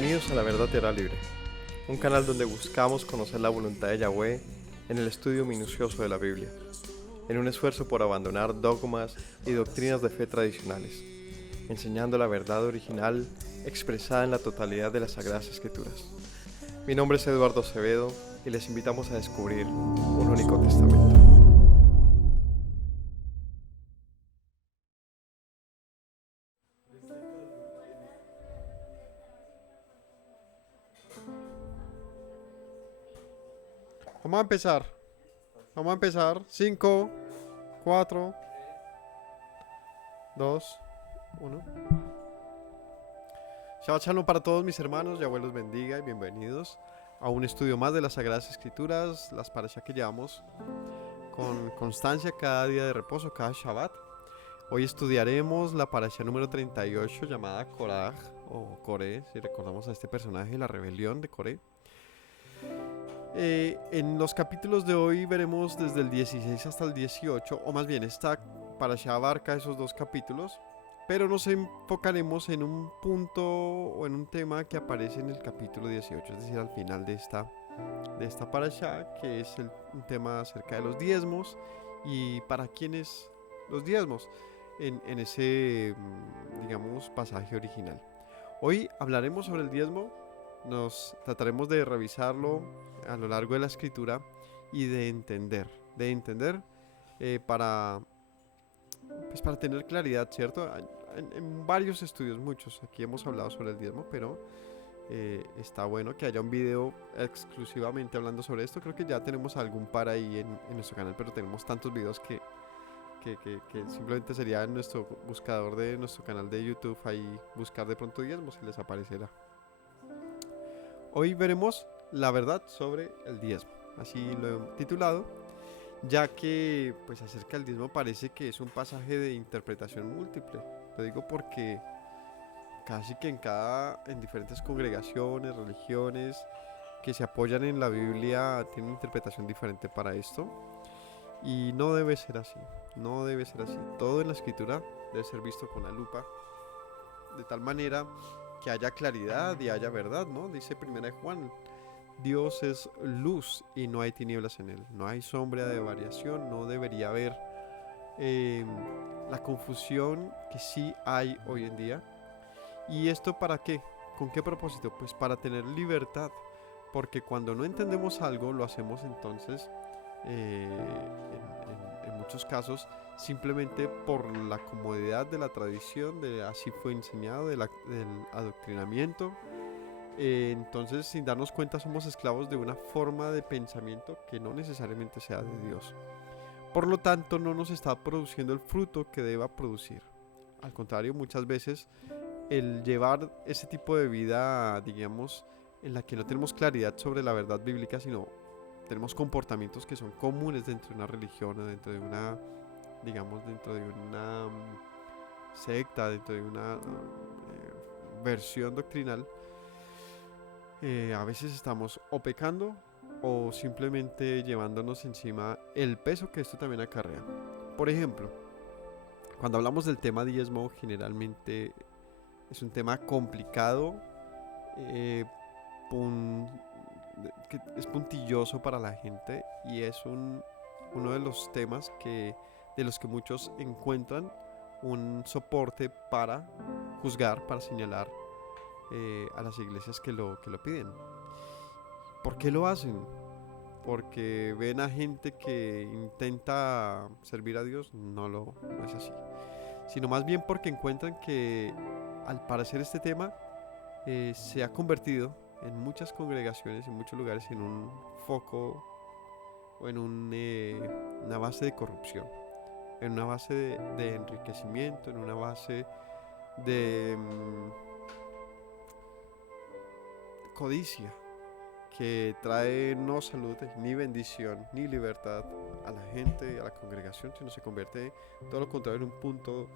Bienvenidos a La Verdad Te Hará Libre, un canal donde buscamos conocer la voluntad de Yahweh en el estudio minucioso de la Biblia, en un esfuerzo por abandonar dogmas y doctrinas de fe tradicionales, enseñando la verdad original expresada en la totalidad de las Sagradas Escrituras. Mi nombre es Eduardo Acevedo y les invitamos a descubrir un único testamento. Vamos a empezar. 5, 4, 2, 1. Shabbat Shalom para todos mis hermanos, Yahweh los bendiga y bienvenidos a un estudio más de las Sagradas Escrituras, las parashá que llevamos con constancia cada día de reposo, cada Shabbat. Hoy estudiaremos la parashá número 38 llamada Koraj o Coré, si recordamos a este personaje, la rebelión de Coré. En los capítulos de hoy veremos desde el 16 hasta el 18, o más bien esta parashá abarca esos dos capítulos, pero nos enfocaremos en un punto o en un tema que aparece en el capítulo 18, es decir, al final de esta parashá, que es un tema acerca de los diezmos y para quiénes los diezmos en ese, digamos, pasaje original. Hoy hablaremos sobre el diezmo. Nos trataremos de revisarlo a lo largo de la escritura y de entender para tener claridad, ¿cierto? En varios estudios, muchos, aquí hemos hablado sobre el diezmo, pero está bueno que haya un video exclusivamente hablando sobre esto. Creo que ya tenemos algún par ahí en nuestro canal, pero tenemos tantos videos que simplemente sería en nuestro buscador de nuestro canal de YouTube ahí buscar de pronto diezmos y les aparecerá. Hoy veremos la verdad sobre el diezmo, así lo he titulado, ya que pues acerca del diezmo parece que es un pasaje de interpretación múltiple. Lo digo porque casi que en diferentes congregaciones, religiones que se apoyan en la Biblia tienen una interpretación diferente para esto. Y no debe ser así, no debe ser así. Todo en la escritura debe ser visto con la lupa, de tal manera que haya claridad y haya verdad, ¿no? Dice 1 Juan, Dios es luz y no hay tinieblas en él. No hay sombra de variación, no debería haber la confusión que sí hay hoy en día. ¿Y esto para qué? ¿Con qué propósito? Pues para tener libertad. Porque cuando no entendemos algo, lo hacemos entonces, en muchos casos, simplemente por la comodidad de la tradición, de así fue enseñado, del adoctrinamiento. Entonces, sin darnos cuenta, somos esclavos de una forma de pensamiento que no necesariamente sea de Dios. Por lo tanto, no nos está produciendo el fruto que deba producir. Al contrario, muchas veces el llevar ese tipo de vida, digamos, en la que no tenemos claridad sobre la verdad bíblica, sino tenemos comportamientos que son comunes dentro de una religión o dentro de una, digamos, dentro de una secta, dentro de una versión doctrinal, a veces estamos o pecando o simplemente llevándonos encima el peso que esto también acarrea. Por ejemplo, cuando hablamos del tema diezmo, generalmente es un tema complicado, que es puntilloso para la gente y es uno de los temas de los que muchos encuentran un soporte para juzgar, para señalar a las iglesias que lo piden. ¿Por qué lo hacen? Porque ven a gente que intenta servir a Dios. No es así, sino más bien porque encuentran que al parecer este tema se ha convertido en muchas congregaciones, en muchos lugares, en un foco o en una base de corrupción, en una base de enriquecimiento, en una base de codicia, que trae no salud, ni bendición, ni libertad a la gente, a la congregación, sino se convierte todo lo contrario en un punto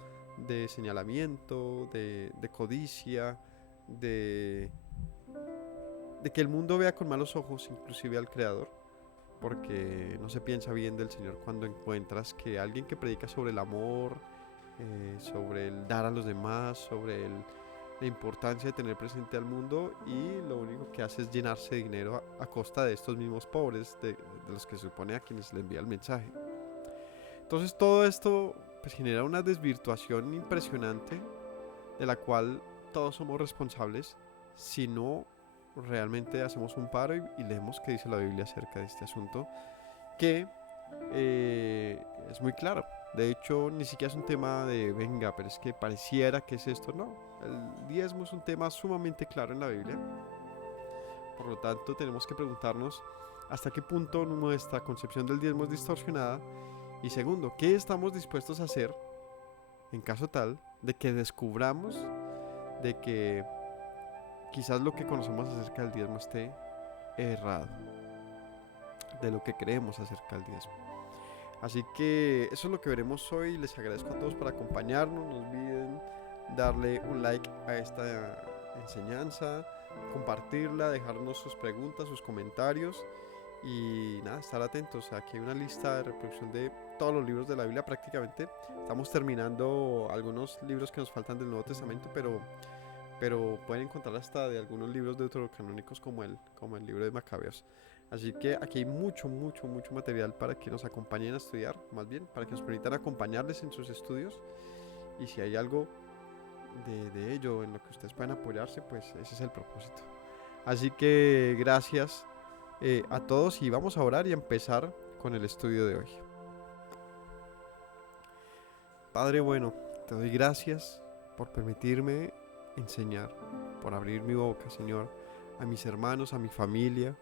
de señalamiento, de codicia, de que el mundo vea con malos ojos inclusive al Creador, porque no se piensa bien del Señor cuando encuentras que alguien que predica sobre el amor, sobre el dar a los demás, sobre el la importancia de tener presente al mundo, y lo único que hace es llenarse de dinero a costa de estos mismos pobres, de los que se supone a quienes le envía el mensaje. Entonces todo esto pues genera una desvirtuación impresionante, de la cual todos somos responsables si no realmente hacemos un paro y leemos qué dice la Biblia acerca de este asunto, que es muy claro. De hecho, ni siquiera es un tema de venga, pero es que pareciera que es esto. No, el diezmo es un tema sumamente claro en la Biblia. Por lo tanto, tenemos que preguntarnos hasta qué punto nuestra concepción del diezmo es distorsionada. Y segundo, ¿qué estamos dispuestos a hacer en caso tal de que descubramos de que quizás lo que conocemos acerca del diezmo esté errado, de lo que creemos acerca del diezmo? Así que eso es lo que veremos hoy. Les agradezco a todos por acompañarnos. No olviden darle un like a esta enseñanza, compartirla, dejarnos sus preguntas, sus comentarios y nada, estar atentos. Aquí hay una lista de reproducción de todos los libros de la Biblia prácticamente. Estamos terminando algunos libros que nos faltan del Nuevo Testamento, pero pueden encontrar hasta de algunos libros deuterocanónicos como el libro de Macabeos. Así que aquí hay mucho material para que nos acompañen a estudiar, más bien, para que nos permitan acompañarles en sus estudios. Y si hay algo de ello en lo que ustedes puedan apoyarse, pues ese es el propósito. Así que gracias a todos, y vamos a orar y a empezar con el estudio de hoy. Padre bueno, te doy gracias por permitirme enseñar, por abrir mi boca, Señor, a mis hermanos, a mi familia,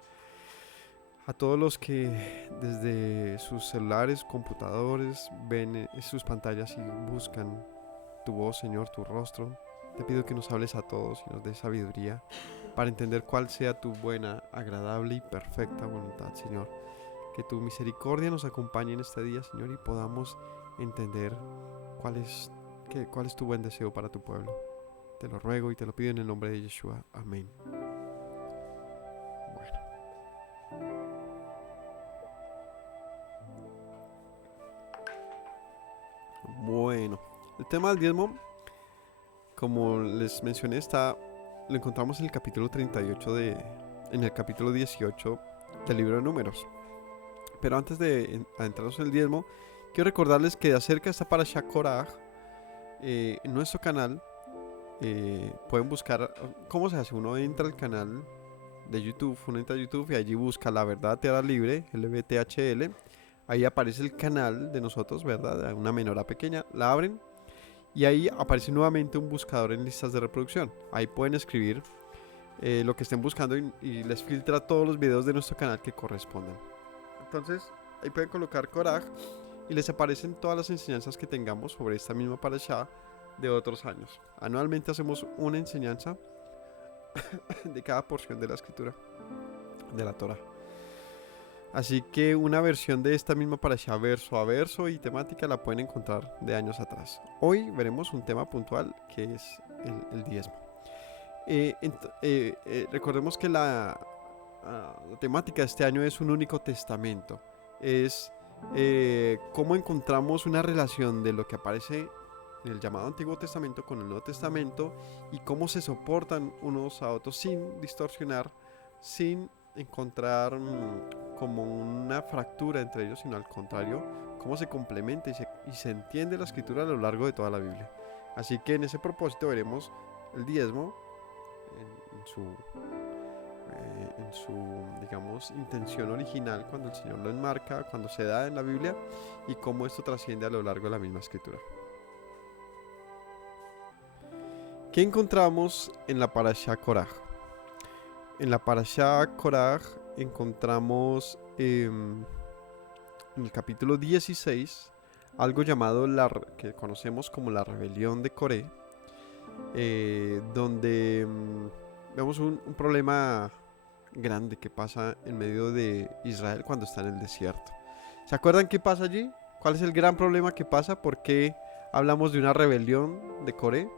a todos los que desde sus celulares, computadores, ven sus pantallas y buscan tu voz, Señor, tu rostro. Te pido que nos hables a todos y nos des sabiduría para entender cuál sea tu buena, agradable y perfecta voluntad, Señor. Que tu misericordia nos acompañe en este día, Señor, y podamos entender cuál es tu buen deseo para tu pueblo. Te lo ruego y te lo pido en el nombre de Yeshua. Amén. Bueno, el tema del diezmo, como les mencioné, lo encontramos en el capítulo 38 en el capítulo 18 del libro de Números. Pero antes de adentrarnos en el diezmo, quiero recordarles que acerca de esta parasha Korah, en nuestro canal, pueden buscar cómo se hace. Uno entra al canal de YouTube, y allí busca La Verdad Te Hará Libre, LBTHL. Ahí aparece el canal de nosotros, ¿verdad? Una menorá pequeña, la abren y ahí aparece nuevamente un buscador en listas de reproducción. Ahí pueden escribir lo que estén buscando y les filtra todos los videos de nuestro canal que correspondan. Entonces, ahí pueden colocar Korah y les aparecen todas las enseñanzas que tengamos sobre esta misma parashá de otros años. Anualmente hacemos una enseñanza de cada porción de la escritura, de la Torah. Así que una versión de esta misma parashá verso a verso y temática la pueden encontrar de años atrás. Hoy veremos un tema puntual que es el diezmo. Recordemos que la temática de este año es un único testamento. Es cómo encontramos una relación de lo que aparece en el llamado Antiguo Testamento con el Nuevo Testamento y cómo se soportan unos a otros sin distorsionar, sin encontrar como una fractura entre ellos, sino al contrario, cómo se complementa y se entiende la escritura a lo largo de toda la Biblia. Así que en ese propósito veremos el diezmo en su, digamos, intención original, cuando el Señor lo enmarca, cuando se da en la Biblia, y cómo esto trasciende a lo largo de la misma escritura. ¿Qué encontramos en la parashá Korah? En la parashá Korah encontramos en el capítulo 16 algo llamado que conocemos como la rebelión de Coré, donde vemos un problema grande que pasa en medio de Israel cuando está en el desierto. ¿Se acuerdan qué pasa allí? ¿Cuál es el gran problema que pasa? ¿Por qué hablamos de una rebelión de Coré?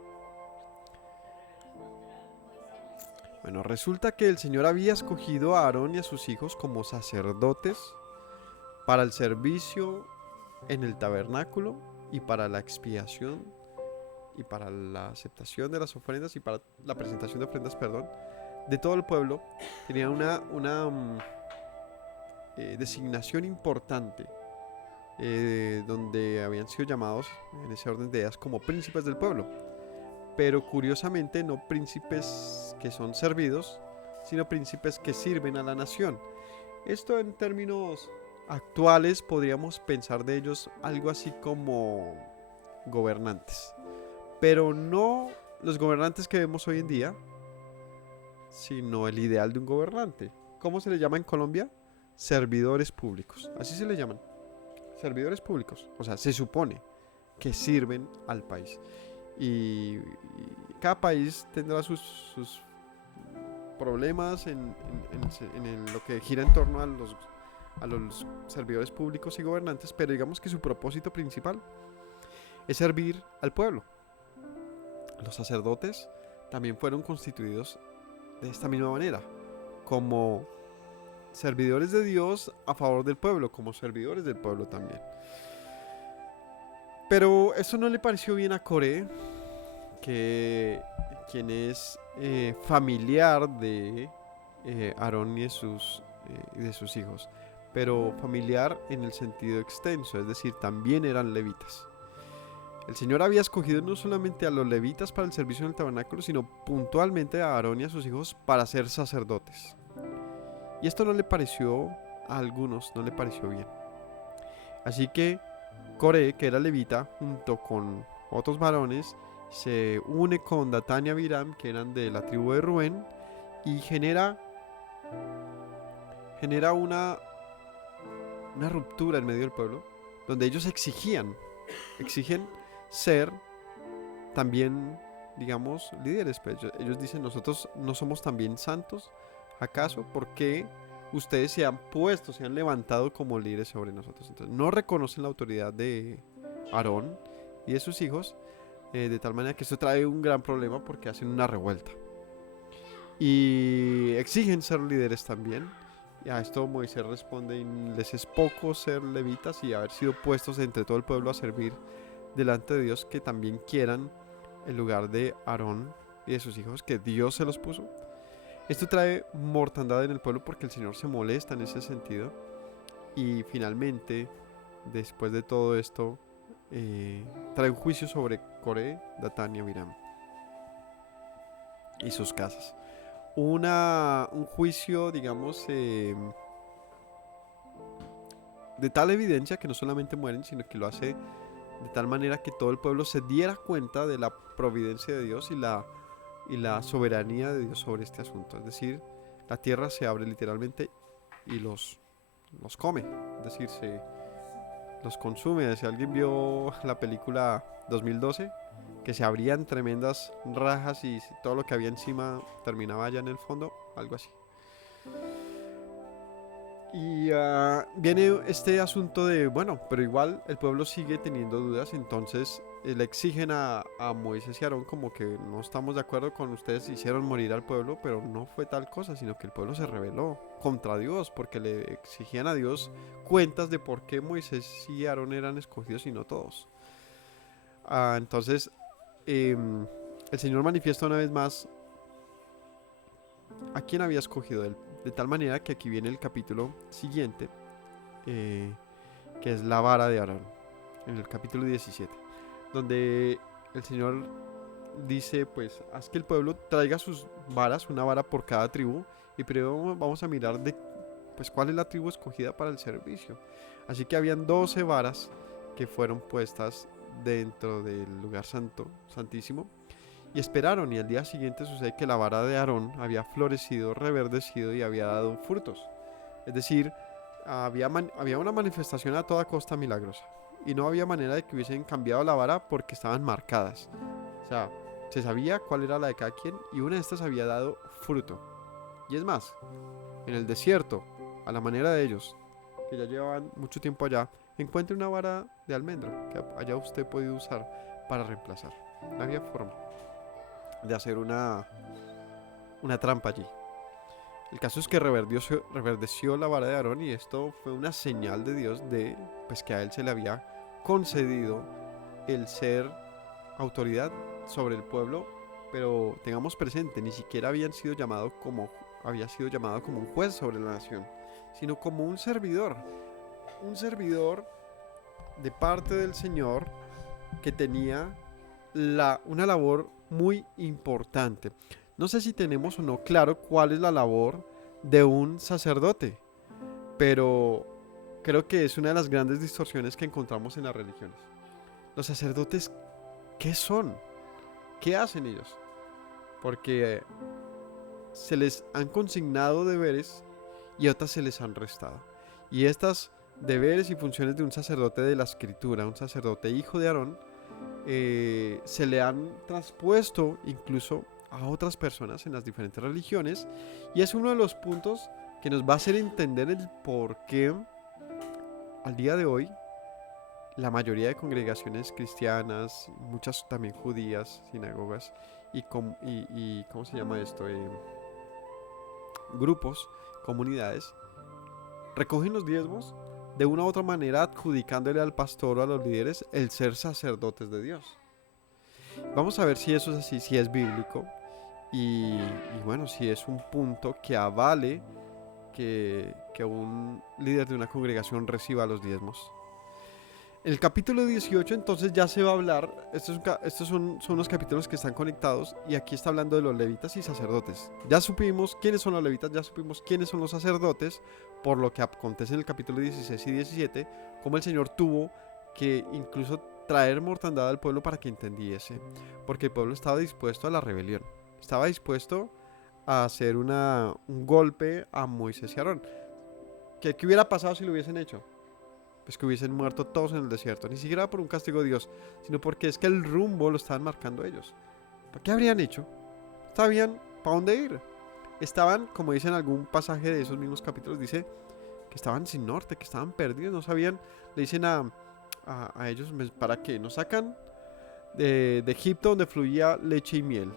Bueno, resulta que el Señor había escogido a Aarón y a sus hijos como sacerdotes para el servicio en el tabernáculo y para la expiación y para la aceptación de las ofrendas y para la presentación de ofrendas, perdón, de todo el pueblo, tenía una designación importante, donde habían sido llamados en ese orden de ideas como príncipes del pueblo, pero curiosamente no príncipes que son servidos, sino príncipes que sirven a la nación. Esto en términos actuales podríamos pensar de ellos algo así como gobernantes, pero no los gobernantes que vemos hoy en día, sino el ideal de un gobernante. ¿Cómo se le llama en Colombia? Servidores públicos, así se le llaman, servidores públicos. O sea, se supone que sirven al país. Y cada país tendrá sus problemas en lo que gira en torno a los servidores públicos y gobernantes, pero digamos que su propósito principal es servir al pueblo. Los sacerdotes también fueron constituidos de esta misma manera, como servidores de Dios a favor del pueblo, como servidores del pueblo también. Pero eso no le pareció bien a Coré, quien es familiar de Aarón y de sus hijos, pero familiar en el sentido extenso, es decir, también eran levitas. El Señor había escogido no solamente a los levitas para el servicio en el tabernáculo, sino puntualmente a Aarón y a sus hijos para ser sacerdotes. Y esto no le pareció a algunos, no le pareció bien. Así que Coré, que era levita, junto con otros varones, se une con Datán y Abiram, que eran de la tribu de Rubén, y genera una ruptura en medio del pueblo, donde ellos exigen ser también, digamos, líderes. Pues ellos dicen, nosotros no somos también santos, ¿acaso? ¿Por qué ustedes se han levantado como líderes sobre nosotros? Entonces no reconocen la autoridad de Aarón y de sus hijos, de tal manera que esto trae un gran problema porque hacen una revuelta y exigen ser líderes también. Y a esto Moisés responde: les es poco ser levitas y haber sido puestos entre todo el pueblo a servir delante de Dios, que también quieran el lugar de Aarón y de sus hijos que Dios se los puso. Esto trae mortandad en el pueblo porque el Señor se molesta en ese sentido. Y finalmente, después de todo esto, trae un juicio sobre Coré, Datán y Abiram y sus casas. Un juicio, digamos, de tal evidencia que no solamente mueren, sino que lo hace de tal manera que todo el pueblo se diera cuenta de la providencia de Dios y la soberanía de Dios sobre este asunto. Es decir, la tierra se abre literalmente y los come, es decir, los consume. Si alguien vio la película 2012, que se abrían tremendas rajas y todo lo que había encima terminaba allá en el fondo, algo así. Y viene este asunto de, bueno, pero igual el pueblo sigue teniendo dudas, entonces le exigen a Moisés y Aarón como que no estamos de acuerdo con ustedes, hicieron morir al pueblo, pero no fue tal cosa, sino que el pueblo se rebeló contra Dios, porque le exigían a Dios cuentas de por qué Moisés y Aarón eran escogidos y no todos. Entonces, el Señor manifiesta una vez más a quién había escogido él, de tal manera que aquí viene el capítulo siguiente, que es la vara de Aarón, en el capítulo 17, donde el Señor dice, pues, haz que el pueblo traiga sus varas, una vara por cada tribu, y primero vamos a mirar pues, cuál es la tribu escogida para el servicio. Así que habían 12 varas que fueron puestas dentro del lugar santísimo, y esperaron, y al día siguiente sucede que la vara de Aarón había florecido, reverdecido y había dado frutos. Es decir, había una manifestación a toda costa milagrosa. Y no había manera de que hubiesen cambiado la vara porque estaban marcadas. O sea, se sabía cuál era la de cada quien y una de estas había dado fruto. Y es más, en el desierto, a la manera de ellos, que ya llevaban mucho tiempo allá, encuentre una vara de almendro que allá usted puede usar para reemplazar. No había forma de hacer una trampa allí. El caso es que reverdeció la vara de Aarón, y esto fue una señal de Dios de pues que a él se le había concedido el ser autoridad sobre el pueblo, pero tengamos presente, ni siquiera había sido llamado como un juez sobre la nación, sino como un servidor de parte del Señor que tenía una labor muy importante. No sé si tenemos o no claro cuál es la labor de un sacerdote, pero creo que es una de las grandes distorsiones que encontramos en las religiones. Los sacerdotes, ¿qué son? ¿Qué hacen ellos? Porque se les han consignado deberes y otras se les han restado. Y estas deberes y funciones de un sacerdote de la escritura, un sacerdote hijo de Aarón, se le han transpuesto incluso a otras personas en las diferentes religiones, y es uno de los puntos que nos va a hacer entender el por qué al día de hoy la mayoría de congregaciones cristianas, muchas también judías, sinagogas y ¿cómo se llama esto? Grupos, comunidades, recogen los diezmos de una u otra manera, adjudicándole al pastor o a los líderes el ser sacerdotes de Dios. Vamos a ver si eso es así, si es bíblico y bueno, si es un punto que avale que un líder de una congregación reciba los diezmos. En el capítulo 18 entonces ya se va a hablar, estos son los capítulos que están conectados, y aquí está hablando de los levitas y sacerdotes. Ya supimos quiénes son los levitas, ya supimos quiénes son los sacerdotes, por lo que acontece en el capítulo 16 y 17, cómo el Señor tuvo que incluso traer mortandad al pueblo para que entendiese, porque el pueblo estaba dispuesto a la rebelión, estaba dispuesto a hacer un golpe a Moisés y Aarón. ¿Qué hubiera pasado si lo hubiesen hecho? Pues que hubiesen muerto todos en el desierto, ni siquiera por un castigo de Dios, sino porque es que el rumbo lo estaban marcando ellos. ¿Para qué habrían hecho? Sabían para dónde ir. Estaban, como dice en algún pasaje de esos mismos capítulos, dice que estaban sin norte, que estaban perdidos, no sabían. Le dicen a ellos, ¿para qué? Nos sacan de Egipto donde fluía leche y miel.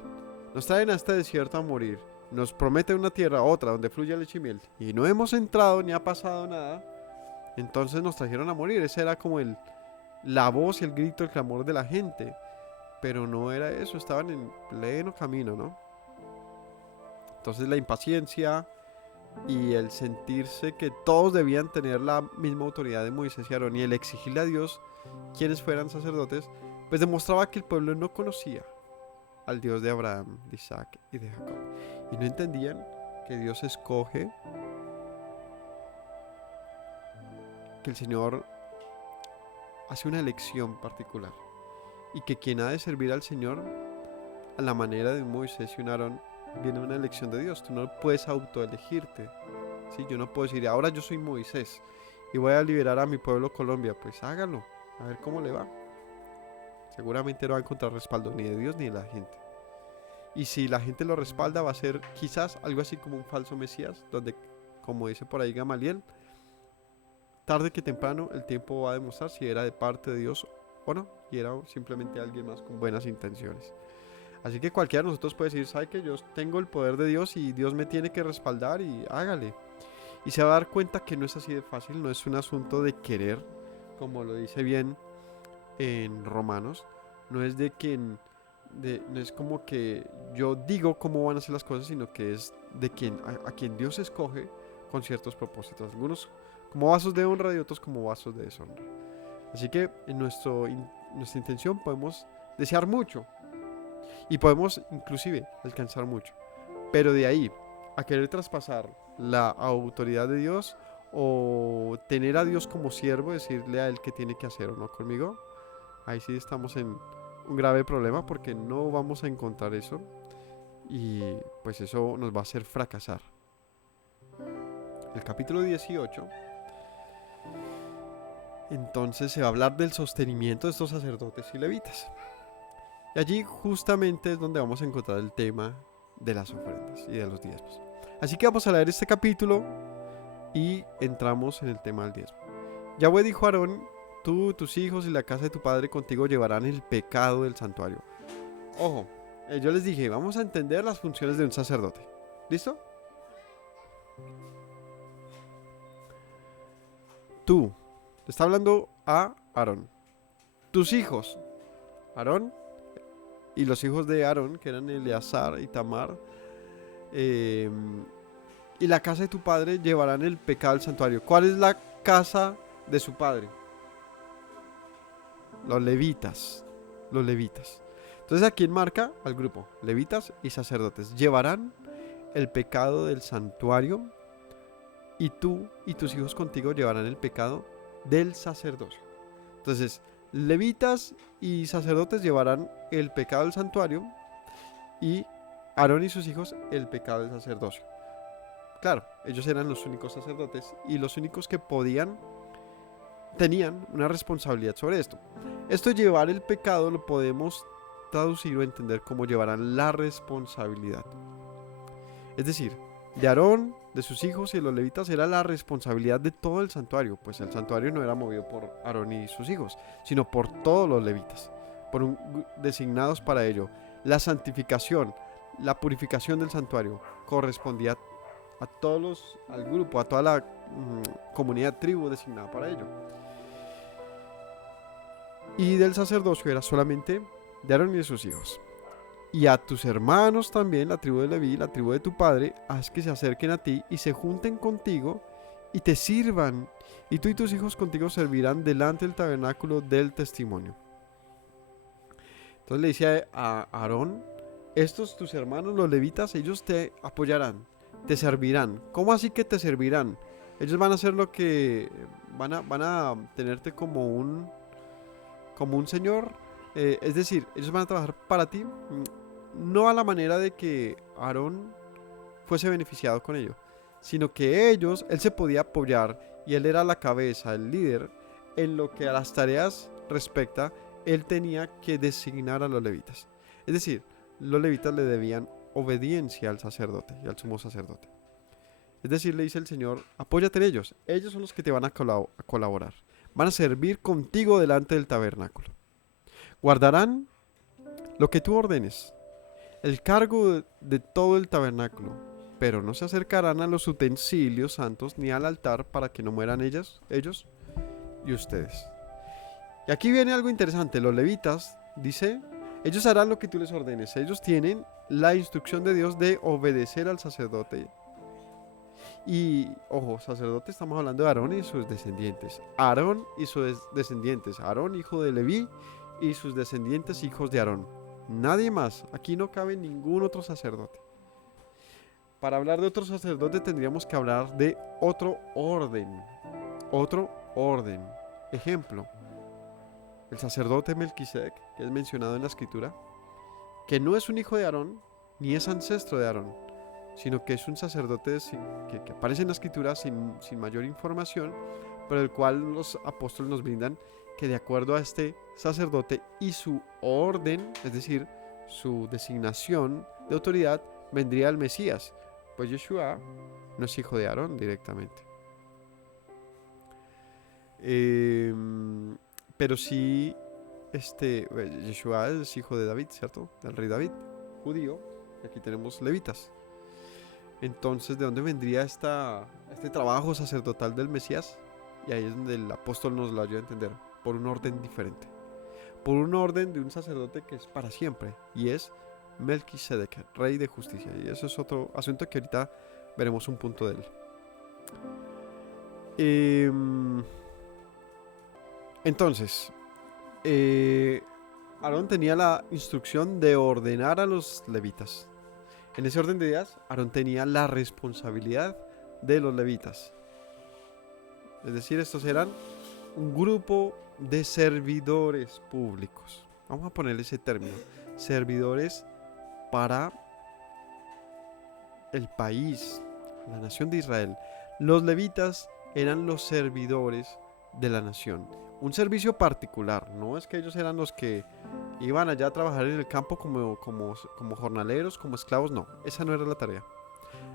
Nos traen a este desierto a morir. Nos prometen una tierra, otra, donde fluye leche y miel. Y no hemos entrado ni ha pasado nada. Entonces nos trajeron a morir. Ese era como la voz y el grito, el clamor de la gente. Pero no era eso, estaban en pleno camino, ¿no? Entonces la impaciencia y el sentirse que todos debían tener la misma autoridad de Moisés y Aarón, y el exigirle a Dios quienes fueran sacerdotes, pues demostraba que el pueblo no conocía al Dios de Abraham, de Isaac y de Jacob. Y no entendían que Dios escoge, que el Señor hace una elección particular, y que quien ha de servir al Señor a la manera de un Moisés y un Aarón viene una elección de Dios. Tú no puedes autoelegirte, ¿sí? Yo no puedo decir, ahora yo soy Moisés y voy a liberar a mi pueblo Colombia. Pues hágalo, a ver cómo le va. Seguramente no va a encontrar respaldo ni de Dios ni de la gente. Y si la gente lo respalda, va a ser quizás algo así como un falso Mesías, donde, como dice por ahí Gamaliel, tarde que temprano el tiempo va a demostrar si era de parte de Dios o no, y era simplemente alguien más con buenas intenciones. Así que cualquiera de nosotros puede decir, sabe que yo tengo el poder de Dios y Dios me tiene que respaldar, y hágale. Y se va a dar cuenta que no es así de fácil, no es un asunto de querer, como lo dice bien en Romanos, no es no es como que yo digo cómo van a ser las cosas, sino que es de a quien Dios escoge con ciertos propósitos, algunos como vasos de honra y otros como vasos de deshonra. Así que en nuestra intención podemos desear mucho y podemos inclusive alcanzar mucho, pero de ahí a querer traspasar la autoridad de Dios o tener a Dios como siervo, decirle a él qué tiene que hacer o no conmigo, ahí sí estamos en un grave problema, porque no vamos a encontrar eso, y pues eso nos va a hacer fracasar. El capítulo 18 entonces se va a hablar del sostenimiento de estos sacerdotes y levitas, y allí justamente es donde vamos a encontrar el tema de las ofrendas y de los diezmos. Así que vamos a leer este capítulo y entramos en el tema del diezmo. Yahweh dijo a Aarón, tú, tus hijos y la casa de tu padre contigo llevarán el pecado del santuario. Ojo, yo les dije, vamos a entender las funciones de un sacerdote. ¿Listo? Tú, te está hablando a Aarón. Tus hijos, Aarón, y los hijos de Aarón, que eran Eleazar y Tamar, eh, y la casa de tu padre llevarán el pecado al santuario. ¿Cuál es la casa de su padre? Los levitas. Los levitas. Entonces, ¿a quién marca? Al grupo. Levitas y sacerdotes. Llevarán el pecado del santuario, y tú y tus hijos contigo llevarán el pecado del sacerdocio. Entonces, levitas y sacerdotes llevarán el pecado del santuario, y Aarón y sus hijos el pecado del sacerdocio. Claro, ellos eran los únicos sacerdotes y los únicos que tenían una responsabilidad sobre esto. Esto, llevar el pecado, lo podemos traducir o entender como llevarán la responsabilidad. Es decir, de Aarón, de sus hijos y de los levitas era la responsabilidad de todo el santuario, pues el santuario no era movido por Aarón y sus hijos, sino por todos los levitas, designados para ello. La santificación, la purificación del santuario correspondía a todos al grupo, a toda la comunidad, tribu designada para ello. Y del sacerdocio era solamente de Aarón y de sus hijos. Y a tus hermanos también, la tribu de Leví, la tribu de tu padre, haz que se acerquen a ti y se junten contigo y te sirvan. Y tú y tus hijos contigo servirán delante del tabernáculo del testimonio. Entonces le dice a Aarón: estos tus hermanos, los levitas, ellos te apoyarán, te servirán. ¿Cómo así que te servirán? Ellos van a hacer lo que... Van a tenerte como un señor. Es decir, ellos van a trabajar para ti, no a la manera de que Aarón fuese beneficiado con ello, sino que él se podía apoyar y él era la cabeza, el líder, en lo que a las tareas respecta. Él tenía que designar a los levitas. Es decir, los levitas le debían obediencia al sacerdote y al sumo sacerdote. Es decir, le dice el Señor: apóyate en ellos. Ellos son los que te van a colaborar. Van a servir contigo delante del tabernáculo. Guardarán lo que tú ordenes, el cargo de todo el tabernáculo, pero no se acercarán a los utensilios santos ni al altar, para que no mueran ellos y ustedes. Y aquí viene algo interesante. Los levitas, dice, ellos harán lo que tú les ordenes. Ellos tienen la instrucción de Dios de obedecer al sacerdote. Y, ojo, sacerdote, estamos hablando de Aarón y sus descendientes. Aarón y sus descendientes. Aarón, hijo de Leví, y sus descendientes, hijos de Aarón. Nadie más. Aquí no cabe ningún otro sacerdote. Para hablar de otro sacerdote tendríamos que hablar de otro orden. Otro orden. Ejemplo: el sacerdote Melquisedec, que es mencionado en la escritura, que no es un hijo de Aarón, ni es ancestro de Aarón, sino que es un sacerdote que aparece en la escritura sin mayor información, pero el cual los apóstoles nos brindan que de acuerdo a este sacerdote y su orden, es decir, su designación de autoridad, vendría el Mesías, pues Yeshua no es hijo de Aarón directamente. Pero sí, Yeshua es hijo de David, ¿cierto? Del rey David, judío, y aquí tenemos levitas. Entonces, ¿de dónde vendría este trabajo sacerdotal del Mesías? Y ahí es donde el apóstol nos lo ayuda a entender, por un orden diferente. Por un orden de un sacerdote que es para siempre, y es Melquisedec, rey de justicia. Y eso es otro asunto que ahorita veremos un punto de él. Entonces, Aarón tenía la instrucción de ordenar a los levitas. En ese orden de ideas, Aarón tenía la responsabilidad de los levitas. Es decir, estos eran un grupo de servidores públicos. Vamos a ponerle ese término. Servidores para el país, la nación de Israel. Los levitas eran los servidores de la nación. Un servicio particular. No es que ellos eran los que iban allá a trabajar en el campo como jornaleros, como esclavos. No, esa no era la tarea.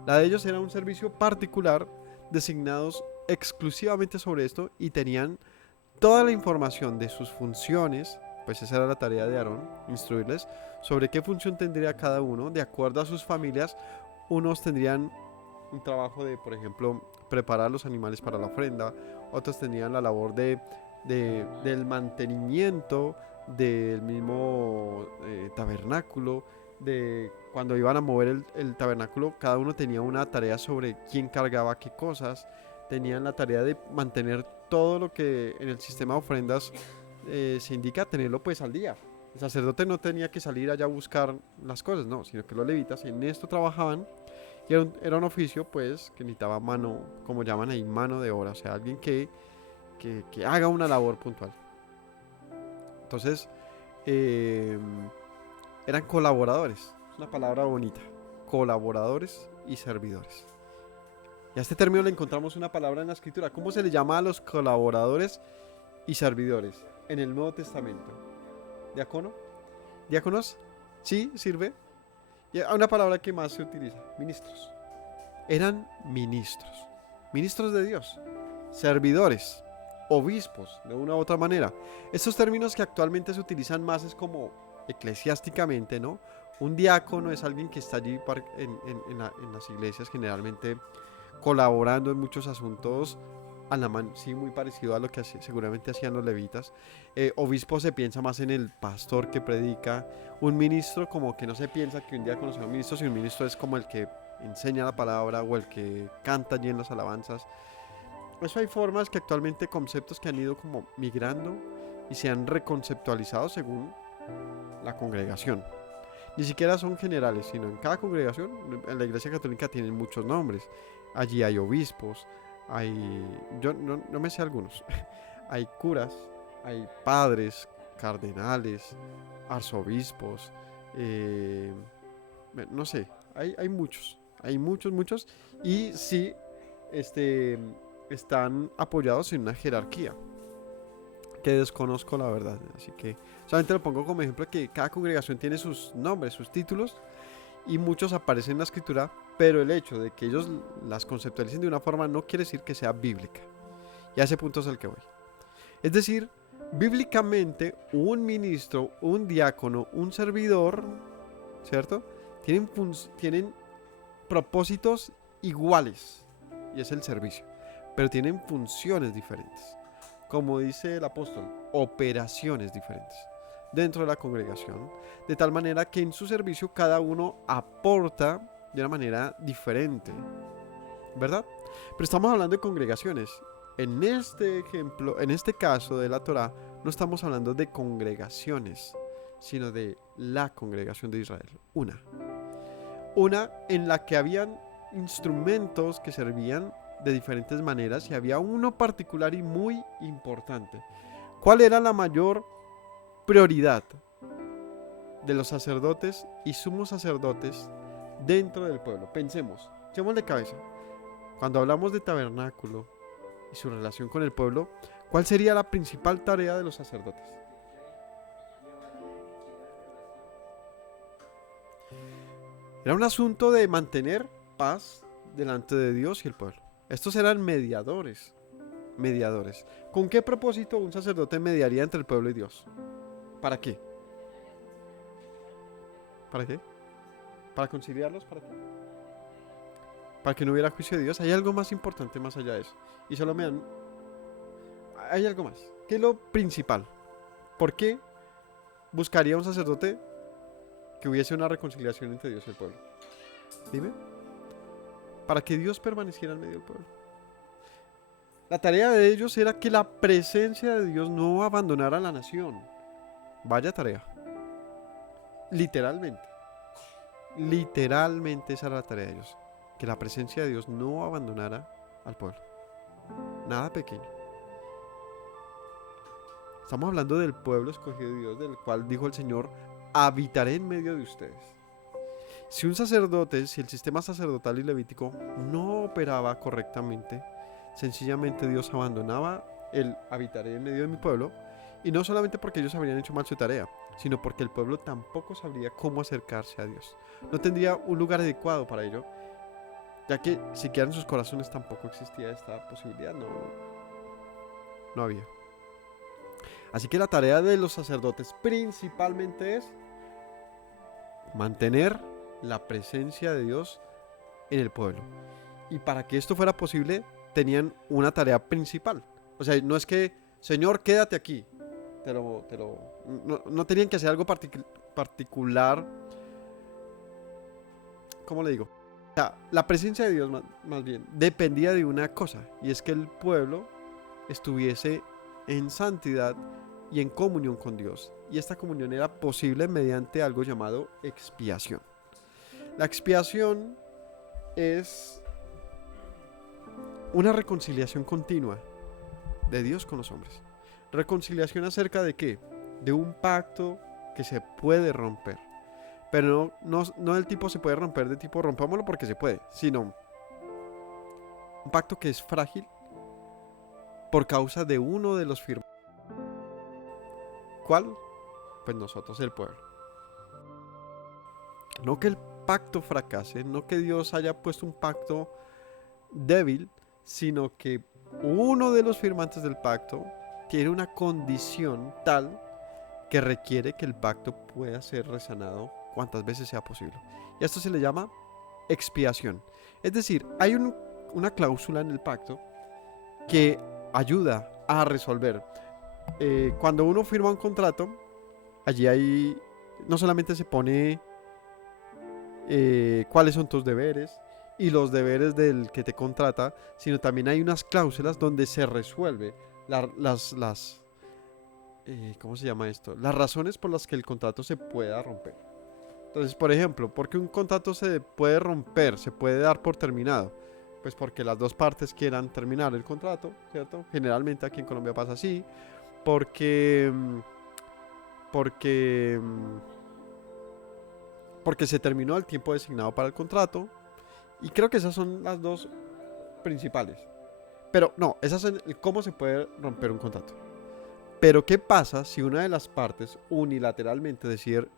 La de ellos era un servicio particular, designados exclusivamente sobre esto, y tenían toda la información de sus funciones. Pues esa era la tarea de Aarón, instruirles sobre qué función tendría cada uno de acuerdo a sus familias. Unos tendrían un trabajo de, por ejemplo, preparar los animales para la ofrenda. Otros tenían la labor del mantenimiento del mismo tabernáculo, de cuando iban a mover el tabernáculo, cada uno tenía una tarea sobre quién cargaba qué cosas, tenían la tarea de mantener todo lo que en el sistema de ofrendas se indica, tenerlo pues al día. El sacerdote no tenía que salir allá a buscar las cosas, no, sino que los levitas en esto trabajaban y era un oficio pues que necesitaba mano, como llaman ahí, mano de obra, o sea, alguien que haga una labor puntual. Entonces, eh, eran colaboradores, es una palabra bonita, colaboradores y servidores. Y a este término le encontramos una palabra en la escritura. ¿Cómo se le llama a los colaboradores y servidores en el Nuevo Testamento? ¿Diácono? ¿Diáconos? ¿Sí? ¿Sirve? Y una palabra que más se utiliza, ministros. Eran ministros, ministros de Dios, servidores, obispos, de una u otra manera. Estos términos que actualmente se utilizan más es como eclesiásticamente, ¿no? Un diácono es alguien que está allí en las iglesias generalmente colaborando en muchos asuntos a la mano, sí, muy parecido a lo que seguramente hacían los levitas. Obispo se piensa más en el pastor que predica. Un ministro, como que no se piensa que un diácono sea un ministro, sino un ministro es como el que enseña la palabra o el que canta allí en las alabanzas. Eso hay formas que actualmente, conceptos que han ido como migrando y se han reconceptualizado según la congregación. Ni siquiera son generales, sino en cada congregación, en la Iglesia Católica tienen muchos nombres. Allí hay obispos, yo no me sé algunos, hay curas, hay padres, cardenales, arzobispos, no sé, hay muchos, y sí, están apoyados en una jerarquía que desconozco la verdad, así que solamente lo pongo como ejemplo que cada congregación tiene sus nombres, sus títulos, y muchos aparecen en la escritura, pero el hecho de que ellos las conceptualicen de una forma no quiere decir que sea bíblica. Y a ese punto es el que voy. Es decir, bíblicamente un ministro, un diácono, un servidor, ¿cierto? Tienen propósitos iguales, y es el servicio, pero tienen funciones diferentes. Como dice el apóstol, operaciones diferentes dentro de la congregación, de tal manera que en su servicio cada uno aporta de una manera diferente, ¿verdad? Pero estamos hablando de congregaciones. En este ejemplo, en este caso de la Torá, no estamos hablando de congregaciones, sino de la congregación de Israel, una en la que habían instrumentos que servían de diferentes maneras y había uno particular y muy importante. ¿Cuál era la mayor prioridad de los sacerdotes y sumos sacerdotes dentro del pueblo? Pensemos, echémosle cabeza. Cuando hablamos de tabernáculo y su relación con el pueblo, ¿cuál sería la principal tarea de los sacerdotes? Era un asunto de mantener paz delante de Dios y el pueblo. Estos eran mediadores. ¿Con qué propósito un sacerdote mediaría entre el pueblo y Dios? ¿Para qué? ¿Para qué? ¿Para conciliarlos? ¿Para qué? Para que no hubiera juicio de Dios. Hay algo más importante más allá de eso. Y solo me dan... Hay algo más. ¿Qué es lo principal? ¿Por qué buscaría un sacerdote que hubiese una reconciliación entre Dios y el pueblo? Dime. Para que Dios permaneciera en medio del pueblo. La tarea de ellos era que la presencia de Dios no abandonara a la nación. Vaya tarea. Literalmente. Literalmente esa era la tarea de ellos. Que la presencia de Dios no abandonara al pueblo. Nada pequeño. Estamos hablando del pueblo escogido de Dios, del cual dijo el Señor, habitaré en medio de ustedes. Si un sacerdote, si el sistema sacerdotal y levítico no operaba correctamente, sencillamente Dios abandonaba el habitaré en medio de mi pueblo, y no solamente porque ellos habrían hecho mal su tarea, sino porque el pueblo tampoco sabría cómo acercarse a Dios. No tendría un lugar adecuado para ello, ya que siquiera en sus corazones tampoco existía esta posibilidad, no había. Así que la tarea de los sacerdotes principalmente es mantener la presencia de Dios en el pueblo. Y para que esto fuera posible, tenían una tarea principal. O sea, no es que, Señor, quédate aquí. no tenían que hacer algo particular. ¿Cómo le digo? O sea, la presencia de Dios más bien dependía de una cosa, y es que el pueblo estuviese en santidad y en comunión con Dios. Y esta comunión era posible mediante algo llamado expiación. La expiación es una reconciliación continua de Dios con los hombres. ¿Reconciliación acerca de qué? De un pacto que se puede romper. Pero no del tipo se puede romper de tipo rompámoslo porque se puede, sino un pacto que es frágil por causa de uno de los firmantes. ¿Cuál? Pues nosotros, el pueblo. No que el pacto fracase, no que Dios haya puesto un pacto débil, sino que uno de los firmantes del pacto tiene una condición tal que requiere que el pacto pueda ser resanado cuantas veces sea posible. Y a esto se le llama expiación. Es decir, hay una cláusula en el pacto que ayuda a resolver. Cuando uno firma un contrato, allí no solamente se pone cuáles son tus deberes y los deberes del que te contrata, sino también hay unas cláusulas donde se resuelve ¿cómo se llama esto? Las razones por las que el contrato se pueda romper. Entonces, por ejemplo, ¿por qué un contrato se puede romper, se puede dar por terminado? Pues porque las dos partes quieran terminar el contrato, ¿cierto? Generalmente aquí en Colombia pasa así. Porque se terminó el tiempo designado para el contrato. Y creo que esas son las dos principales. Pero no, esas son cómo se puede romper un contrato. Pero ¿qué pasa si una de las partes unilateralmente decir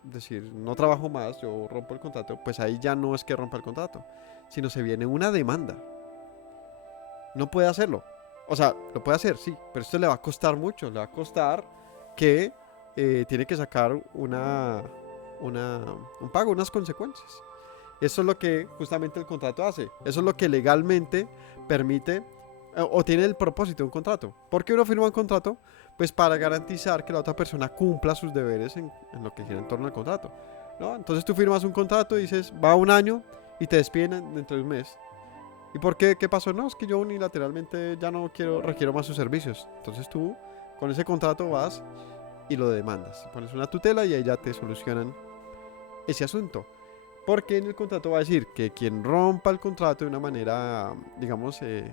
no trabajo más, yo rompo el contrato? Pues ahí ya no es que rompa el contrato, sino se viene una demanda. No puede hacerlo. O sea, lo puede hacer, sí, pero esto le va a costar mucho. Le va a costar que tiene que sacar un pago, unas consecuencias. Eso es lo que justamente el contrato hace. Eso es lo que legalmente permite o tiene el propósito de un contrato. ¿Por qué uno firma un contrato? Pues para garantizar que la otra persona cumpla sus deberes en lo que gira en torno al contrato, ¿no? Entonces tú firmas un contrato y dices, va un año y te despiden dentro de un mes. ¿Y por qué? ¿Qué pasó? No, es que yo unilateralmente ya no requiero más sus servicios. Entonces tú con ese contrato vas y lo demandas. Pones una tutela y ahí ya te solucionan ese asunto. Porque en el contrato va a decir que quien rompa el contrato de una manera, digamos, que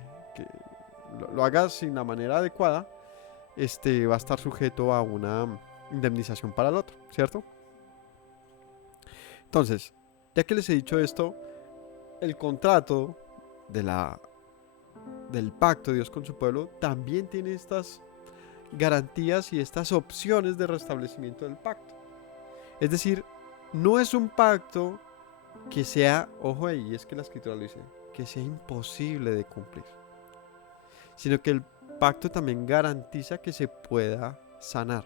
lo haga sin la manera adecuada, va a estar sujeto a una indemnización para el otro, ¿cierto? Entonces, ya que les he dicho esto, el contrato del pacto de Dios con su pueblo también tiene estas garantías y estas opciones de restablecimiento del pacto. Es decir, no es un pacto que sea, ojo ahí, es que la escritura lo dice, que sea imposible de cumplir, sino que el pacto también garantiza que se pueda sanar.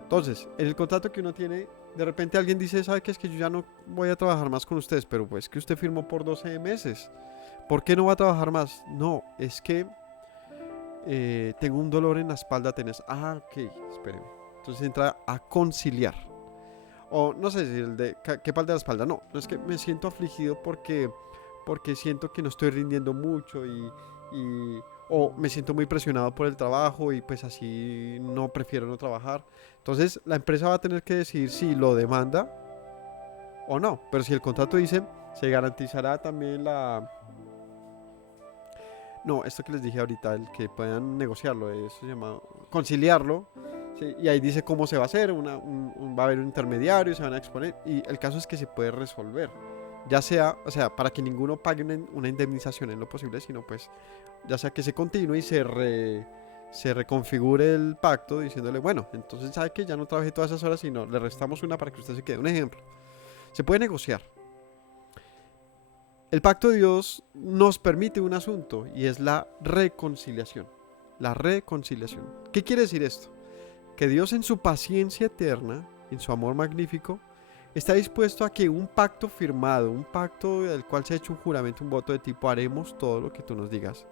Entonces, en el contrato que uno tiene, de repente alguien dice, ¿sabe qué? Es que yo ya no voy a trabajar más con ustedes, pero pues que usted firmó por 12 meses. ¿Por qué no va a trabajar más? No, es que tengo un dolor en la espalda, tenés. Ah, ok, espéreme. Entonces entra a conciliar. O no sé si el de qué parte de la espalda. No, no es que me siento afligido porque siento que no estoy rindiendo mucho o me siento muy presionado por el trabajo y pues así no prefiero no trabajar. Entonces la empresa va a tener que decidir si lo demanda o no. Pero si el contrato dice, se garantizará también no, esto que les dije ahorita, el que puedan negociarlo, eso se llama conciliarlo. Sí, y ahí dice cómo se va a hacer, va a haber un intermediario, se van a exponer, y el caso es que se puede resolver. Ya sea, o sea, para que ninguno pague una indemnización en lo posible, sino pues, ya sea que se continúe y se reconfigure el pacto diciéndole, bueno, entonces sabe que ya no trabajé todas esas horas, sino le restamos una para que usted se quede. Un ejemplo. Se puede negociar. El pacto de Dios nos permite un asunto y es la reconciliación. La reconciliación. ¿Qué quiere decir esto? Que Dios en su paciencia eterna, en su amor magnífico, está dispuesto a que un pacto firmado, un pacto del cual se ha hecho un juramento, un voto de tipo haremos todo lo que tú nos digas,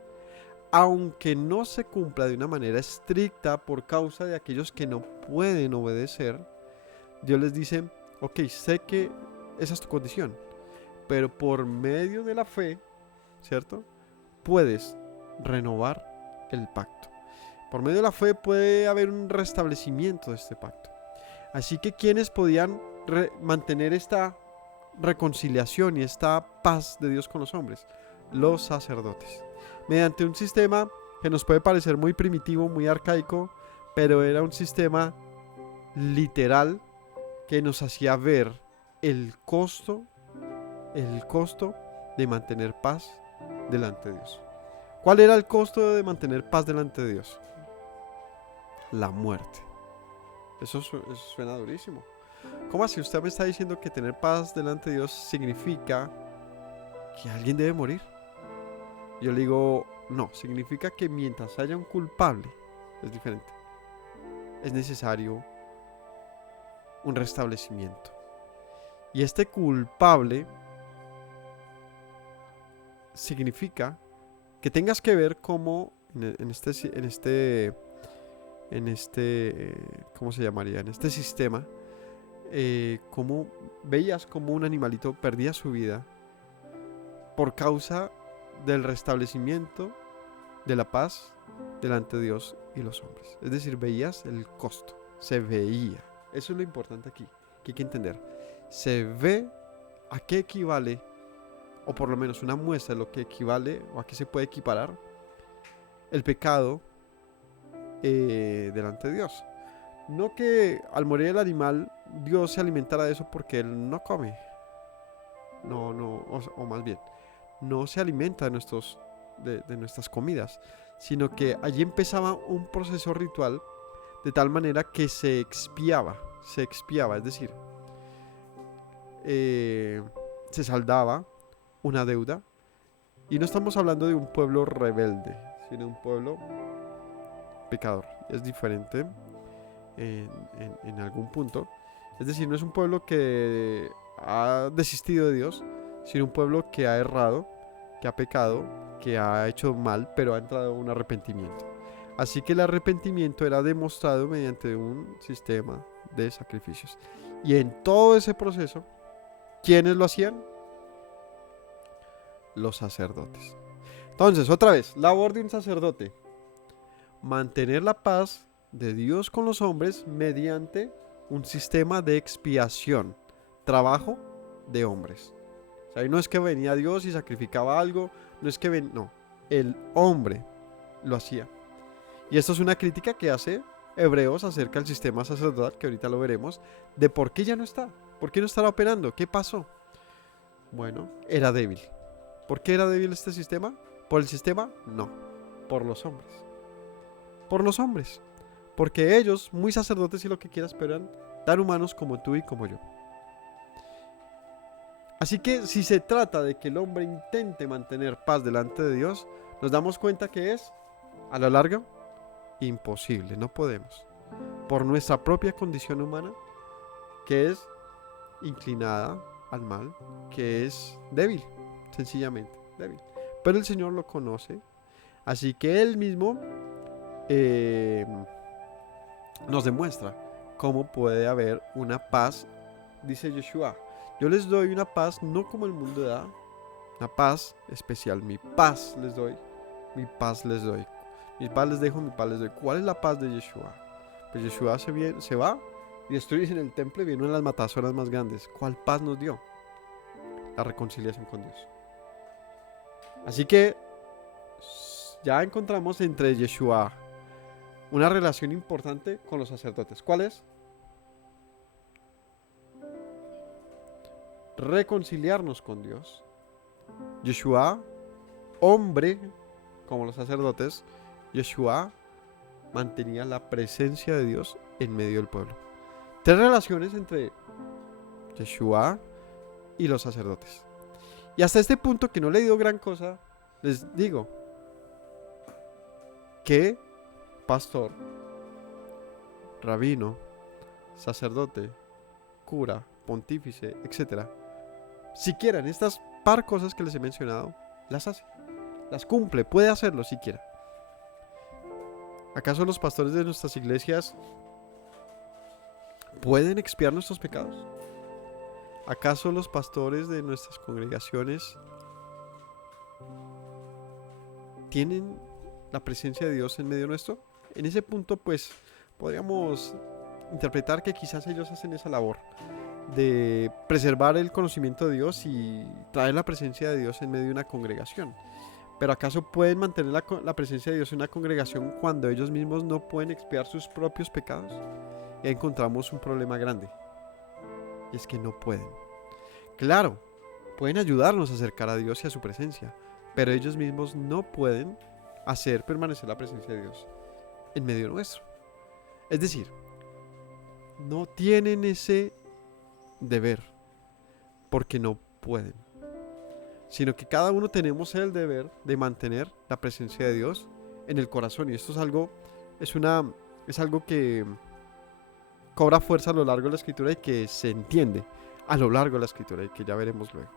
aunque no se cumpla de una manera estricta por causa de aquellos que no pueden obedecer, Dios les dice, ok, sé que esa es tu condición, pero por medio de la fe, ¿cierto? Puedes renovar el pacto. Por medio de la fe puede haber un restablecimiento de este pacto. Así que quienes podían mantener esta reconciliación y esta paz de Dios con los hombres, los sacerdotes, mediante un sistema que nos puede parecer muy primitivo, muy arcaico, pero era un sistema literal que nos hacía ver el costo de mantener paz delante de Dios. ¿Cuál era el costo de mantener paz delante de Dios? La muerte. Eso suena durísimo. ¿Cómo así usted me está diciendo que tener paz delante de Dios significa que alguien debe morir? Yo le digo, no, significa que mientras haya un culpable, es diferente. Es necesario un restablecimiento. Y este culpable significa que tengas que ver cómo en este ¿cómo se llamaría? En este sistema, cómo veías como un animalito perdía su vida por causa del restablecimiento de la paz delante de Dios y los hombres. Es decir, veías el costo, se veía. Eso es lo importante aquí, que hay que entender. Se ve a qué equivale, o por lo menos una muestra de lo que equivale, o a qué se puede equiparar el pecado delante de Dios. No que al morir el animal, Dios se alimentara de eso porque Él no come. No, o más bien, no se alimenta de nuestras comidas, sino que allí empezaba un proceso ritual de tal manera que se expiaba, es decir, se saldaba una deuda, y no estamos hablando de un pueblo rebelde, sino de un pueblo pecador. Es diferente en algún punto, es decir, no es un pueblo que ha desistido de Dios, sino un pueblo que ha errado, que ha pecado, que ha hecho mal, pero ha entrado en un arrepentimiento. Así que el arrepentimiento era demostrado mediante un sistema de sacrificios. Y en todo ese proceso, ¿quiénes lo hacían? Los sacerdotes. Entonces, otra vez, labor de un sacerdote: mantener la paz de Dios con los hombres mediante un sistema de expiación, trabajo de hombres. O sea, no es que venía Dios y sacrificaba algo, no, el hombre lo hacía. Y esto es una crítica que hace Hebreos acerca del sistema sacerdotal, que ahorita lo veremos, de por qué ya no está, por qué no estará operando, qué pasó. Bueno, era débil. ¿Por qué era débil este sistema? ¿Por el sistema? No, por los hombres. Por los hombres. Porque ellos, muy sacerdotes y lo que quieras, pero eran tan humanos como tú y como yo. Así que si se trata de que el hombre intente mantener paz delante de Dios, nos damos cuenta que es, a la larga, imposible. No podemos. Por nuestra propia condición humana, que es inclinada al mal, que es débil, sencillamente débil. Pero el Señor lo conoce, así que Él mismo nos demuestra cómo puede haber una paz. Dice Yeshua: yo les doy una paz no como el mundo da, una paz especial. Mi paz les doy, mi paz les doy. Mi paz les dejo, mi paz les doy. ¿Cuál es la paz de Yeshua? Pues Yeshua se va y destruye en el templo, y viene una de las matazoras más grandes. ¿Cuál paz nos dio? La reconciliación con Dios. Así que ya encontramos entre Yeshua una relación importante con los sacerdotes. ¿Cuál es? Reconciliarnos con Dios. Yeshua, hombre como los sacerdotes, Yeshua mantenía la presencia de Dios en medio del pueblo. Tres relaciones entre Yeshua y los sacerdotes. Y hasta este punto, que no le digo gran cosa, les digo que pastor, rabino, sacerdote, cura, pontífice, etc., siquiera en estas par cosas que les he mencionado, las hace, las cumple, puede hacerlo siquiera. ¿Acaso los pastores de nuestras iglesias pueden expiar nuestros pecados? ¿Acaso los pastores de nuestras congregaciones tienen la presencia de Dios en medio nuestro? En ese punto, pues, podríamos interpretar que quizás ellos hacen esa labor de preservar el conocimiento de Dios y traer la presencia de Dios en medio de una congregación. Pero ¿acaso pueden mantener la presencia de Dios en una congregación cuando ellos mismos no pueden expiar sus propios pecados? Y ahí encontramos un problema grande. Y es que no pueden. Claro, pueden ayudarnos a acercar a Dios y a su presencia, pero ellos mismos no pueden hacer permanecer la presencia de Dios en medio nuestro. Es decir, no tienen ese deber porque no pueden, sino que cada uno tenemos el deber de mantener la presencia de Dios en el corazón. Y esto es algo, es algo que cobra fuerza a lo largo de la escritura y que se entiende a lo largo de la escritura y que ya veremos luego.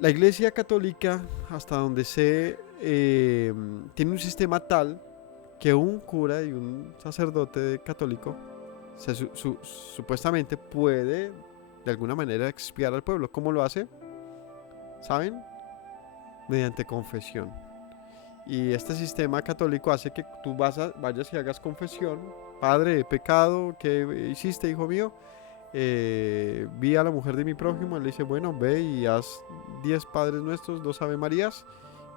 La Iglesia Católica, hasta donde sé, tiene un sistema tal que un cura y un sacerdote católico supuestamente puede de alguna manera expiar al pueblo. ¿Cómo lo hace? ¿Saben? Mediante confesión. Y este sistema católico hace que tú vayas y hagas confesión. Padre, he pecado, ¿qué hiciste, hijo mío? Vi a la mujer de mi prójimo. Él le dice, bueno, ve y haz 10 Padres Nuestros, 2 Ave Marías.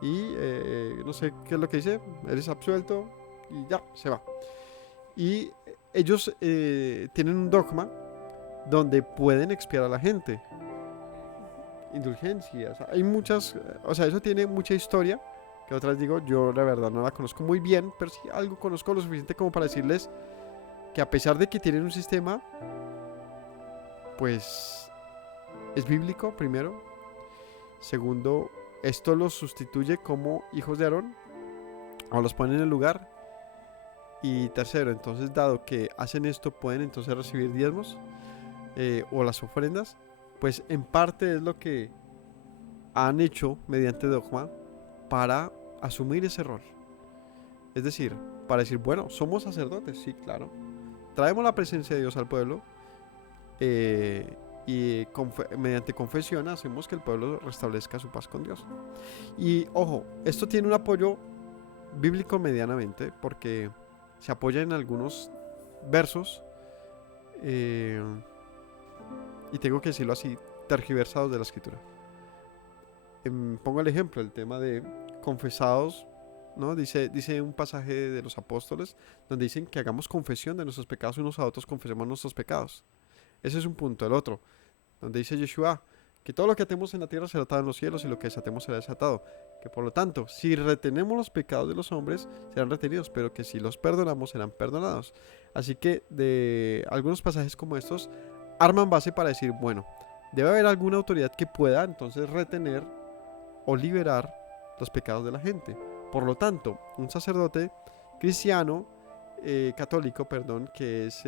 Y no sé qué es lo que dice. Eres absuelto y ya, se va. Y ellos tienen un dogma donde pueden expiar a la gente. Indulgencias. Hay muchas, o sea, eso tiene mucha historia. Que otras digo, yo la verdad no la conozco muy bien, pero sí algo conozco lo suficiente como para decirles que a pesar de que tienen un sistema, pues es bíblico, primero. Segundo, esto los sustituye como hijos de Aarón, o los ponen en el lugar. Y tercero, entonces dado que hacen esto, pueden entonces recibir diezmos o las ofrendas, pues en parte es lo que han hecho mediante dogma para asumir ese rol. Es decir, para decir, bueno, somos sacerdotes, sí, claro. Traemos la presencia de Dios al pueblo y mediante confesión hacemos que el pueblo restablezca su paz con Dios. Y ojo, esto tiene un apoyo bíblico medianamente porque se apoya en algunos versos y tengo que decirlo así, tergiversados de la escritura. Pongo el ejemplo, el tema de confesados, ¿no? Dice un pasaje de los apóstoles donde dicen que hagamos confesión de nuestros pecados unos a otros, confesemos nuestros pecados. Ese es un punto. El otro, donde dice Yeshua, que todo lo que atemos en la tierra será atado en los cielos y lo que desatemos será desatado. Que por lo tanto, si retenemos los pecados de los hombres, serán retenidos, pero que si los perdonamos, serán perdonados. Así que de algunos pasajes como estos, arman base para decir, bueno, debe haber alguna autoridad que pueda entonces retener o liberar los pecados de la gente. Por lo tanto, un sacerdote cristiano, católico, perdón, que es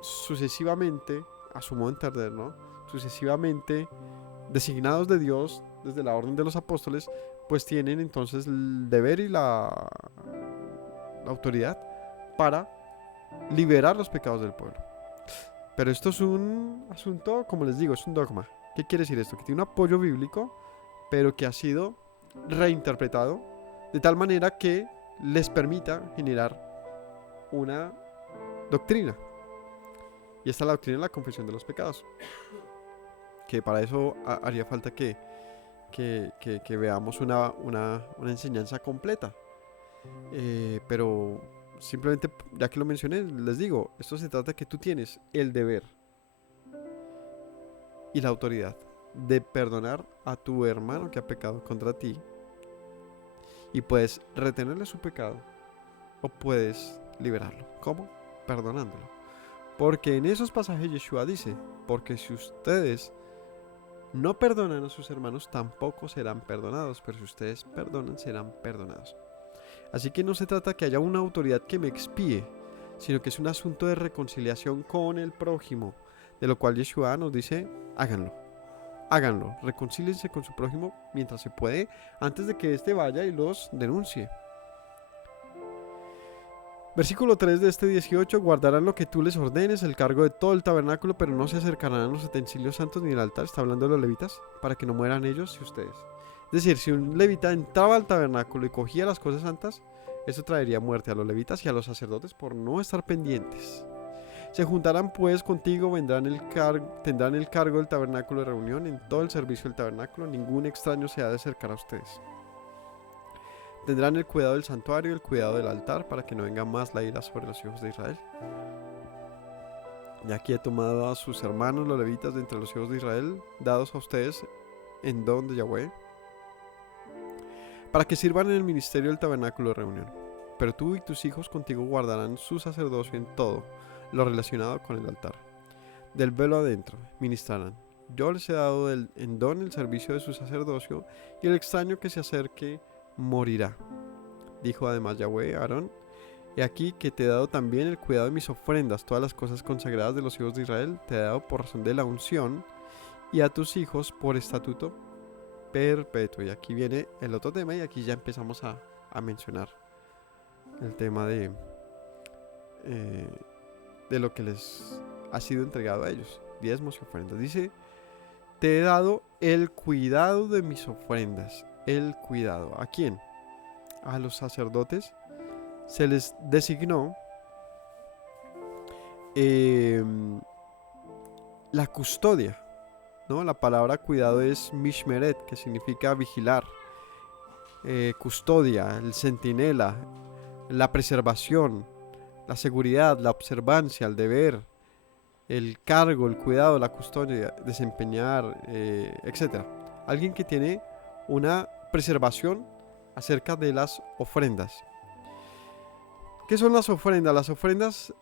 sucesivamente, a su modo de entender, ¿no? Sucesivamente designados de Dios desde la orden de los apóstoles, pues tienen entonces el deber y la autoridad para liberar los pecados del pueblo. Pero esto es un asunto, como les digo, es un dogma. ¿Qué quiere decir esto? Que tiene un apoyo bíblico, pero que ha sido reinterpretado de tal manera que les permita generar una doctrina. Y esta es la doctrina de la confesión de los pecados. Que para eso haría falta que veamos una enseñanza completa. Pero simplemente, ya que lo mencioné, les digo, esto se trata de que tú tienes el deber y la autoridad de perdonar a tu hermano que ha pecado contra ti. Y puedes retenerle su pecado o puedes liberarlo. ¿Cómo? Perdonándolo. Porque en esos pasajes Yeshua dice, porque si ustedes no perdonan a sus hermanos, tampoco serán perdonados, pero si ustedes perdonan, serán perdonados. Así que no se trata que haya una autoridad que me expíe, sino que es un asunto de reconciliación con el prójimo, de lo cual Yeshua nos dice, háganlo. háganlo, reconcíliense con su prójimo mientras se puede, antes de que éste vaya y los denuncie. Versículo 3 de este 18, guardarán lo que tú les ordenes, el cargo de todo el tabernáculo, pero no se acercarán a los utensilios santos ni al altar, está hablando de los levitas, para que no mueran ellos y ustedes. Es decir, si un levita entraba al tabernáculo y cogía las cosas santas, eso traería muerte a los levitas y a los sacerdotes por no estar pendientes. Se juntarán pues contigo, tendrán el cargo del tabernáculo de reunión en todo el servicio del tabernáculo, ningún extraño se ha de acercar a ustedes. Tendrán el cuidado del santuario y el cuidado del altar para que no venga más la ira sobre los hijos de Israel. Y aquí he tomado a sus hermanos los levitas de entre los hijos de Israel, dados a ustedes en don de Yahweh, para que sirvan en el ministerio del tabernáculo de reunión. Pero tú y tus hijos contigo guardarán su sacerdocio en todo lo relacionado con el altar. Del velo adentro ministrarán. Yo les he dado en don el servicio de su sacerdocio, y el extraño que se acerque morirá. Dijo además Yahweh a Aarón: he aquí que te he dado también el cuidado de mis ofrendas, todas las cosas consagradas de los hijos de Israel te he dado por razón de la unción, y a tus hijos por estatuto perpetuo. Y aquí viene el otro tema, y aquí ya empezamos a mencionar el tema de lo que les ha sido entregado a ellos, diezmos y ofrendas. Dice: te he dado el cuidado de mis ofrendas. El cuidado. ¿A quién? A los sacerdotes se les designó la custodia, ¿no? La palabra cuidado es mishmeret, que significa vigilar, custodia, el centinela, la preservación, la seguridad, la observancia, el deber, el cargo, el cuidado, la custodia, desempeñar, etc. Alguien que tiene una preservación acerca de las ofrendas. ¿Qué son las ofrendas? Las ofrendas,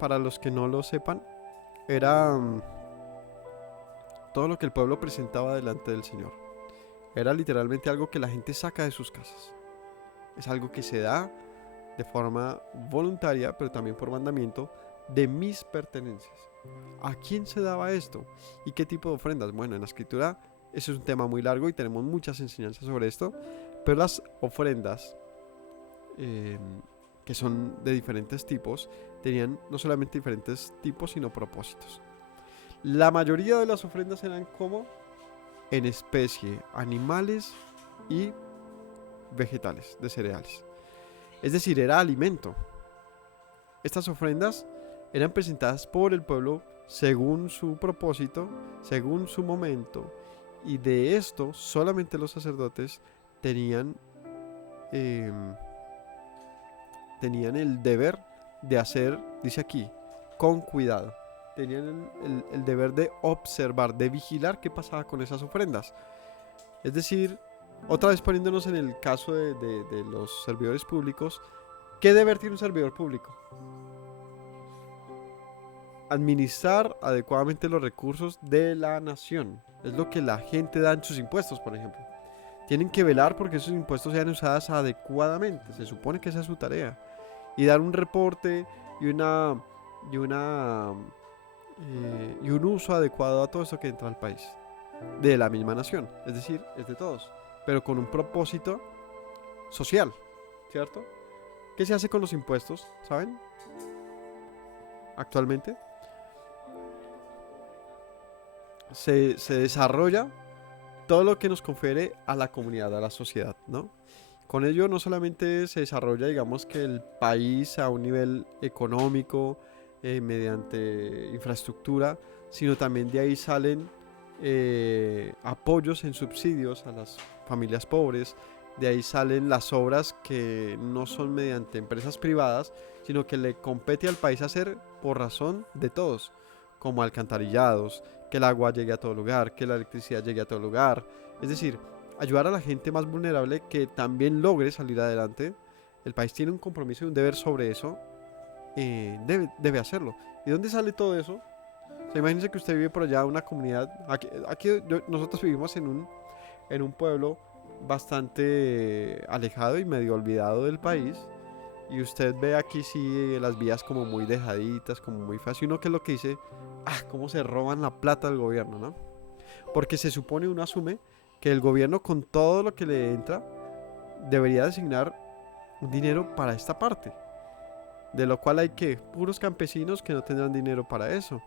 para los que no lo sepan, era todo lo que el pueblo presentaba delante del Señor. Era literalmente algo que la gente saca de sus casas. Es algo que se da de forma voluntaria, pero también por mandamiento, de mis pertenencias. ¿A quién se daba esto? ¿Y qué tipo de ofrendas? Bueno, en la escritura eso es un tema muy largo y tenemos muchas enseñanzas sobre esto, pero las ofrendas, que son de diferentes tipos, tenían no solamente diferentes tipos, sino propósitos. La mayoría de las ofrendas eran como en especie, animales y vegetales, de cereales. Es decir, era alimento. Estas ofrendas eran presentadas por el pueblo según su propósito, según su momento, y de esto solamente los sacerdotes tenían el deber de hacer, dice aquí, con cuidado. Tenían el deber de observar, de vigilar qué pasaba con esas ofrendas. Es decir, otra vez poniéndonos en el caso de los servidores públicos, ¿qué deber tiene un servidor público? Administrar adecuadamente los recursos de la nación. Es lo que la gente da en sus impuestos, por ejemplo. Tienen que velar porque esos impuestos sean usados adecuadamente. Se supone que esa es su tarea. Y dar un reporte y un uso adecuado a todo eso que entra al país. De la misma nación. Es decir, es de todos. Pero con un propósito social. ¿Cierto? ¿Qué se hace con los impuestos? ¿Saben? Actualmente se desarrolla todo lo que nos confiere a la comunidad, a la sociedad, ¿no? Con ello no solamente se desarrolla, digamos, que el país a un nivel económico, mediante infraestructura, sino también de ahí salen apoyos en subsidios a las familias pobres. De ahí salen las obras que no son mediante empresas privadas, sino que le compete al país hacer por razón de todos, como alcantarillados, que el agua llegue a todo lugar, que la electricidad llegue a todo lugar. Es decir, ayudar a la gente más vulnerable que también logre salir adelante. El país tiene un compromiso y un deber sobre eso. Debe hacerlo. ¿Y dónde sale todo eso? O sea, imagínense que usted vive por allá, una comunidad. Nosotros vivimos en un pueblo bastante alejado y medio olvidado del país. Y usted ve aquí sí las vías como muy dejaditas, como muy fácil. Uno que es lo que dice, cómo se roban la plata del gobierno, ¿no? Porque se supone, uno asume, que el gobierno con todo lo que le entra debería designar un dinero para esta parte. De lo cual hay que puros campesinos que no tendrán dinero para eso.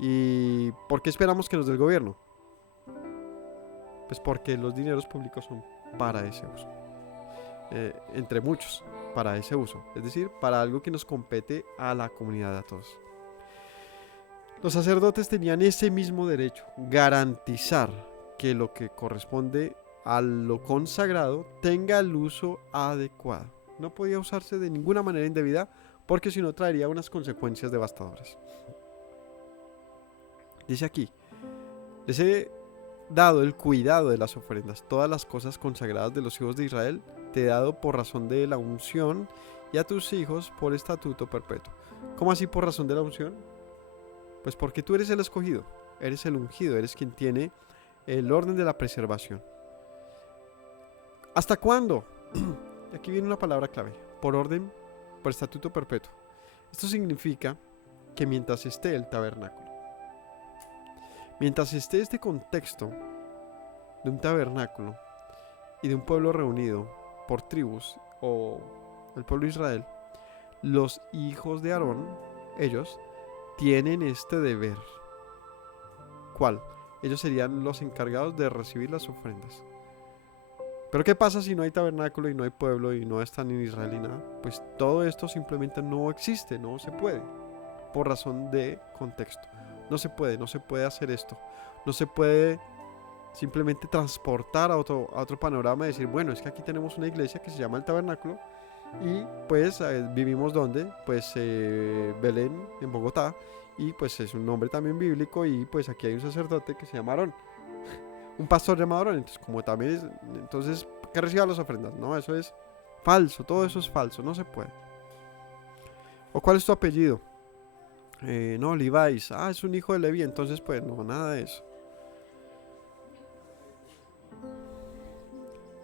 ¿Y por qué esperamos que nos dé el gobierno? Pues porque los dineros públicos son para ese uso. Entre muchos, para ese uso. Es decir, para algo que nos compete a la comunidad, a todos. Los sacerdotes tenían ese mismo derecho, garantizar que lo que corresponde a lo consagrado tenga el uso adecuado. No podía usarse de ninguna manera indebida, porque si no traería unas consecuencias devastadoras. Dice aquí: les he dado el cuidado de las ofrendas, todas las cosas consagradas de los hijos de Israel, te he dado por razón de la unción, y a tus hijos por estatuto perpetuo. ¿Cómo así por razón de la unción? Pues porque tú eres el escogido, eres el ungido, eres quien tiene el orden de la preservación. ¿Hasta cuándo? Aquí viene una palabra clave: por orden, por estatuto perpetuo. Esto significa que mientras esté el tabernáculo, mientras esté este contexto de un tabernáculo y de un pueblo reunido por tribus o el pueblo de Israel, los hijos de Aarón, ellos tienen este deber. ¿Cuál? Ellos serían los encargados de recibir las ofrendas. Pero ¿qué pasa si no hay tabernáculo y no hay pueblo y no están en Israel y nada? Pues todo esto simplemente no existe, no se puede, por razón de contexto. No se puede hacer esto. No se puede simplemente transportar a otro panorama y decir, bueno, es que aquí tenemos una iglesia que se llama el tabernáculo y pues vivimos ¿dónde? Pues Belén, en Bogotá, y pues es un nombre también bíblico, y pues aquí hay un sacerdote que se llama Aarón, un pastor llamado Aarón. Entonces, como también es, entonces, que reciba las ofrendas. No, eso es falso, todo eso es falso, no se puede. ¿O cuál es tu apellido? No, Levi's. Ah, es un hijo de Levi, entonces pues no, nada de eso.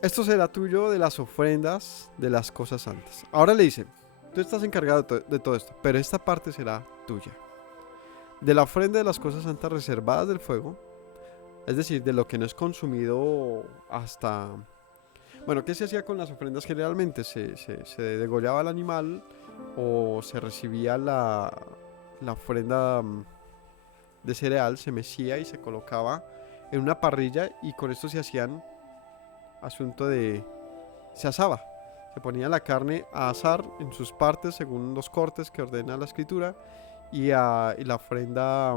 Esto será tuyo de las ofrendas de las cosas santas. Ahora le dice, tú estás encargado de todo esto, pero esta parte será tuya. De la ofrenda de las cosas santas reservadas del fuego, es decir, de lo que no es consumido hasta... Bueno, ¿qué se hacía con las ofrendas generalmente? Se degollaba el animal o se recibía la ofrenda de cereal, se mecía y se colocaba en una parrilla, y con esto se hacían asunto de... se asaba. Se ponía la carne a asar en sus partes según los cortes que ordena la escritura, y la ofrenda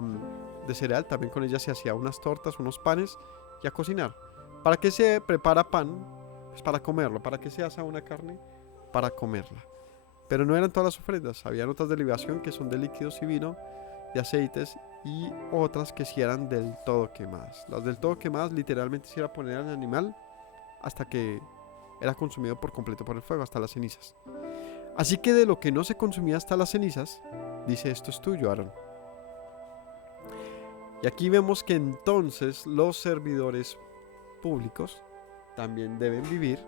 de cereal también, con ella se hacía unas tortas, unos panes, y a cocinar. ¿Para qué se prepara pan? Pues para comerlo. ¿Para qué se asa una carne? Para comerla. Pero no eran todas las ofrendas, habían otras de libación que son de líquidos y vino, de aceites, y otras que sí eran del todo quemadas. Las del todo quemadas literalmente se era poner al animal hasta que era consumido por completo por el fuego, hasta las cenizas. Así que de lo que no se consumía hasta las cenizas, dice, esto es tuyo, Aarón. Y aquí vemos que entonces los servidores públicos también deben vivir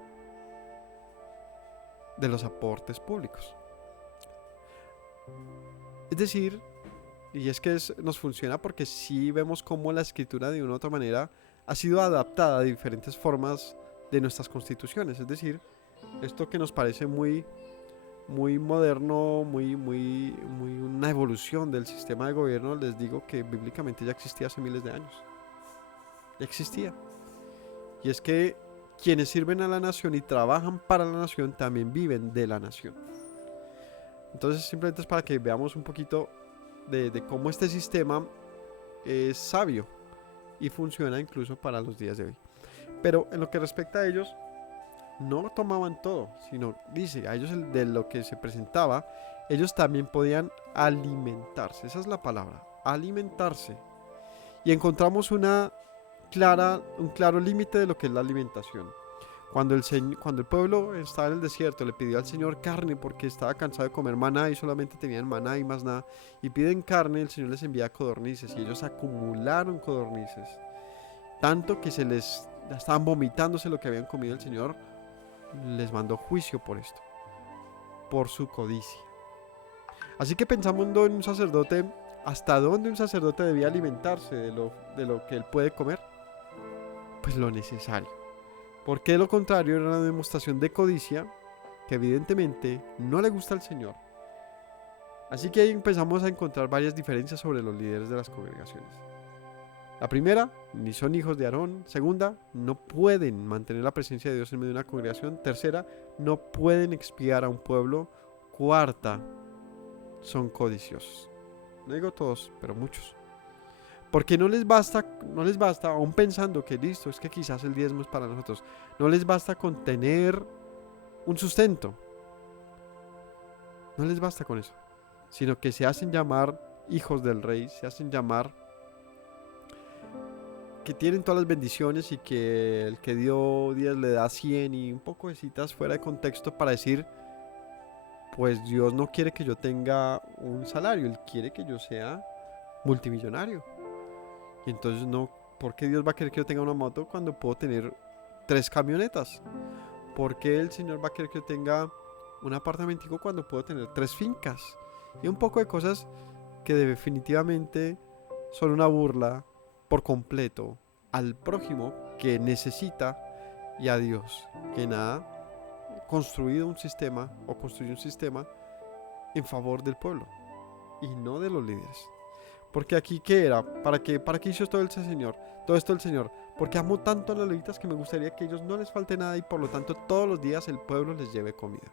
de los aportes públicos. Es decir, y es que nos funciona porque sí vemos cómo la escritura de una u otra manera ha sido adaptada a diferentes formas de nuestras constituciones. Es decir, esto que nos parece muy moderno, muy una evolución del sistema de gobierno, les digo que bíblicamente ya existía hace miles de años. Ya existía. Y es que quienes sirven a la nación y trabajan para la nación también viven de la nación. Entonces simplemente es para que veamos un poquito de cómo este sistema es sabio y funciona incluso para los días de hoy. Pero en lo que respecta a ellos, no tomaban todo, sino dice, a ellos de lo que se presentaba, ellos también podían alimentarse. Esa es la palabra, alimentarse. Y encontramos un claro límite de lo que es la alimentación. Cuando el pueblo estaba en el desierto, le pidió al Señor carne porque estaba cansado de comer maná y solamente tenían maná y más nada, y piden carne, el Señor les envía codornices, y ellos acumularon codornices, tanto que estaban vomitándose lo que habían comido. El Señor les mandó juicio por esto, por su codicia. Así que pensando en un sacerdote, ¿hasta dónde un sacerdote debía alimentarse de lo que él puede comer? pues lo necesario. Porque de lo contrario era una demostración de codicia que evidentemente no le gusta al Señor. Así que ahí empezamos a encontrar varias diferencias sobre los líderes de las congregaciones. La primera, ni son hijos de Aarón. Segunda, no pueden mantener la presencia de Dios en medio de una congregación. Tercera, no pueden expiar a un pueblo. Cuarta, son codiciosos. No digo todos, pero muchos. Porque no les basta, aún pensando que listo, es que quizás el diezmo es para nosotros. No les basta con tener un sustento. No les basta con eso. Sino que se hacen llamar hijos del rey, se hacen llamar que tienen todas las bendiciones y que el que dio 10 le da 100 y un poco de citas fuera de contexto para decir, pues Dios no quiere que yo tenga un salario, Él quiere que yo sea multimillonario. Y entonces no, ¿por qué Dios va a querer que yo tenga una moto cuando puedo tener 3 camionetas? ¿Por qué el Señor va a querer que yo tenga un apartamentico cuando puedo tener 3 fincas? Y un poco de cosas que definitivamente son una burla por completo al prójimo que necesita y a Dios, que ha construido un sistema o construyó un sistema en favor del pueblo y no de los líderes. Porque aquí, ¿qué era? ¿Para qué hizo todo esto el Señor? Porque amo tanto a los levitas que me gustaría que a ellos no les falte nada y por lo tanto todos los días el pueblo les lleve comida.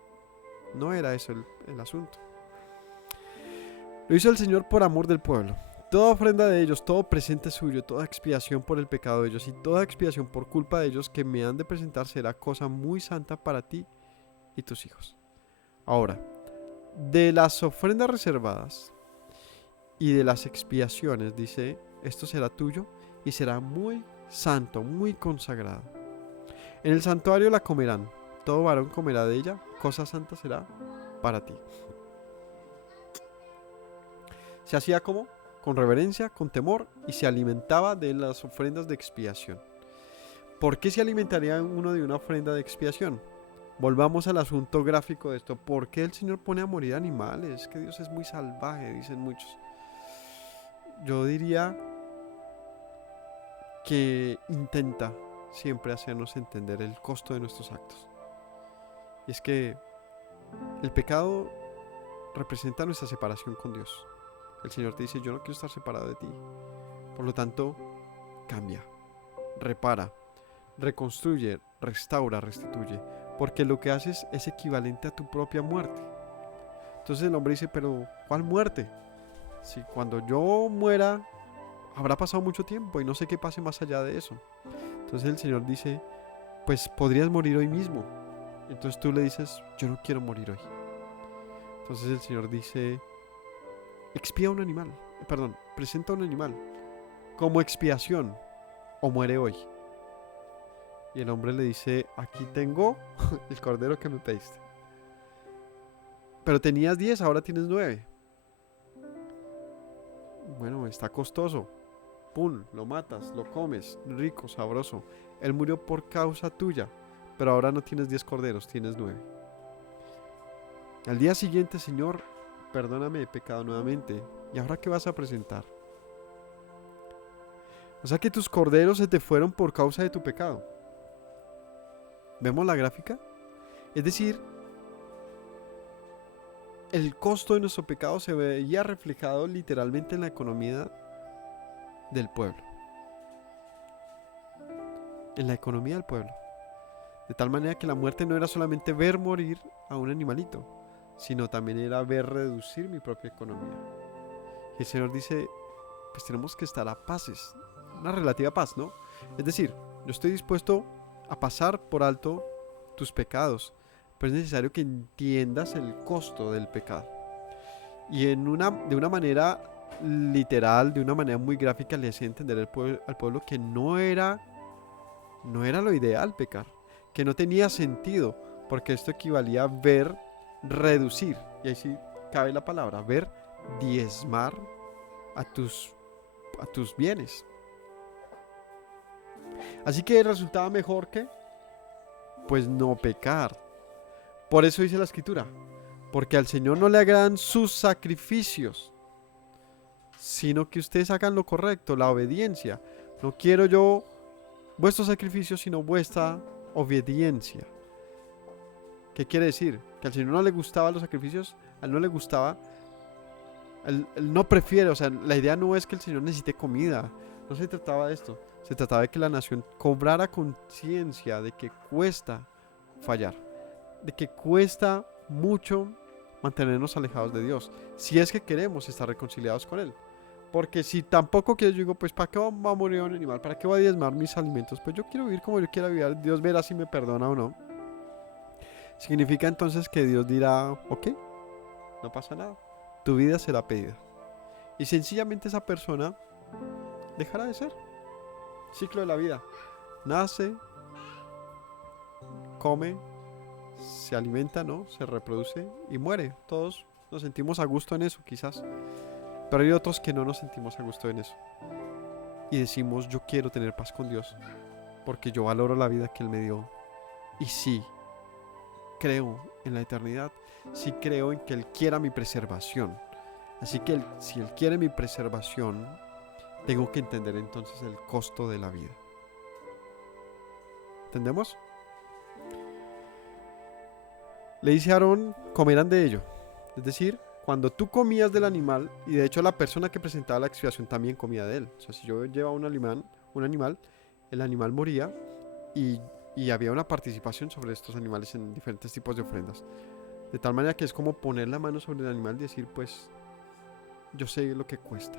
No era eso el asunto. Lo hizo el Señor por amor del pueblo. Toda ofrenda de ellos, todo presente suyo, toda expiación por el pecado de ellos y toda expiación por culpa de ellos que me han de presentar será cosa muy santa para ti y tus hijos. Ahora, de las ofrendas reservadas y de las expiaciones, dice, esto será tuyo y será muy santo, muy consagrado. En el santuario la comerán, todo varón comerá de ella, cosa santa será para ti. Se hacía como con reverencia, con temor, y se alimentaba de las ofrendas de expiación. ¿Por qué se alimentaría uno de una ofrenda de expiación? Volvamos al asunto gráfico de esto. ¿Por qué el Señor pone a morir animales? Es que Dios es muy salvaje, dicen muchos. Yo diría que intenta siempre hacernos entender el costo de nuestros actos. Y es que el pecado representa nuestra separación con Dios. El Señor te dice, yo no quiero estar separado de ti. Por lo tanto, cambia, repara, reconstruye, restaura, restituye. Porque lo que haces es equivalente a tu propia muerte. Entonces el hombre dice, pero ¿cuál muerte? Si cuando yo muera, habrá pasado mucho tiempo y no sé qué pase más allá de eso. Entonces el Señor dice, pues podrías morir hoy mismo. Entonces tú le dices, yo no quiero morir hoy. Entonces el Señor dice, presenta un animal como expiación o muere hoy. Y el hombre le dice, aquí tengo el cordero que me pediste. Pero tenías 10, ahora tienes 9. Bueno, está costoso. Pum, lo matas, lo comes, rico, sabroso. Él murió por causa tuya, pero ahora no tienes 10 corderos, tienes 9. Al día siguiente, Señor, perdóname, he pecado nuevamente. ¿Y ahora qué vas a presentar? O sea que tus corderos se te fueron por causa de tu pecado. ¿Vemos la gráfica? Es decir, el costo de nuestro pecado se veía reflejado literalmente en la economía del pueblo. En la economía del pueblo. De tal manera que la muerte no era solamente ver morir a un animalito, sino también era ver reducir mi propia economía. Y el Señor dice, pues tenemos que estar a paces, una relativa paz, ¿no? Es decir, yo estoy dispuesto a pasar por alto tus pecados, pero es necesario que entiendas el costo del pecado. Y de una manera literal, de una manera muy gráfica, le hace entender al pueblo que no era lo ideal pecar, que no tenía sentido, porque esto equivalía a ver reducir, y ahí sí cabe la palabra, ver diezmar a tus bienes. Así que resultaba mejor que pues no pecar. Por eso dice la escritura, porque al Señor no le agradan sus sacrificios, sino que ustedes hagan lo correcto, la obediencia. No quiero yo vuestro sacrificio, sino vuestra obediencia. ¿Qué quiere decir? Que al Señor no le gustaban los sacrificios, a Él no le gustaba, él no prefiere, o sea, la idea no es que el Señor necesite comida, no se trataba de esto, se trataba de que la nación cobrara conciencia de que cuesta fallar, de que cuesta mucho mantenernos alejados de Dios, si es que queremos estar reconciliados con Él. Porque si tampoco quiero, yo digo, pues ¿para qué va a morir un animal? ¿Para qué voy a diezmar mis alimentos? Pues yo quiero vivir como yo quiera vivir, Dios verá si me perdona o no. Significa entonces que Dios dirá, ok, no pasa nada, tu vida será pedida. Y sencillamente esa persona dejará de ser. Ciclo de la vida. Nace, come, se alimenta, ¿no? Se reproduce y muere. Todos nos sentimos a gusto en eso, quizás. Pero hay otros que no nos sentimos a gusto en eso. Y decimos, yo quiero tener paz con Dios, porque yo valoro la vida que Él me dio. Y sí, creo en la eternidad. Sí creo en que Él quiera mi preservación. Así que si Él quiere mi preservación, tengo que entender entonces el costo de la vida. ¿Entendemos? Le dice a Aarón, comerán de ello. Es decir, cuando tú comías del animal, y de hecho la persona que presentaba la expiación también comía de él. O sea, si yo llevaba un animal, el animal moría y había una participación sobre estos animales en diferentes tipos de ofrendas. De tal manera que es como poner la mano sobre el animal y decir, pues, yo sé lo que cuesta.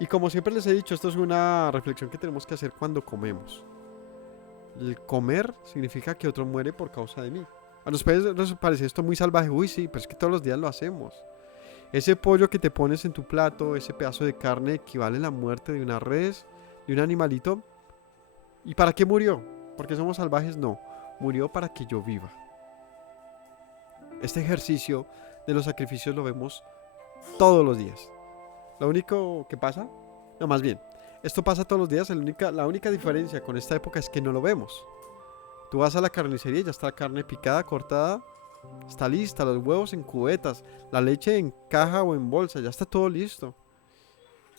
Y como siempre les he dicho, esto es una reflexión que tenemos que hacer cuando comemos. El comer significa que otro muere por causa de mí. A nos parece esto muy salvaje. Uy, sí, pero es que todos los días lo hacemos. Ese pollo que te pones en tu plato, ese pedazo de carne equivale a la muerte de una res, de un animalito. ¿Y para qué murió? ¿Porque somos salvajes? No. Murió para que yo viva. Este ejercicio de los sacrificios lo vemos todos los días. Lo único que pasa, no, más bien, esto pasa todos los días. La única diferencia con esta época es que no lo vemos. Tú vas a la carnicería y ya está la carne picada, cortada, está lista, los huevos en cubetas, la leche en caja o en bolsa, ya está todo listo.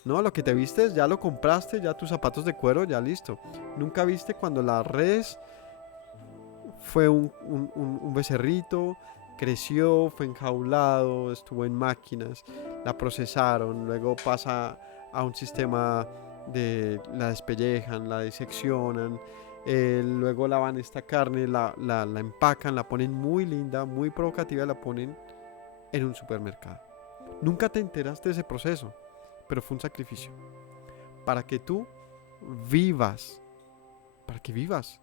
No, lo que te vistes ya lo compraste, ya tus zapatos de cuero, ya listo. Nunca viste cuando la res fue un becerrito, creció, fue enjaulado, estuvo en máquinas, la procesaron, luego pasa a un sistema de la despellejan, la diseccionan, luego lavan esta carne, la empacan, la ponen muy linda, muy provocativa, la ponen en un supermercado. Nunca te enteraste de ese proceso, pero fue un sacrificio para que tú vivas, para que vivas.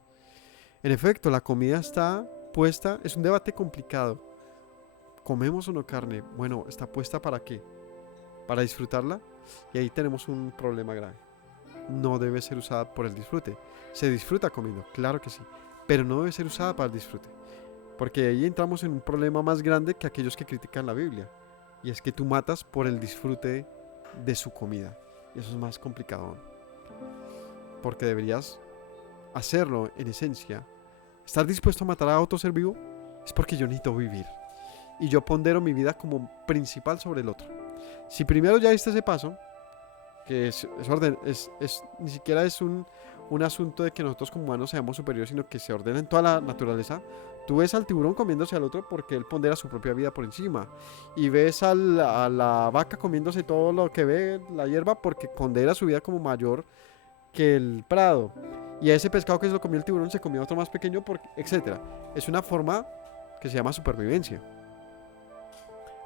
En efecto, la comida está puesta, es un debate complicado. ¿Comemos o no carne? Bueno, ¿está puesta para qué? ¿Para disfrutarla? Y ahí tenemos un problema grave. No debe ser usada por el disfrute. Se disfruta comiendo, claro que sí, pero no debe ser usada para el disfrute. Porque ahí entramos en un problema más grande que aquellos que critican la Biblia. Y es que tú matas por el disfrute de su comida. Y eso es más complicado aún. Porque deberías hacerlo en esencia. Estar dispuesto a matar a otro ser vivo es porque yo necesito vivir. Y yo pondero mi vida como principal sobre el otro. Si primero ya diste ese paso, que ni siquiera es un asunto de que nosotros como humanos seamos superiores, sino que se ordena en toda la naturaleza. Tú ves al tiburón comiéndose al otro porque él pondera su propia vida por encima. Y ves a la vaca comiéndose todo lo que ve, la hierba, porque pondera su vida como mayor que el prado. Y a ese pescado que se lo comió el tiburón se comió otro más pequeño, etc. Es una forma que se llama supervivencia.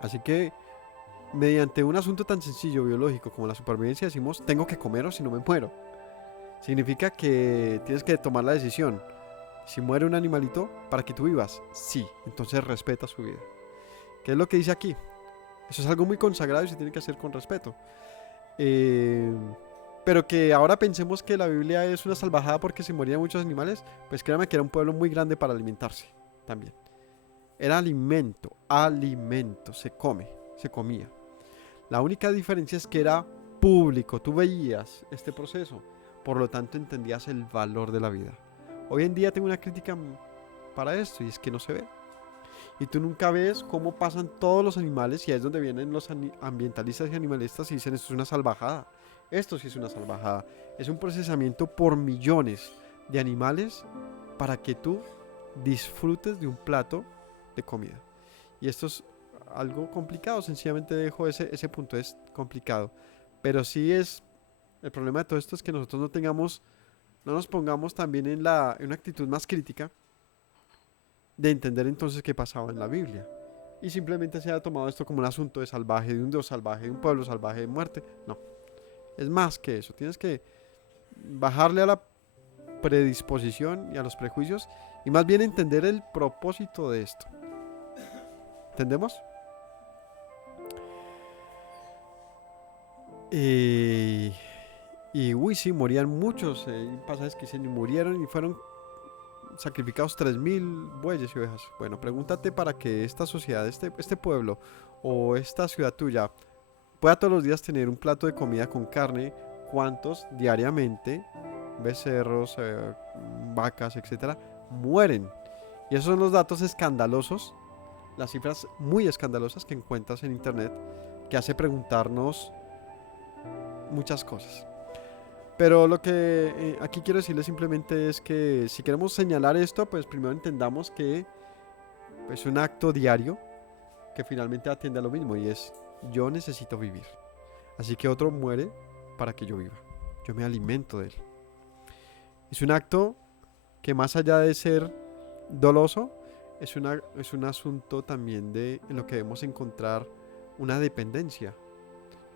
Así que mediante un asunto tan sencillo biológico como la supervivencia decimos, tengo que comer o si no me muero. Significa que tienes que tomar la decisión. Si muere un animalito, para que tú vivas, sí, entonces respeta su vida. ¿Qué es lo que dice aquí? Eso es algo muy consagrado y se tiene que hacer con respeto. Pero que ahora pensemos que la Biblia es una salvajada porque se morían muchos animales, pues créanme que era un pueblo muy grande para alimentarse también. Era alimento, se comía. La única diferencia es que era público, tú veías este proceso, por lo tanto entendías el valor de la vida. Hoy en día tengo una crítica para esto y es que no se ve. Y tú nunca ves cómo pasan todos los animales y ahí es donde vienen los ambientalistas y animalistas y dicen esto es una salvajada. Esto sí es una salvajada. Es un procesamiento por millones de animales para que tú disfrutes de un plato de comida. Y esto es algo complicado, sencillamente dejo ese punto, es complicado. Pero sí es, el problema de todo esto es que nosotros no nos pongamos también en una actitud más crítica de entender entonces qué pasaba en la Biblia. Y simplemente se ha tomado esto como un asunto de salvaje, de un dios salvaje, de un pueblo salvaje, de muerte. No, es más que eso. Tienes que bajarle a la predisposición y a los prejuicios y más bien entender el propósito de esto. ¿Entendemos? Eh, uy, sí, morían muchos. Pasajes que dicen murieron y fueron sacrificados 3000 bueyes y ovejas. Bueno, pregúntate para que esta sociedad, este pueblo o esta ciudad tuya pueda todos los días tener un plato de comida con carne, ¿cuántos diariamente, becerros, vacas, etcétera, mueren? Y esos son los datos escandalosos, las cifras muy escandalosas que encuentras en internet, que hace preguntarnos muchas cosas. Pero lo que aquí quiero decirles simplemente es que si queremos señalar esto, pues primero entendamos que es pues, un acto diario que finalmente atiende a lo mismo y es yo necesito vivir. Así que otro muere para que yo viva. Yo me alimento de él. Es un acto que más allá de ser doloso, es un asunto también en lo que debemos encontrar una dependencia.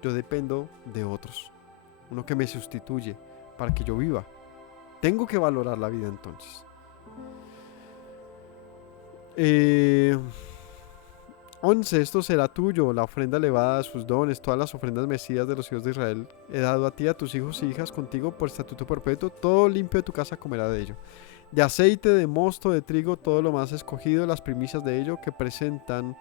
Yo dependo de otros. Uno que me sustituye para que yo viva. Tengo que valorar la vida entonces. 11. Esto será tuyo, la ofrenda elevada, sus dones, todas las ofrendas mecidas de los hijos de Israel. He dado a ti, a tus hijos y hijas contigo por estatuto perpetuo. Todo limpio de tu casa comerá de ello. De aceite, de mosto, de trigo, todo lo más escogido, las primicias de ello que presentan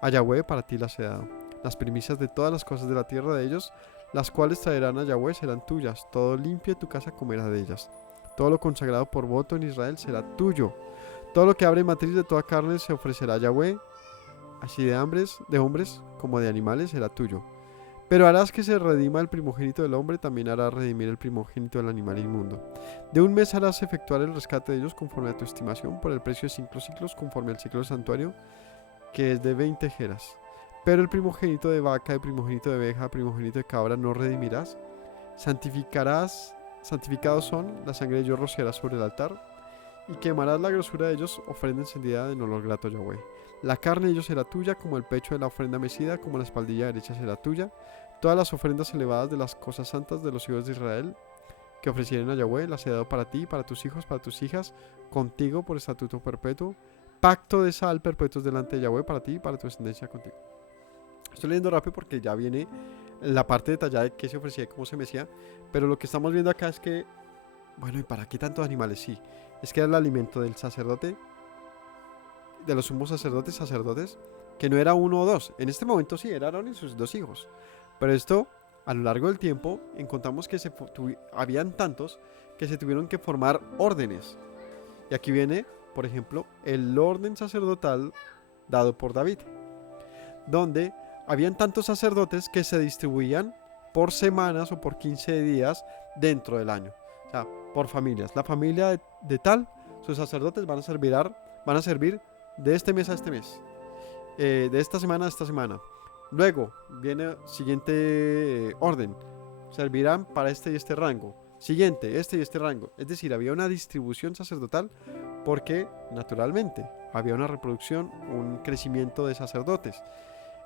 a Yahweh, para ti las he dado. Las primicias de todas las cosas de la tierra de ellos, las cuales traerán a Yahweh, serán tuyas. Todo limpio de tu casa comerá de ellas. Todo lo consagrado por voto en Israel será tuyo. Todo lo que abre matriz de toda carne se ofrecerá a Yahweh. Así de hombres como de animales será tuyo. Pero harás que se redima el primogénito del hombre, también harás redimir el primogénito del animal inmundo. De un mes harás efectuar el rescate de ellos conforme a tu estimación, por el precio de 5 ciclos, conforme al ciclo del santuario, que es de 20 jeras. Pero el primogénito de vaca, el primogénito de oveja, el primogénito de cabra no redimirás. Santificados son, la sangre de ellos rociarás sobre el altar, y quemarás la grosura de ellos, ofrenda encendida en olor grato a Yahweh. La carne de ellos será tuya, como el pecho de la ofrenda mecida, como la espaldilla derecha será tuya. Todas las ofrendas elevadas de las cosas santas de los hijos de Israel que ofrecieron a Yahweh, las he dado para ti, para tus hijos, para tus hijas, contigo por estatuto perpetuo. Pacto de sal perpetuos delante de Yahweh para ti y para tu descendencia contigo. Estoy leyendo rápido porque ya viene la parte detallada de qué se ofrecía y cómo se mecía. Pero lo que estamos viendo acá es que, bueno, ¿y para qué tantos animales? Sí, es que era el alimento del sacerdote, de los sumos sacerdotes, que no era uno o dos. En este momento sí, era Aarón y sus 2 hijos. Pero esto, a lo largo del tiempo, encontramos que habían tantos que se tuvieron que formar órdenes. Y aquí viene, por ejemplo, el orden sacerdotal dado por David, donde habían tantos sacerdotes que se distribuían por semanas o por 15 días dentro del año. O sea, por familias. La familia de tal, sus sacerdotes van a servir de este mes a este mes, de esta semana a esta semana. Luego viene siguiente orden, servirán para este y este rango. Siguiente, este y este rango. Es decir, había una distribución sacerdotal porque naturalmente había una reproducción, un crecimiento de sacerdotes.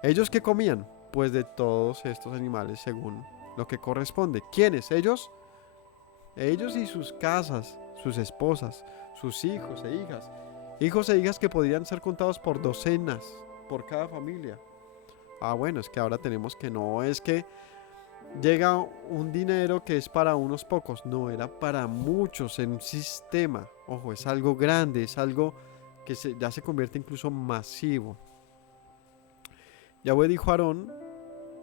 ¿Ellos qué comían? Pues de todos estos animales según lo que corresponde. ¿Quiénes? Ellos y sus casas, sus esposas, sus hijos e hijas. Hijos e hijas que podrían ser contados por docenas, por cada familia. Bueno, es que ahora tenemos que no es que llega un dinero que es para unos pocos. No, era para muchos en un sistema. Ojo, es algo grande, es algo que ya se convierte incluso masivo. Yahweh dijo a Aarón,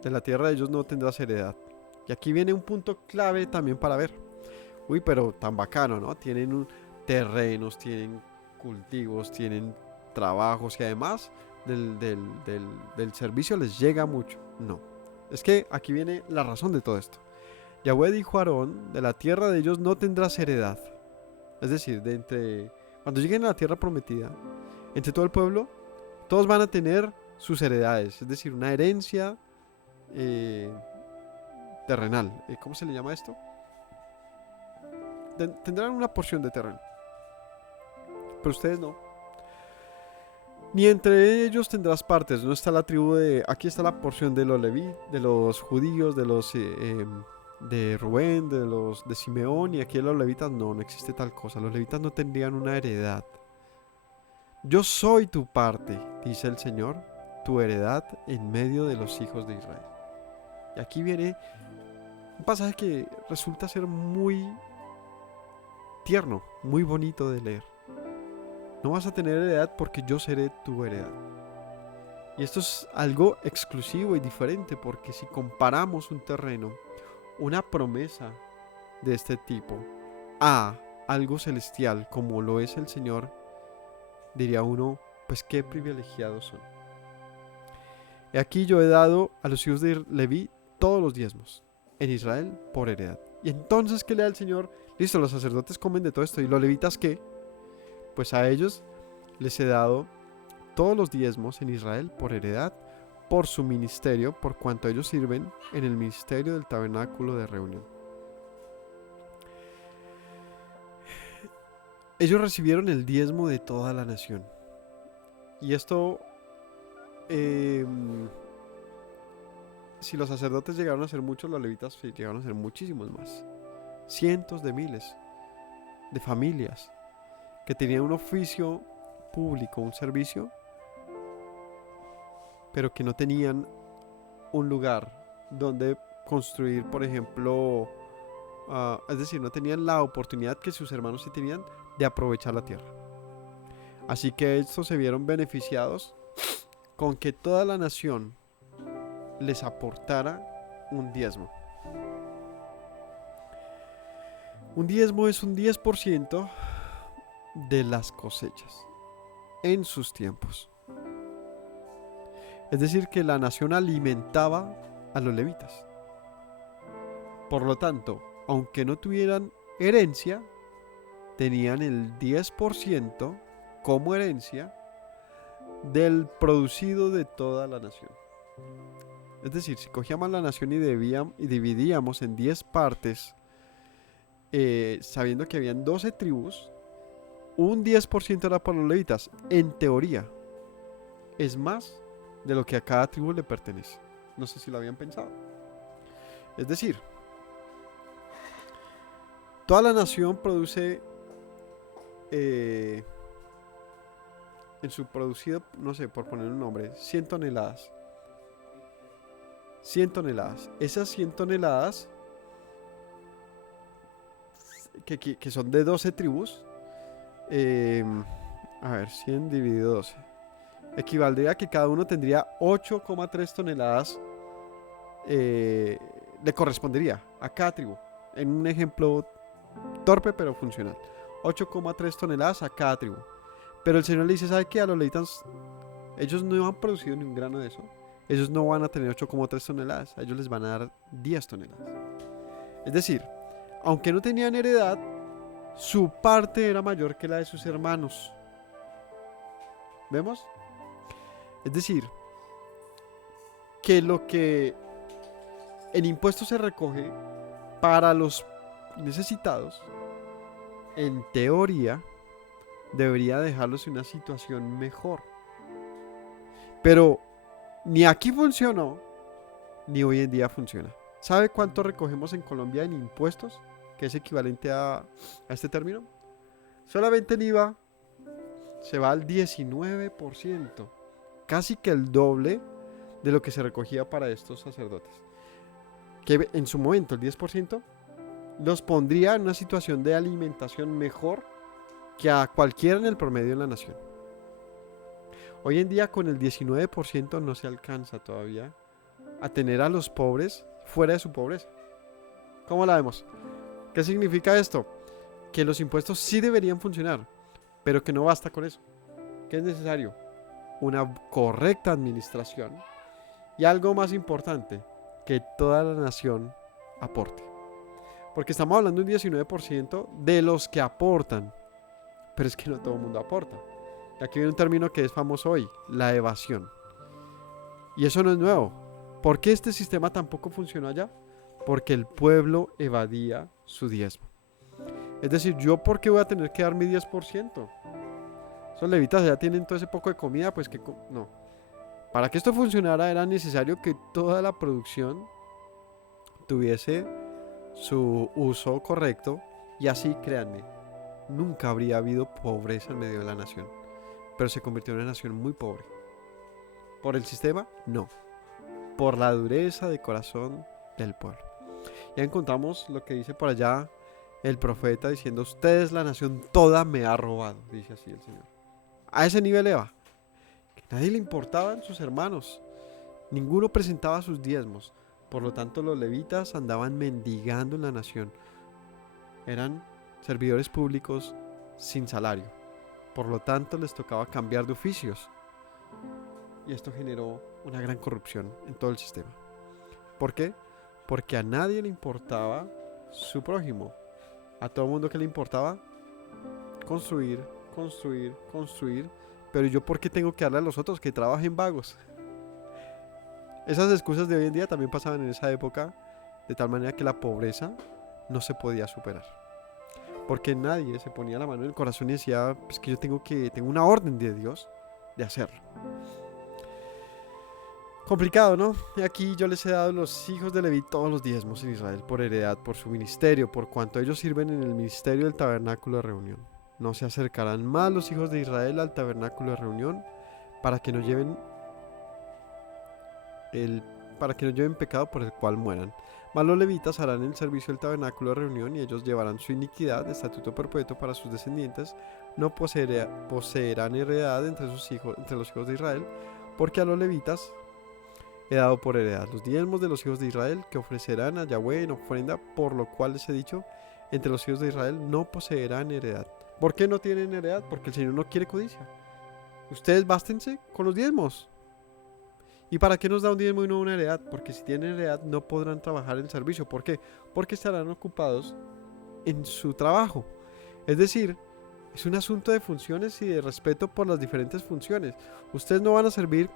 de la tierra de ellos no tendrás heredad. Y aquí viene un punto clave también para ver. Uy, pero tan bacano, ¿no? Tienen terrenos, tienen cultivos, tienen trabajos y además del servicio les llega mucho. No, es que aquí viene la razón de todo esto. Yahweh dijo a Aarón, de la tierra de ellos no tendrás heredad. Es decir, cuando lleguen a la tierra prometida, entre todo el pueblo, todos van a tener sus heredades, es decir, una herencia eh, terrenal. ¿Cómo se le llama esto? Tendrán una porción de terreno, pero ustedes no. Ni entre ellos tendrás partes. No está la tribu de... Aquí está la porción de los Leví, de los judíos, de los de Rubén, de Simeón. Y aquí los levitas no existe tal cosa. Los levitas no tendrían una heredad. Yo soy tu parte, dice el Señor, tu heredad en medio de los hijos de Israel. Y aquí viene un pasaje que resulta ser muy tierno, muy bonito de leer. No vas a tener heredad porque yo seré tu heredad. Y esto es algo exclusivo y diferente, porque si comparamos un terreno, una promesa de este tipo, a algo celestial como lo es el Señor, diría uno, pues qué privilegiados son. Y aquí yo he dado a los hijos de Leví todos los diezmos en Israel por heredad. Y entonces, ¿qué le da el Señor? Listo, los sacerdotes comen de todo esto. ¿Y los levitas qué? Pues a ellos les he dado todos los diezmos en Israel por heredad, por su ministerio, por cuanto ellos sirven en el ministerio del tabernáculo de reunión. Ellos recibieron el diezmo de toda la nación. Y esto, si los sacerdotes llegaron a ser muchos, los levitas llegaron a ser muchísimos más. Cientos de miles de familias que tenían un oficio público, un servicio, pero que no tenían un lugar donde construir, por ejemplo, es decir, no tenían la oportunidad que sus hermanos sí tenían de aprovechar la tierra. Así que estos se vieron beneficiados con que toda la nación les aportara un diezmo. Un diezmo es un 10% de las cosechas en sus tiempos. Es decir, que la nación alimentaba a los levitas. Por lo tanto, aunque no tuvieran herencia, tenían el 10% como herencia del producido de toda la nación. Es decir, si cogíamos la nación y dividíamos en 10 partes, sabiendo que habían 12 tribus, un 10% era para los levitas. En teoría, es más de lo que a cada tribu le pertenece. No sé si lo habían pensado. Es decir, toda la nación produce en su producido, no sé, por poner un nombre, 100 toneladas. 100 toneladas. Esas 100 toneladas que son de 12 tribus, a ver, 100 dividido 12, equivaldría a que cada uno tendría 8,3 toneladas, le correspondería a cada tribu. En un ejemplo torpe pero funcional, 8,3 toneladas a cada tribu. Pero el Señor le dice, ¿sabe qué? A los levitas, ellos no han producido ni un grano de eso. Ellos no van a tener 8,3 toneladas. A ellos les van a dar 10 toneladas. Es decir, aunque no tenían heredad, su parte era mayor que la de sus hermanos. ¿Vemos? Es decir, que lo que en impuestos se recoge para los necesitados, en teoría, debería dejarlos en una situación mejor. Pero ni aquí funcionó, ni hoy en día funciona. ¿Sabe cuánto recogemos en Colombia en impuestos? Que es equivalente a este término. Solamente en IVA se va al 19%. Casi que el doble de lo que se recogía para estos sacerdotes. Que en su momento el 10% los pondría en una situación de alimentación mejor que a cualquiera en el promedio en la nación. Hoy en día con el 19% no se alcanza todavía a tener a los pobres fuera de su pobreza. ¿Cómo la vemos? ¿Qué significa esto? Que los impuestos sí deberían funcionar, pero que no basta con eso. ¿Qué es necesario? Una correcta administración y algo más importante, que toda la nación aporte. Porque estamos hablando de un 19% de los que aportan. Pero es que no todo el mundo aporta. Y aquí viene un término que es famoso hoy, la evasión. Y eso no es nuevo. ¿Por qué este sistema tampoco funcionó allá? Porque el pueblo evadía su diezmo. Es decir, ¿yo por qué voy a tener que dar mi 10%? Esos levitas ya tienen todo ese poco de comida, pues que no. Para que esto funcionara era necesario que toda la producción tuviese su uso correcto y así, créanme, nunca habría habido pobreza en medio de la nación. Pero se convirtió en una nación muy pobre. ¿Por el sistema? No. Por la dureza de corazón del pueblo. Ya encontramos lo que dice por allá el profeta diciendo: ustedes, la nación toda me ha robado, dice así el Señor. A ese nivel Eva, que nadie le importaban sus hermanos, ninguno presentaba sus diezmos, por lo tanto los levitas andaban mendigando en la nación, eran servidores públicos sin salario, por lo tanto les tocaba cambiar de oficios, y esto generó una gran corrupción en todo el sistema. ¿Por qué? Porque a nadie le importaba su prójimo, a todo el mundo que le importaba construir, construir, construir. Pero yo, ¿por qué tengo que darle a los otros que trabajen vagos? Esas excusas de hoy en día también pasaban en esa época, de tal manera que la pobreza no se podía superar. Porque nadie se ponía la mano en el corazón y decía: pues que yo tengo una orden de Dios de hacerlo. Complicado, ¿no? Y aquí yo les he dado a los hijos de Leví todos los diezmos en Israel por heredad, por su ministerio, por cuanto ellos sirven en el ministerio del tabernáculo de reunión. No se acercarán más los hijos de Israel al tabernáculo de reunión para que no lleven pecado por el cual mueran. Mas los levitas harán el servicio del tabernáculo de reunión y ellos llevarán su iniquidad de estatuto perpetuo para sus descendientes. No poseerán heredad entre los hijos de Israel, porque a los levitas he dado por heredad los diezmos de los hijos de Israel que ofrecerán a Yahweh en ofrenda, por lo cual les he dicho: entre los hijos de Israel no poseerán heredad. ¿Por qué no tienen heredad? Porque el Señor no quiere codicia. Ustedes bástense con los diezmos. ¿Y para qué nos da un diezmo y no una heredad? Porque si tienen heredad no podrán trabajar en servicio. ¿Por qué? Porque estarán ocupados en su trabajo. Es decir, es un asunto de funciones y de respeto por las diferentes funciones. Ustedes no van a servir,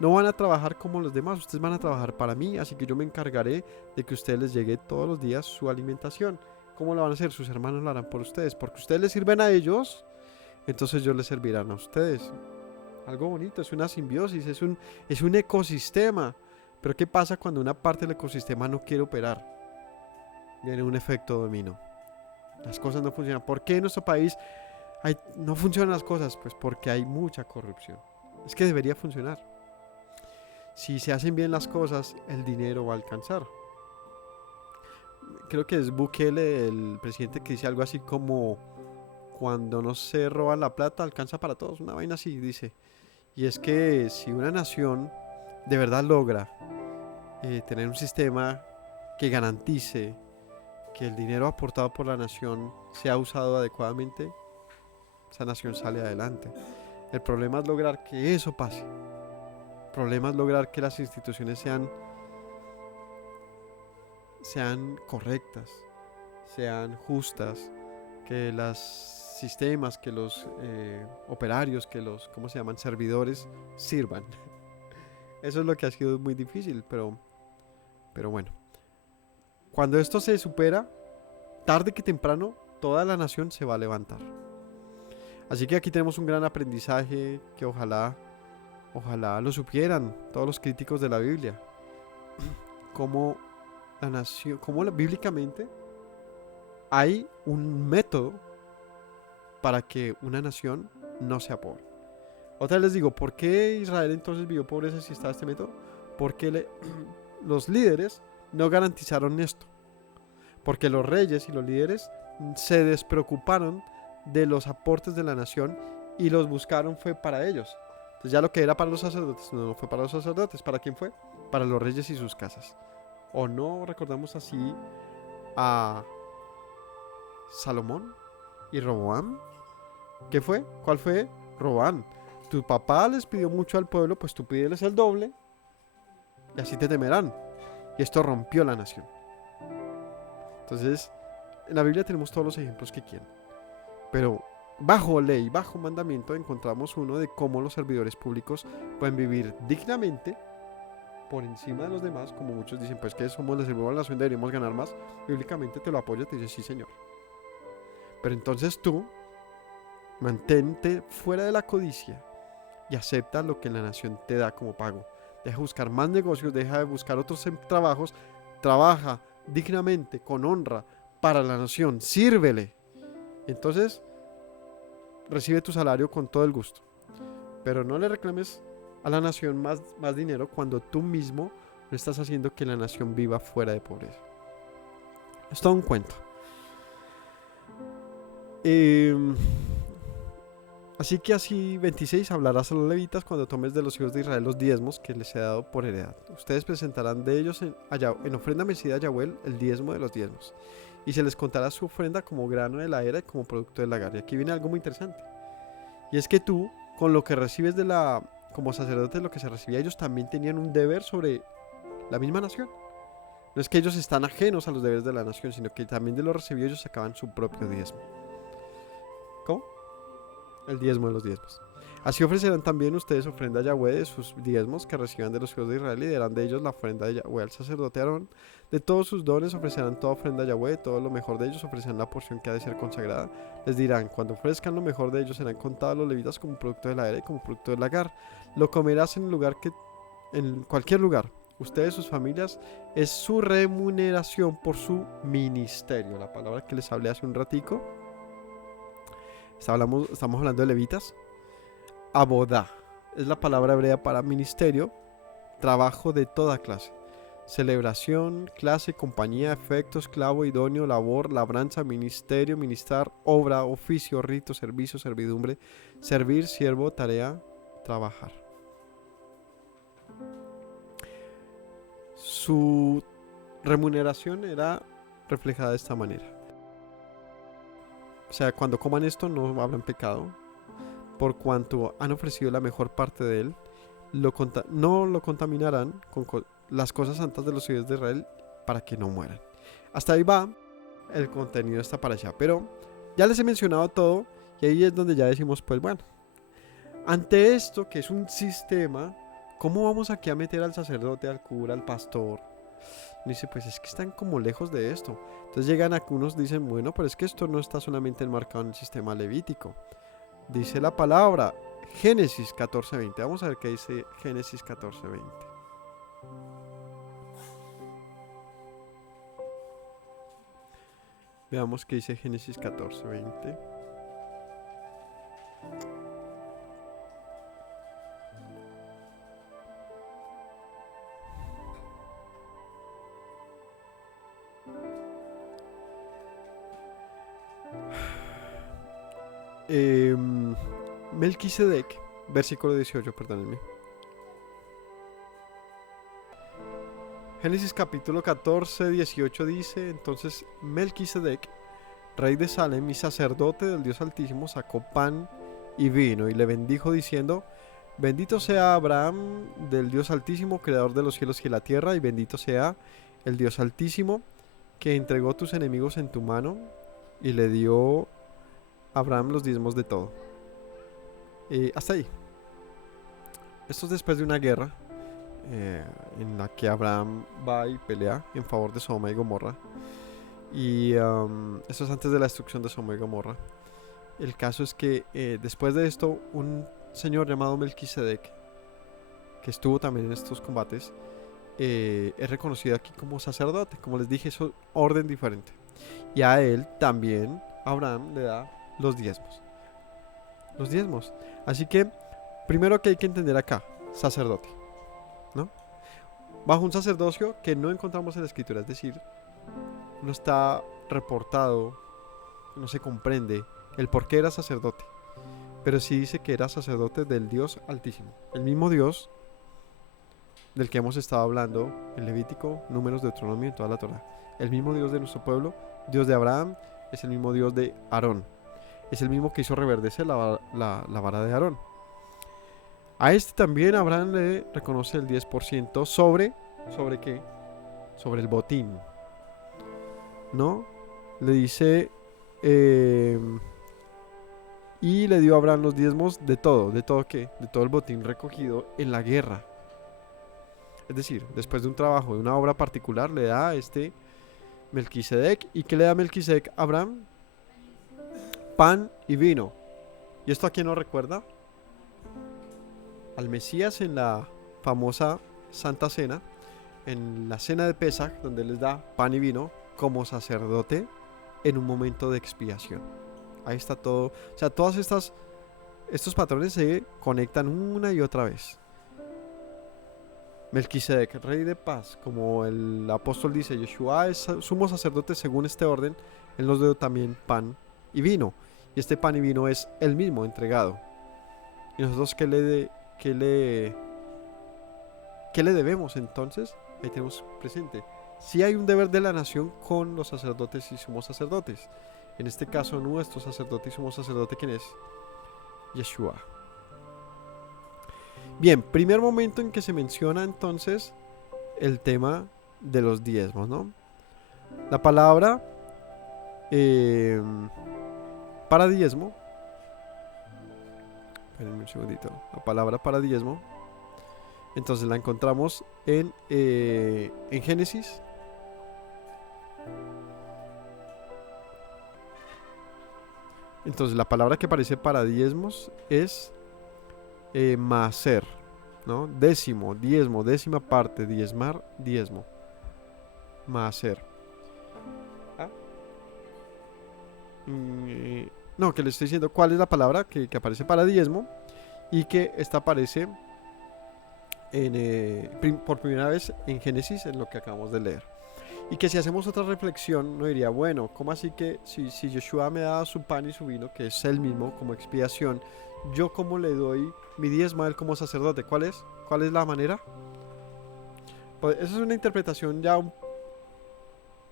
no van a trabajar como los demás. Ustedes van a trabajar para mí, así que yo me encargaré de que a ustedes les llegue todos los días su alimentación. ¿Cómo lo van a hacer? Sus hermanos lo harán por ustedes. Porque ustedes les sirven a ellos, entonces ellos les servirán a ustedes. Algo bonito, es una simbiosis, es un ecosistema. Pero ¿qué pasa cuando una parte del ecosistema no quiere operar? Viene un efecto dominó. Las cosas no funcionan. ¿Por qué en nuestro país no funcionan las cosas? Pues porque hay mucha corrupción. Es que debería funcionar. Si se hacen bien las cosas, el dinero va a alcanzar. Creo que es Bukele, el presidente, que dice algo así como: cuando no se roba la plata, alcanza para todos. Una vaina así, dice. Y es que si una nación de verdad logra tener un sistema que garantice que el dinero aportado por la nación sea usado adecuadamente, esa nación sale adelante. El problema es lograr que eso pase. El problema es lograr que las instituciones sean correctas, sean justas, que los sistemas, que los operarios, que los, ¿cómo se llaman?, servidores sirvan. Eso es lo que ha sido muy difícil, pero bueno. Cuando esto se supera, tarde que temprano, toda la nación se va a levantar. Así que aquí tenemos un gran aprendizaje que ojalá lo supieran todos los críticos de la Biblia. Cómo la nación, bíblicamente hay un método para que una nación no sea pobre. Otra vez les digo, ¿por qué Israel entonces vivió pobreza si estaba este método? Porque los líderes no garantizaron esto. Porque los reyes y los líderes se despreocuparon de los aportes de la nación y los buscaron fue para ellos. Entonces ya lo que era para los sacerdotes no fue para los sacerdotes. ¿Para quién fue? Para los reyes y sus casas. ¿O no recordamos así a Salomón y Roboam? ¿Qué fue? ¿Cuál fue? Roboam. Tu papá les pidió mucho al pueblo, pues tú pídeles el doble y así te temerán. Y esto rompió la nación. Entonces, en la Biblia tenemos todos los ejemplos que quieran. Pero bajo ley, bajo mandamiento, encontramos uno de cómo los servidores públicos pueden vivir dignamente por encima de los demás, como muchos dicen, pues que somos la servidora de la nación, deberíamos ganar más. Bíblicamente te lo apoya, te dice, sí, señor. Pero entonces tú, mantente fuera de la codicia y acepta lo que la nación te da como pago. Deja de buscar más negocios, deja de buscar otros trabajos, trabaja dignamente, con honra, para la nación, sírvele. Entonces, recibe tu salario con todo el gusto. Pero no le reclames a la nación más dinero cuando tú mismo no estás haciendo que la nación viva fuera de pobreza. Es todo un cuento. Así que así 26 hablarás a los levitas cuando tomes de los hijos de Israel los diezmos que les he dado por heredad. Ustedes presentarán de ellos en ofrenda mecida a Yahweh el diezmo de los diezmos. Y se les contará su ofrenda como grano de la era y como producto del lagar. Y aquí viene algo muy interesante. Y es que tú, con lo que recibes como sacerdote, lo que se recibía, ellos también tenían un deber sobre la misma nación. No es que ellos están ajenos a los deberes de la nación, sino que también de lo recibido ellos sacaban su propio diezmo. ¿Cómo? El diezmo de los diezmos. Así ofrecerán también ustedes ofrenda a Yahweh de sus diezmos que reciban de los hijos de Israel y darán de ellos la ofrenda de Yahweh al sacerdote Aarón. De todos sus dones ofrecerán toda ofrenda a Yahweh, todo lo mejor de ellos ofrecerán la porción que ha de ser consagrada. Les dirán, cuando ofrezcan lo mejor de ellos serán contados los levitas como producto de la era y como producto del lagar. Lo comerás en cualquier lugar. Ustedes, sus familias, es su remuneración por su ministerio. La palabra que les hablé hace un ratico. Estamos hablando de levitas. Abodá es la palabra hebrea para ministerio, trabajo de toda clase. Celebración, clase, compañía, efecto, esclavo, idóneo, labor, labranza, ministerio, ministrar, obra, oficio, rito, servicio, servidumbre, servir, siervo, tarea, trabajar. Su remuneración era reflejada de esta manera. O sea, cuando coman esto no habrán pecado, por cuanto han ofrecido la mejor parte de él, no lo contaminarán con las cosas santas de los hijos de Israel para que no mueran. Hasta ahí va el contenido de esta parasha, pero ya les he mencionado todo y ahí es donde ya decimos, pues bueno, ante esto que es un sistema, ¿cómo vamos aquí a meter al sacerdote, al cura, al pastor? Dice, pues es que están como lejos de esto. Entonces llegan algunos, dicen, bueno, pero es que esto no está solamente enmarcado en el sistema levítico. Dice la palabra, Génesis 14:20. Vamos a ver qué dice Génesis 14:20. Veamos qué dice Génesis 14:20. Melquisedec, versículo 18, perdónenme. Génesis capítulo 14, 18 dice, entonces Melquisedec, rey de Salem y sacerdote del Dios Altísimo, sacó pan y vino y le bendijo diciendo, bendito sea Abraham del Dios Altísimo, creador de los cielos y la tierra, y bendito sea el Dios Altísimo, que entregó tus enemigos en tu mano, y le dio a Abraham los diezmos de todo. Hasta ahí. Esto es después de una guerra en la que Abraham va y pelea en favor de Sodoma y Gomorra. Y esto es antes de la destrucción de Sodoma y Gomorra. El caso es que después de esto, un señor llamado Melquisedec, que estuvo también en estos combates, es reconocido aquí como sacerdote. Como les dije, es un orden diferente. Y a él también Abraham le da los diezmos. Los diezmos. Así que, primero que hay que entender acá, sacerdote, ¿no? Bajo un sacerdocio que no encontramos en la escritura, es decir, no está reportado, no se comprende el por qué era sacerdote, pero sí dice que era sacerdote del Dios Altísimo, el mismo Dios del que hemos estado hablando en Levítico, Números, Deuteronomio y toda la Torá. El mismo Dios de nuestro pueblo, Dios de Abraham, es el mismo Dios de Aarón, es el mismo que hizo reverdecer la vara de Aarón. A este también Abraham le reconoce el 10% ¿sobre qué? Sobre el botín. ¿no? Le dice, y le dio a Abraham los diezmos ¿de todo qué? De todo el botín recogido en la guerra. Es decir, después de un trabajo, de una obra particular, le da a este Melquisedec. ¿Y qué le da Melquisedec a Abraham? Pan y vino. ¿Y esto a quién nos recuerda? Al Mesías en la famosa Santa Cena, en la cena de Pesaj, donde les da pan y vino como sacerdote en un momento de expiación. Ahí está todo. O sea, estos patrones se conectan una y otra vez. Melquisedec, rey de paz, como el apóstol dice, Yeshua es sumo sacerdote según este orden, él nos dio también pan y vino. Y este pan y vino es el mismo entregado. ¿Y nosotros qué le debemos entonces? Ahí tenemos presente. Si hay un deber de la nación con los sacerdotes y sumos sacerdotes. En este caso, nuestro sacerdote y sumo sacerdote, ¿quién es? Yeshua. Bien, primer momento en que se menciona entonces el tema de los diezmos, ¿no? La palabra para diezmo, espérenme un segundito, la palabra para diezmo, entonces la encontramos en Génesis. Entonces la palabra que aparece para diezmos es maaser, ¿no? Décimo, diezmo, décima parte, diezmar, diezmo. Maaser. ¿Ah? No, que le estoy diciendo cuál es la palabra que aparece para diezmo y que esta aparece por primera vez en Génesis, en lo que acabamos de leer. Y que si hacemos otra reflexión, no diría, bueno, ¿cómo así que si Yeshua me da su pan y su vino, que es él mismo como expiación, yo cómo le doy mi diezmo a él como sacerdote? ¿Cuál es? ¿Cuál es la manera? Pues esa es una interpretación ya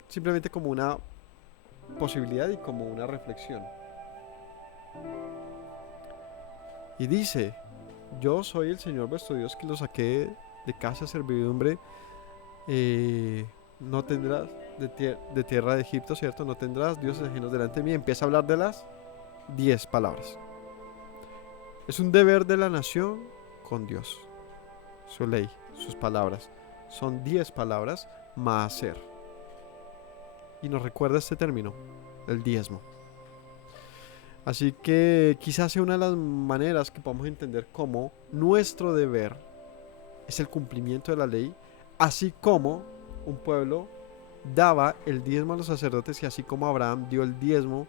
simplemente como una posibilidad y como una reflexión. Y dice, yo soy el Señor vuestro Dios que lo saqué de casa de servidumbre. No tendrás de tierra de Egipto, ¿cierto? No tendrás dioses ajenos delante de mí. Empieza a hablar de las 10 palabras. Es un deber de la nación con Dios. Su ley, sus palabras. Son 10 palabras, maaser. Y nos recuerda este término, el diezmo. Así que quizás sea una de las maneras que podamos entender cómo nuestro deber es el cumplimiento de la ley, así como un pueblo daba el diezmo a los sacerdotes y así como Abraham dio el diezmo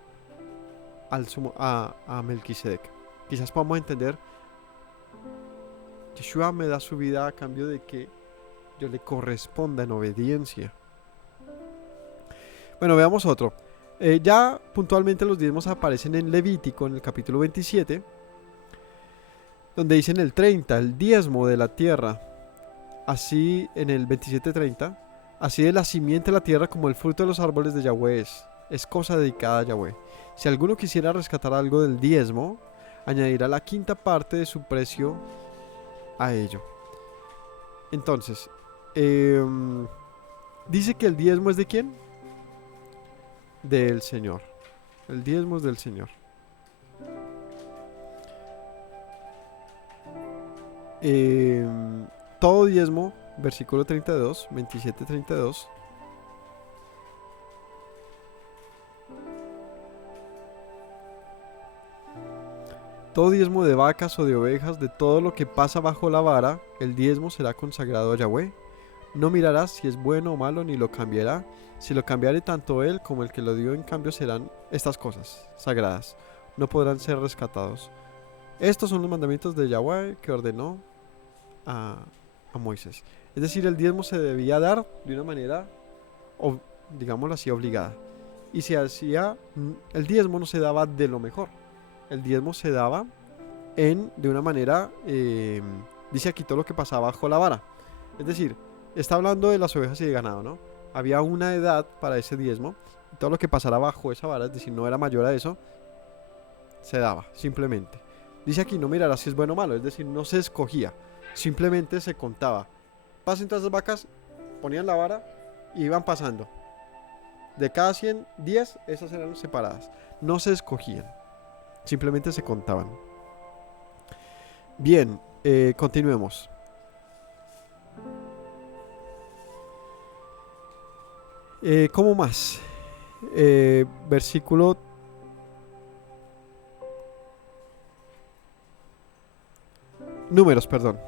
a Melquisedec. Quizás podamos entender, Yeshua me da su vida a cambio de que yo le corresponda en obediencia. Bueno, veamos otro. Ya puntualmente los diezmos aparecen en Levítico, en el capítulo 27, donde dicen el 30, el diezmo de la tierra. Así en el 27:30, así de la simiente de la tierra como el fruto de los árboles de Yahweh es cosa dedicada a Yahweh. Si alguno quisiera rescatar algo del diezmo, añadirá la quinta parte de su precio a ello. Entonces, dice que el diezmo es de ¿quién? Del Señor. El diezmo es del Señor. Todo diezmo, versículo 32, 27-32. Todo diezmo de vacas o de ovejas, de todo lo que pasa bajo la vara, el diezmo será consagrado a Yahweh. No mirará si es bueno o malo, ni lo cambiará. Si lo cambiare, tanto él como el que lo dio en cambio serán estas cosas sagradas. No podrán ser rescatados. Estos son los mandamientos de Yahweh que ordenó a Moisés. Es decir, el diezmo se debía dar de una manera, digámoslo así, obligada. Y se hacía, el diezmo no se daba de lo mejor. El diezmo se daba de una manera, dice aquí todo lo que pasaba bajo la vara. Es decir, está hablando de las ovejas y de ganado, ¿no? Había una edad para ese diezmo. Y todo lo que pasara bajo esa vara, es decir, no era mayor a eso, se daba, simplemente. Dice aquí, no mirará si es bueno o malo, es decir, no se escogía, simplemente se contaba. Pasen todas las vacas, ponían la vara y iban pasando. De cada 100, 10, esas eran separadas. No se escogían, simplemente se contaban. Bien, continuemos. ¿Cómo más? Versículo... Números, perdón.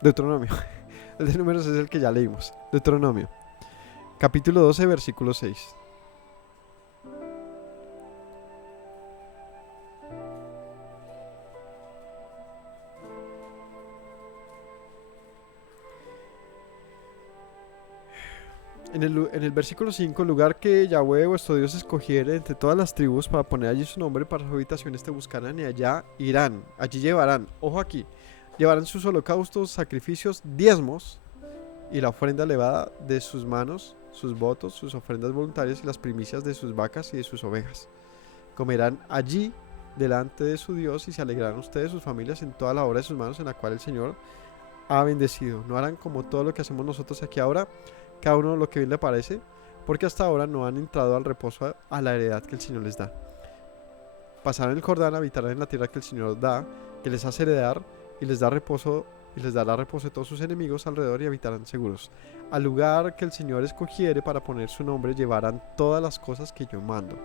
Deuteronomio. El de números es el que ya leímos. Deuteronomio. Capítulo 12, versículo 6. En el versículo 5, lugar que Yahweh vuestro Dios escogiere entre todas las tribus para poner allí su nombre, para sus habitaciones te buscarán y allá irán. Allí llevarán, ojo aquí, llevarán sus holocaustos, sacrificios, diezmos y la ofrenda elevada de sus manos, sus votos, sus ofrendas voluntarias y las primicias de sus vacas y de sus ovejas. Comerán allí delante de su Dios y se alegrarán ustedes y sus familias en toda la obra de sus manos en la cual el Señor ha bendecido. No harán como todo lo que hacemos nosotros aquí ahora, cada uno lo que bien le parece, porque hasta ahora no han entrado al reposo a la heredad que el Señor les da. Pasarán el Jordán, habitarán en la tierra que el Señor da, que les hace heredar, y les da reposo, y les dará reposo de todos sus enemigos alrededor, y habitarán seguros. Al lugar que el Señor escogiere para poner su nombre, llevarán todas las cosas que yo mando: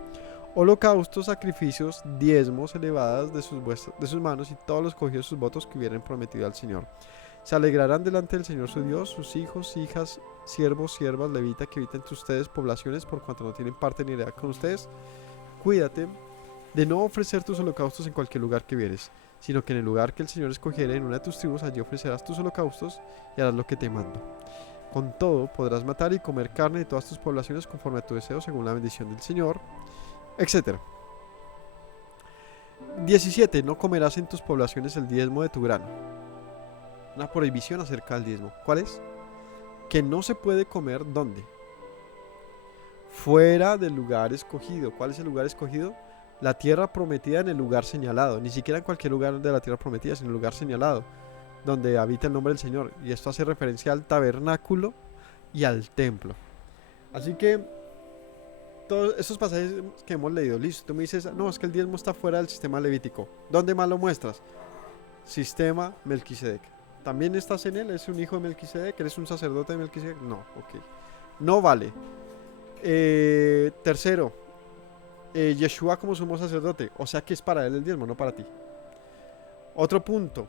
holocaustos, sacrificios, diezmos elevadas de sus manos, y todos los cogidos sus votos que hubieran prometido al Señor. Se alegrarán delante del Señor su Dios, sus hijos, hijas, siervos, siervas, levita que habitan entre ustedes poblaciones, por cuanto no tienen parte ni heredad con ustedes. Cuídate de no ofrecer tus holocaustos en cualquier lugar que vieres, sino que en el lugar que el Señor escogiere en una de tus tribus, allí ofrecerás tus holocaustos y harás lo que te mando. Con todo, podrás matar y comer carne de todas tus poblaciones conforme a tu deseo, según la bendición del Señor, etc. 17. No comerás en tus poblaciones el diezmo de tu grano. Una prohibición acerca del diezmo. ¿Cuál es? Que no se puede comer, ¿dónde? Fuera del lugar escogido. ¿Cuál es el lugar escogido? La tierra prometida, en el lugar señalado. Ni siquiera en cualquier lugar de la tierra prometida, sino en el lugar señalado, donde habita el nombre del Señor. Y esto hace referencia al tabernáculo y al templo. Así que todos esos pasajes que hemos leído, listo, tú me dices, no, es que el diezmo está fuera del sistema levítico. ¿Dónde más lo muestras? Sistema Melquisedec. ¿También estás en él? ¿Es un hijo de Melquisedec? ¿Eres un sacerdote de Melquisedec? No, ok. No vale. Tercero, Yeshua como sumo sacerdote. O sea que es para él el diezmo, no para ti. Otro punto.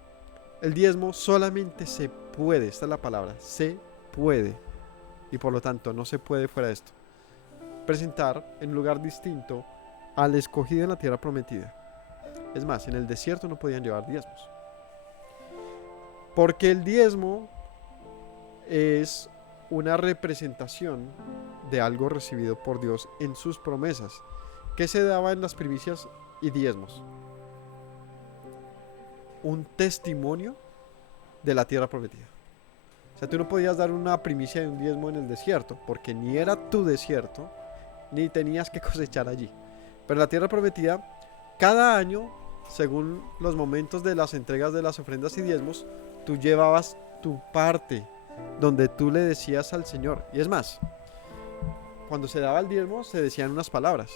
El diezmo solamente se puede, esta es la palabra, se puede. Y por lo tanto no se puede fuera de esto presentar en un lugar distinto al escogido en la tierra prometida. Es más, en el desierto no podían llevar diezmos. Porque el diezmo es una representación de algo recibido por Dios en sus promesas. ¿Qué se daba en las primicias y diezmos? Un testimonio de la tierra prometida. O sea, tú no podías dar una primicia de un diezmo en el desierto, porque ni era tu desierto, ni tenías que cosechar allí. Pero en la tierra prometida, cada año, según los momentos de las entregas de las ofrendas y diezmos, tú llevabas tu parte, donde tú le decías al Señor. Y es más, cuando se daba el diezmo, se decían unas palabras,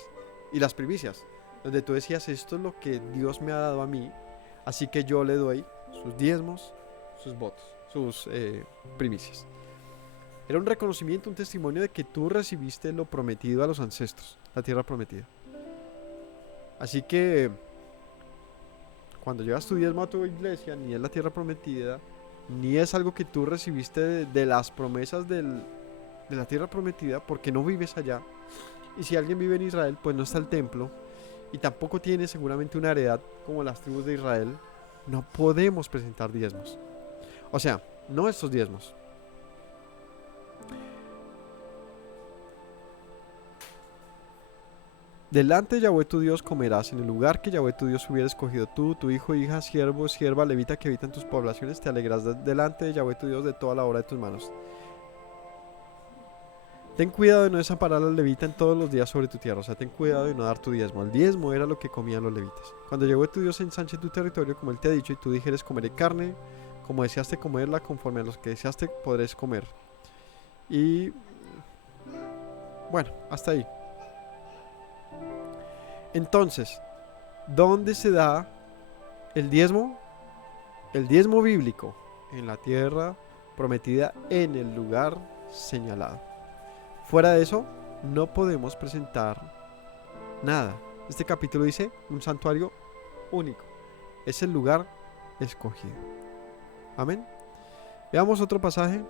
y las primicias, donde tú decías, esto es lo que Dios me ha dado a mí, así que yo le doy sus diezmos, sus votos, sus primicias. Era un reconocimiento, un testimonio de que tú recibiste lo prometido a los ancestros, la tierra prometida. Así que cuando llevas tu diezmo a tu iglesia, ni es la tierra prometida, ni es algo que tú recibiste de las promesas de la tierra prometida, porque no vives allá. Y si alguien vive en Israel, pues no está el templo, y tampoco tiene seguramente una heredad como las tribus de Israel. No podemos presentar diezmos. O sea, no estos diezmos. Delante de Yahweh tu Dios comerás, en el lugar que Yahweh tu Dios hubiera escogido tú, tu hijo, hija, siervo, sierva, levita que habitan tus poblaciones, te alegrarás delante de Yahweh tu Dios de toda la obra de tus manos. Ten cuidado de no desamparar al levita en todos los días sobre tu tierra, o sea, ten cuidado de no dar tu diezmo. El diezmo era lo que comían los levitas. Cuando Yahweh tu Dios ensanche tu territorio, como él te ha dicho, y tú dijeres, comeré carne, como deseaste comerla, conforme a los que deseaste podréis comer. Y bueno, hasta ahí. Entonces, ¿dónde se da el diezmo? El diezmo bíblico, en la tierra prometida, en el lugar señalado. Fuera de eso, no podemos presentar nada. Este capítulo dice un santuario único. Es el lugar escogido. Amén. Veamos otro pasaje.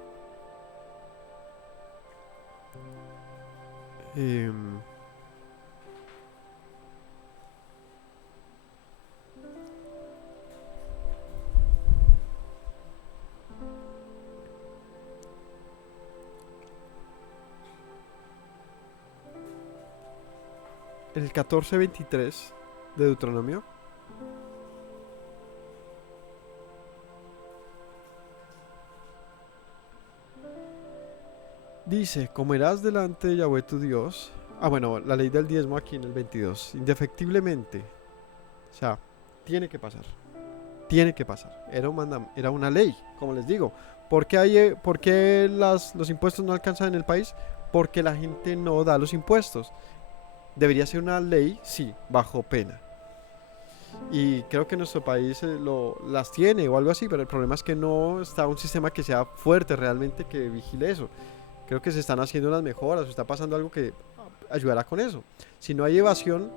El 14:23 de Deuteronomio. Dice, comerás delante de Yahweh tu Dios. Bueno, la ley del diezmo aquí en el 22. Indefectiblemente. O sea, tiene que pasar. Tiene que pasar. Era una ley, como les digo. ¿Por qué los impuestos no alcanzan en el país? Porque la gente no da los impuestos. Debería ser una ley, sí, bajo pena. Y creo que nuestro país las tiene o algo así, pero el problema es que no está un sistema que sea fuerte realmente que vigile eso. Creo que se están haciendo unas mejoras o está pasando algo que ayudará con eso. Si no hay evasión,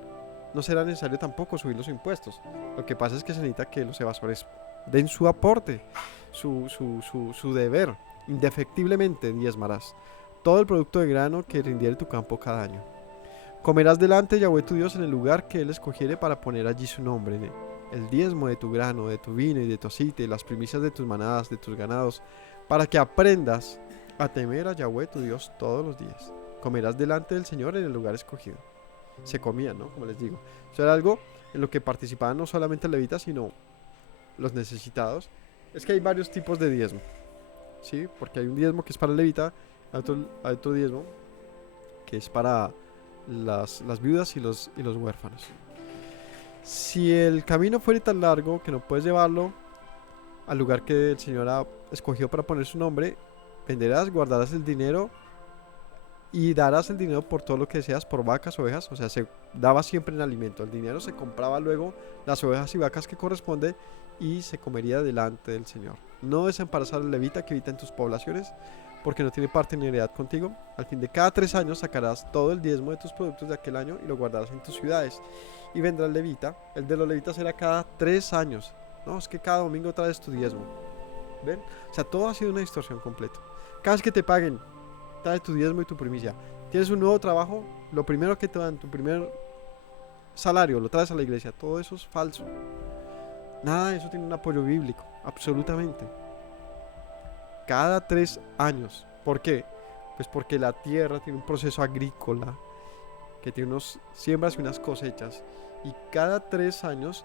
no será necesario tampoco subir los impuestos. Lo que pasa es que se necesita que los evasores den su aporte, su deber. Indefectiblemente diezmarás todo el producto de grano que rindiere tu campo cada año. Comerás delante de Yahweh tu Dios en el lugar que él escogiere para poner allí su nombre. El diezmo de tu grano, de tu vino y de tu aceite, las primicias de tus manadas, de tus ganados, para que aprendas a temer a Yahweh tu Dios todos los días. Comerás delante del Señor en el lugar escogido. Se comía, ¿no? Como les digo. Eso era algo en lo que participaban no solamente levitas, sino los necesitados. Es que hay varios tipos de diezmo, ¿sí? Porque hay un diezmo que es para el levita, hay otro diezmo que es para las viudas y los huérfanos. Si el camino fuera tan largo que no puedes llevarlo al lugar que el Señor ha escogido para poner su nombre, venderás, guardarás el dinero y darás el dinero por todo lo que deseas, por vacas, ovejas. O sea, se daba siempre en alimento. El dinero se compraba luego, las ovejas y vacas que corresponde, y se comería delante del Señor. No desampararás al levita que habita en tus poblaciones, porque no tiene parte ni heredad contigo. Al fin de cada 3 años sacarás todo el diezmo de tus productos de aquel año y lo guardarás en tus ciudades. Y vendrá el levita. El de los levitas será cada 3 años. No, es que cada domingo traes tu diezmo. ¿Ven? O sea, todo ha sido una distorsión completa. Cada vez que te paguen, trae tu diezmo y tu primicia. Tienes un nuevo trabajo, lo primero que te dan, tu primer salario, lo traes a la iglesia. Todo eso es falso. Nada de eso tiene un apoyo bíblico, absolutamente. Cada 3 años. ¿Por qué? Pues porque la tierra tiene un proceso agrícola que tiene unos siembras y unas cosechas, y cada 3 años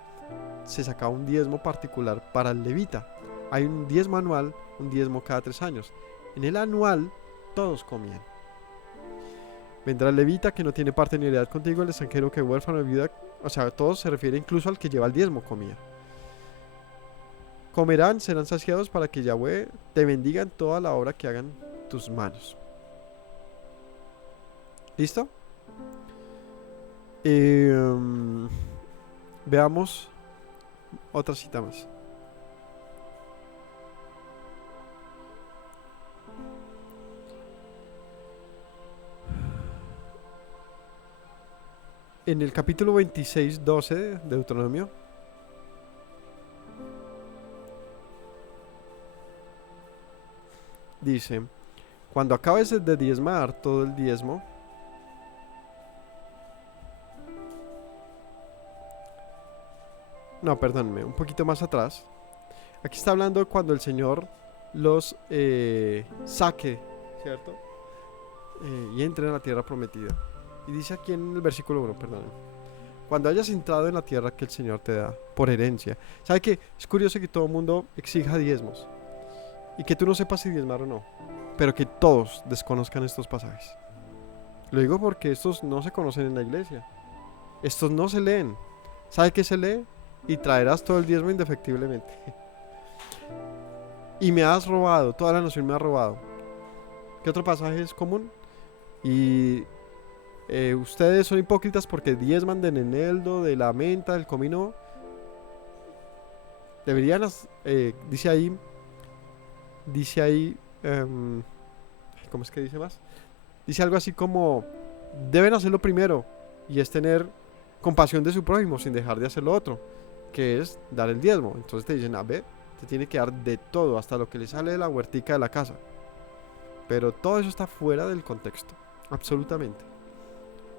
se saca un diezmo particular para el levita. Hay un diezmo anual, un diezmo cada 3 años. En el anual todos comían. Vendrá el levita que no tiene parte ni heredad contigo, el extranjero que huérfano, viuda, o sea, todos se refiere incluso al que lleva el diezmo, comía. Comerán, serán saciados para que Yahweh te bendiga en toda la obra que hagan tus manos. ¿Listo? Veamos otra cita más. En el capítulo 26:12 de Deuteronomio, dice: cuando acabes de diezmar todo el diezmo, no, perdónme, un poquito más atrás. Aquí está hablando cuando el Señor los saque, ¿cierto? Y entre en la tierra prometida. Y dice aquí en el versículo 1, perdón: cuando hayas entrado en la tierra que el Señor te da por herencia. ¿Sabe qué? Es curioso que todo el mundo exija diezmos y que tú no sepas si diezmar o no, pero que todos desconozcan estos pasajes. Lo digo porque estos no se conocen en la iglesia. Estos no se leen. ¿Sabe qué se lee? Y traerás todo el diezmo indefectiblemente. Y me has robado, toda la nación me ha robado. ¿Qué otro pasaje es común? Y ustedes son hipócritas porque diezman del eneldo, de la menta, del comino. Deberían, dice ahí, ¿cómo es que dice más? Dice algo así como, deben hacerlo primero, y es tener compasión de su prójimo sin dejar de hacer lo otro, que es dar el diezmo. Entonces te dicen, a ver, te tiene que dar de todo, hasta lo que le sale de la huertica de la casa. Pero todo eso está fuera del contexto, absolutamente.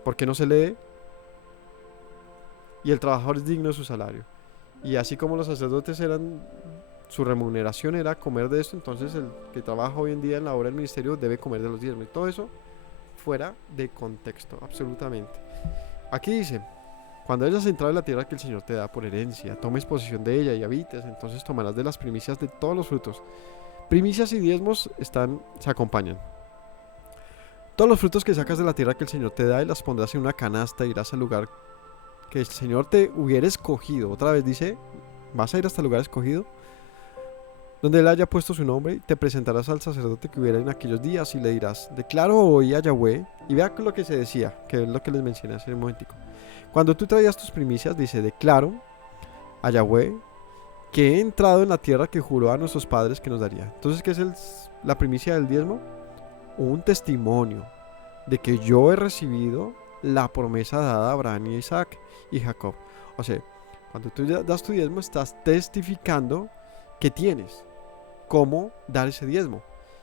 Porque no se lee, y el trabajador es digno de su salario. Y así como los sacerdotes eran, su remuneración era comer de esto, entonces el que trabaja hoy en día en la obra del ministerio debe comer de los diezmos. Y todo eso fuera de contexto, absolutamente. Aquí dice, cuando hayas entrado en la tierra que el Señor te da por herencia, tomes posesión de ella y habites, entonces tomarás de las primicias de todos los frutos. Primicias y diezmos se acompañan. Todos los frutos que sacas de la tierra que el Señor te da y las pondrás en una canasta, irás al lugar que el Señor te hubiera escogido. Otra vez dice, vas a ir hasta el lugar escogido, donde Él haya puesto su nombre, y te presentarás al sacerdote que hubiera en aquellos días y le dirás, declaro hoy a Yahweh, y vea lo que se decía, que es lo que les mencioné hace un momentico. Cuando tú traías tus primicias, dice, declaro a Yahweh que he entrado en la tierra que juró a nuestros padres que nos daría. Entonces, ¿qué es la primicia del diezmo? Un testimonio de que yo he recibido la promesa dada a Abraham y Isaac y Jacob. O sea, cuando tú das tu diezmo, estás testificando que tienes cómo dar ese diezmo.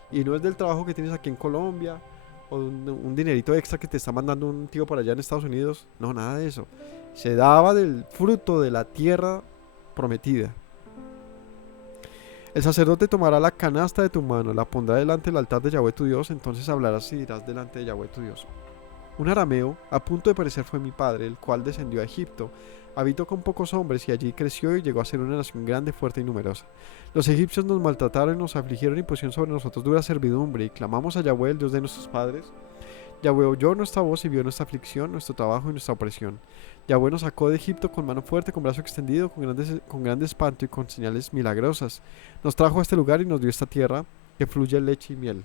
Y no es del trabajo que tienes aquí en Colombia, o un dinerito extra que te está mandando un tío por allá en Estados Unidos. No, nada de eso. Se daba del fruto de la tierra prometida. El sacerdote tomará la canasta de tu mano, la pondrá delante del altar de Yahweh tu Dios, entonces hablarás y dirás delante de Yahweh tu Dios. Un arameo, a punto de perecer, fue mi padre, el cual descendió a Egipto. Habitó con pocos hombres y allí creció y llegó a ser una nación grande, fuerte y numerosa. Los egipcios nos maltrataron, nos afligieron y pusieron sobre nosotros dura servidumbre, y clamamos a Yahweh, el Dios de nuestros padres. Yahweh oyó nuestra voz y vio nuestra aflicción, nuestro trabajo y nuestra opresión. Yahweh nos sacó de Egipto con mano fuerte, con brazo extendido, con grande espanto y con señales milagrosas. Nos trajo a este lugar y nos dio esta tierra que fluye leche y miel.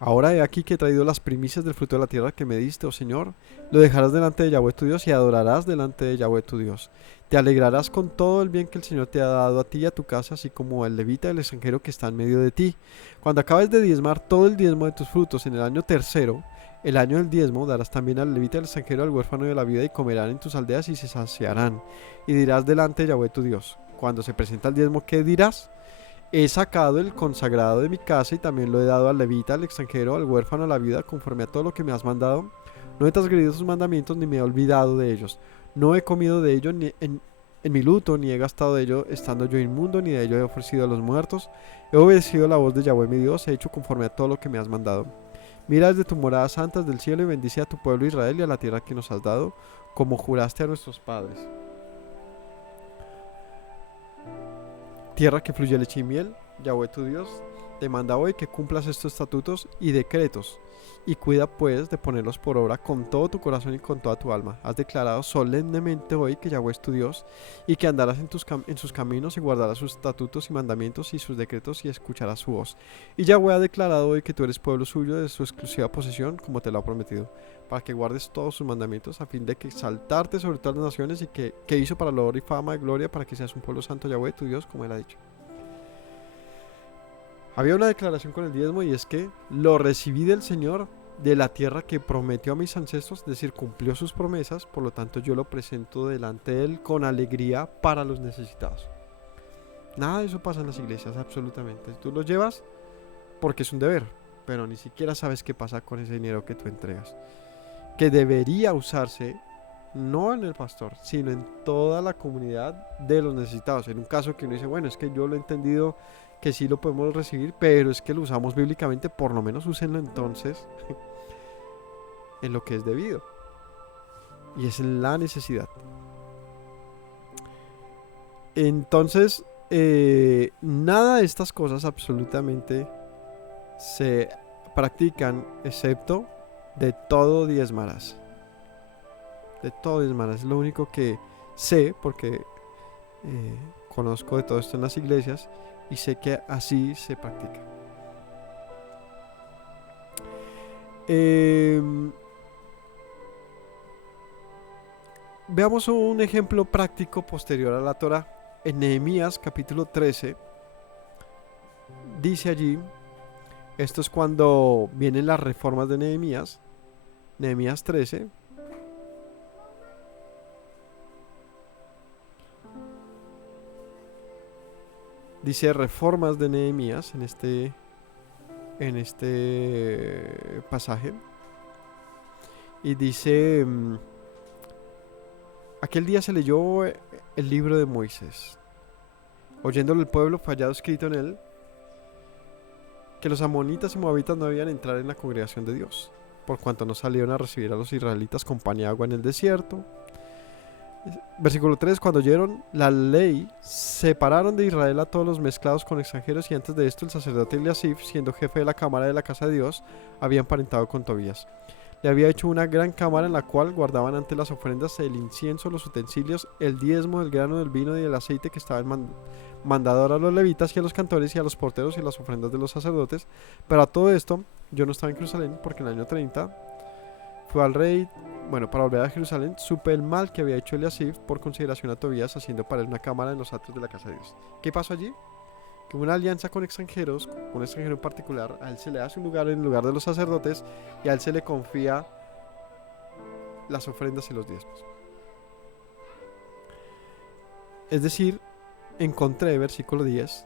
Ahora he aquí que he traído las primicias del fruto de la tierra que me diste, oh Señor. Lo dejarás delante de Yahweh tu Dios y adorarás delante de Yahweh tu Dios. Te alegrarás con todo el bien que el Señor te ha dado a ti y a tu casa, así como el levita y el extranjero que está en medio de ti. Cuando acabes de diezmar todo el diezmo de tus frutos en el año tercero, el año del diezmo, darás también al levita y al extranjero, al huérfano de la vida, y comerán en tus aldeas y se saciarán. Y dirás delante de Yahweh tu Dios. Cuando se presenta el diezmo, ¿qué dirás? He sacado el consagrado de mi casa y también lo he dado al levita, al extranjero, al huérfano, a la viuda, conforme a todo lo que me has mandado. No he transgredido sus mandamientos ni me he olvidado de ellos. No he comido de ello en mi luto, ni he gastado de ello estando yo inmundo, ni de ello he ofrecido a los muertos. He obedecido la voz de Yahweh mi Dios, he hecho conforme a todo lo que me has mandado. Mira desde tu morada santas del cielo y bendice a tu pueblo Israel y a la tierra que nos has dado, como juraste a nuestros padres. Tierra que fluye leche y miel, Yahweh tu Dios te manda hoy que cumplas estos estatutos y decretos, y cuida pues de ponerlos por obra con todo tu corazón y con toda tu alma. Has declarado solemnemente hoy que Yahweh es tu Dios, y que andarás en sus caminos y guardarás sus estatutos y mandamientos y sus decretos y escucharás su voz. Y Yahweh ha declarado hoy que tú eres pueblo suyo de su exclusiva posesión, como te lo ha prometido, para que guardes todos sus mandamientos, a fin de que exaltarte sobre todas las naciones, y que hizo para la honra y fama y gloria, para que seas un pueblo santo, Yahweh tu Dios, como él ha dicho. Había una declaración con el diezmo, y es que lo recibí del Señor, de la tierra que prometió a mis ancestros, es decir, cumplió sus promesas, por lo tanto yo lo presento delante de Él con alegría para los necesitados. Nada de eso pasa en las iglesias, absolutamente. Tú lo llevas porque es un deber, pero ni siquiera sabes qué pasa con ese dinero que tú entregas, que debería usarse no en el pastor, sino en toda la comunidad de los necesitados. En un caso que uno dice, bueno, es que yo lo he entendido que sí lo podemos recibir, pero es que lo usamos bíblicamente, por lo menos úsenlo entonces en lo que es debido, y es la necesidad. Entonces, nada de estas cosas absolutamente se practican, excepto de todo diezmarás. De todo diezmarás, es lo único que sé, porque conozco de todo esto en las iglesias y sé que así se practica. Em, Veamos un ejemplo práctico posterior a la Torá. En Nehemías capítulo 13 dice allí, esto es cuando vienen las reformas de Nehemías, Nehemías 13. Dice reformas de Nehemías en este pasaje. Y dice, aquel día se leyó el libro de Moisés. Oyéndolo el pueblo, fue hallado escrito en él que los amonitas y moabitas no debían entrar en la congregación de Dios, por cuanto no salieron a recibir a los israelitas con pan y agua en el desierto. Versículo 3, cuando oyeron la ley, separaron de Israel a todos los mezclados con extranjeros, y antes de esto el sacerdote Eliasif, siendo jefe de la cámara de la casa de Dios, había emparentado con Tobías. Le había hecho una gran cámara en la cual guardaban ante las ofrendas el incienso, los utensilios, el diezmo, el grano, del vino y el aceite que estaban mandado a los levitas y a los cantores y a los porteros y las ofrendas de los sacerdotes. Pero a todo esto yo no estaba en Jerusalén, porque en el año 30 fue al rey, para volver a Jerusalén, supe el mal que había hecho Eliasif por consideración a Tobías, haciendo para él una cámara en los atrios de la casa de Dios. ¿Qué pasó allí? Que una alianza con extranjeros, con un extranjero en particular, a él se le hace un lugar en lugar de los sacerdotes, y a él se le confía las ofrendas y los diezmos. Es decir, encontré, versículo 10,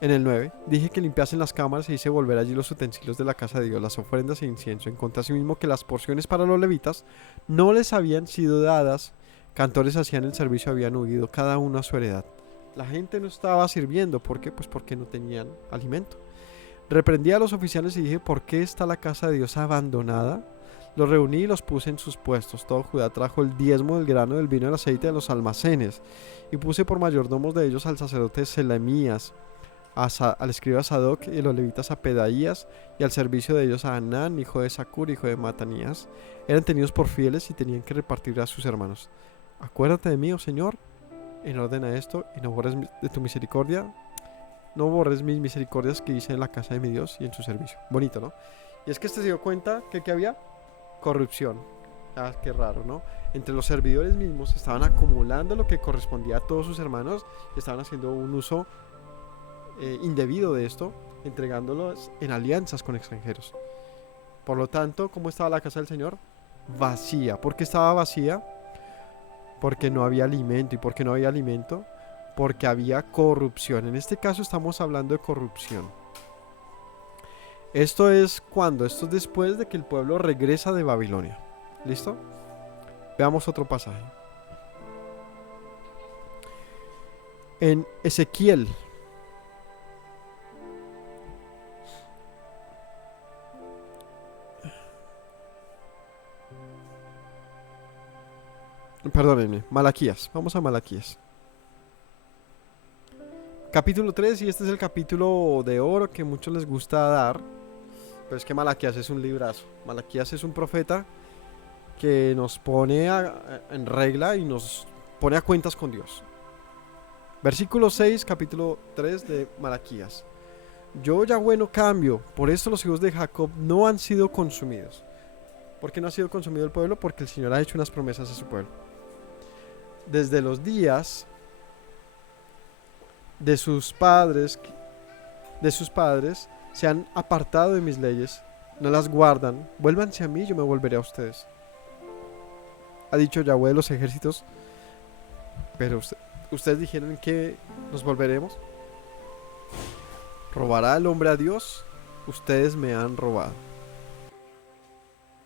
en el 9, dije que limpiasen las cámaras e hice volver allí los utensilios de la casa de Dios, las ofrendas e incienso. Encontré asimismo que las porciones para los levitas no les habían sido dadas, cantores hacían el servicio, habían huido cada uno a su heredad. La gente no estaba sirviendo, ¿por qué? Pues porque no tenían alimento. Reprendí a los oficiales y dije, ¿por qué está la casa de Dios abandonada? Los reuní y los puse en sus puestos. Todo Judá trajo el diezmo del grano, del vino, del aceite de los almacenes. Y puse por mayordomos de ellos al sacerdote Selemías, al escriba Sadoc y los levitas a Pedaías, y al servicio de ellos a Anán, hijo de Zacur, hijo de Matanías. Eran tenidos por fieles y tenían que repartir a sus hermanos. Acuérdate de mí, oh Señor, en orden a esto, y no borres de tu misericordia, no borres mis misericordias que hice en la casa de mi Dios y en su servicio. Bonito, ¿no? Y es que se dio cuenta que había corrupción. Ah, qué raro, ¿no? Entre los servidores mismos estaban acumulando lo que correspondía a todos sus hermanos, y estaban haciendo un uso indebido de esto, entregándolos en alianzas con extranjeros. Por lo tanto, ¿cómo estaba la casa del Señor? Vacía. ¿Por qué estaba vacía? Porque no había alimento. ¿Y por qué no había alimento? Porque había corrupción. En este caso estamos hablando de corrupción. Esto es cuando, esto es después de que el pueblo regresa de Babilonia. ¿Listo? Veamos otro pasaje. En Ezequiel. Perdónenme, Malaquías. Vamos a Malaquías. Capítulo 3, y este es el capítulo de oro que muchos les gusta dar. Pero es que Malaquías es un librazo. Malaquías es un profeta que nos pone en regla y nos pone a cuentas con Dios. Versículo 6, capítulo 3 de Malaquías. Yo, Yahweh, no cambio, por esto los hijos de Jacob no han sido consumidos. ¿Por qué no ha sido consumido el pueblo? Porque el Señor ha hecho unas promesas a su pueblo. Desde los días de sus padres se han apartado de mis leyes, no las guardan. Vuélvanse a mí, yo me volveré a ustedes. Ha dicho Yahweh de los ejércitos. Pero ustedes dijeron que nos volveremos. ¿Robará el hombre a Dios? Ustedes me han robado.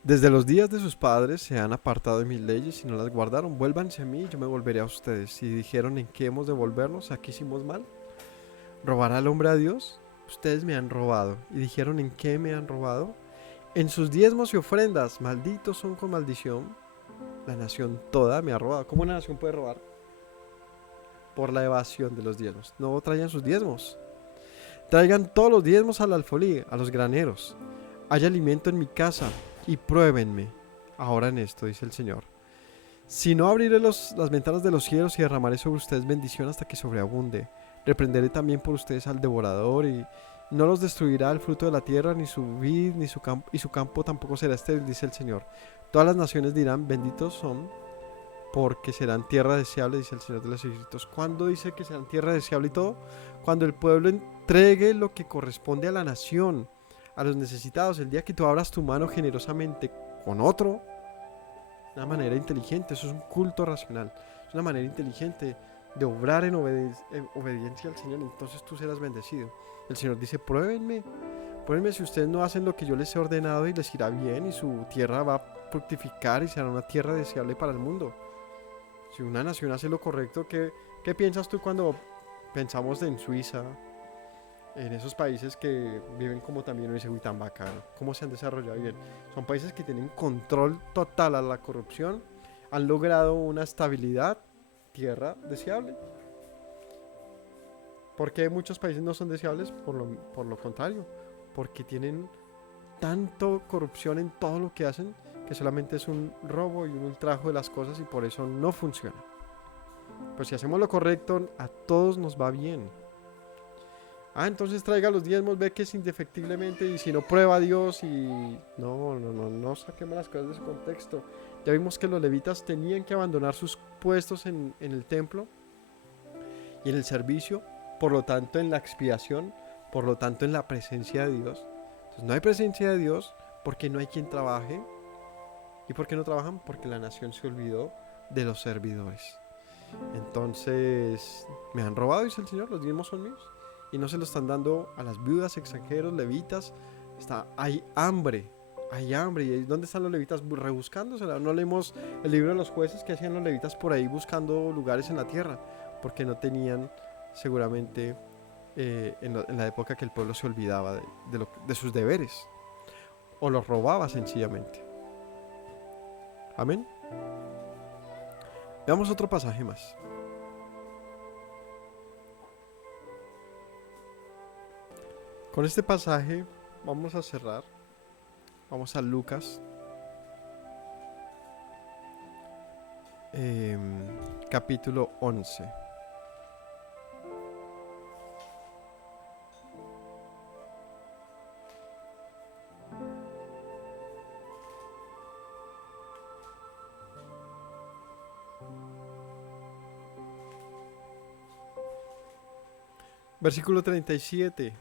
Desde los días de sus padres se han apartado de mis leyes y no las guardaron. Vuélvanse a mí, yo me volveré a ustedes. Y dijeron, ¿en qué hemos de volvernos? ¿A qué hicimos mal? ¿Robará el hombre a Dios? Ustedes me han robado. Y dijeron, ¿en qué me han robado? En sus diezmos y ofrendas. Malditos son con maldición. La nación toda me ha robado. ¿Cómo una nación puede robar? Por la evasión de los diezmos. No traigan sus diezmos. Traigan todos los diezmos al alfolí, a los graneros. Hay alimento en mi casa. Y pruébenme ahora en esto, dice el Señor. Si no, abriré las ventanas de los cielos y derramaré sobre ustedes bendición hasta que sobreabunde. Reprenderé también por ustedes al devorador y No los destruirá el fruto de la tierra, ni su vid, ni su campo, y su campo tampoco será estéril, dice el Señor. Todas las naciones dirán, benditos son, porque serán tierra deseable, dice el Señor de los ejércitos. ¿Cuándo dice que serán tierra deseable y todo? Cuando el pueblo entregue lo que corresponde a la nación, a los necesitados. El día que tú abras tu mano generosamente con otro, de una manera inteligente, eso es un culto racional, es una manera inteligente de obrar en obediencia al Señor, entonces tú serás bendecido. El Señor dice, pruébenme si ustedes no hacen lo que yo les he ordenado, y les irá bien, y su tierra va a fructificar y será una tierra deseable para el mundo. Si una nación hace lo correcto, ¿qué piensas tú cuando pensamos en Suiza, en esos países que viven como también uno dice, uy, tan bacano, cómo se han desarrollado bien? Son países que tienen control total a la corrupción, han logrado una estabilidad, tierra deseable. ¿Por qué muchos países no son deseables? Por lo contrario, porque tienen tanto corrupción en todo lo que hacen, que solamente es un robo y un ultrajo de las cosas, y por eso no funciona. Pues si hacemos lo correcto, a todos nos va bien. Entonces traiga los diezmos, ve que es indefectiblemente, y si no, prueba a Dios. Y no saquemos las cosas de su contexto. Ya vimos que los levitas tenían que abandonar sus puestos en el templo y en el servicio, por lo tanto en la expiación, por lo tanto en la presencia de Dios. Entonces no hay presencia de Dios porque no hay quien trabaje. ¿Y por qué no trabajan? Porque la nación se olvidó de los servidores. Entonces, me han robado, dice el Señor, los diezmos son míos, y no se lo están dando a las viudas, extranjeros, levitas. Hay hambre, ¿y dónde están los levitas? Rebuscándosela. No leemos el libro de los jueces, que hacían los levitas por ahí buscando lugares en la tierra, porque no tenían seguramente en la época que el pueblo se olvidaba de sus deberes, o los robaba sencillamente. Amén. Veamos otro pasaje más. Con este pasaje vamos a cerrar. Vamos a Lucas, capítulo 11. Versículo 37.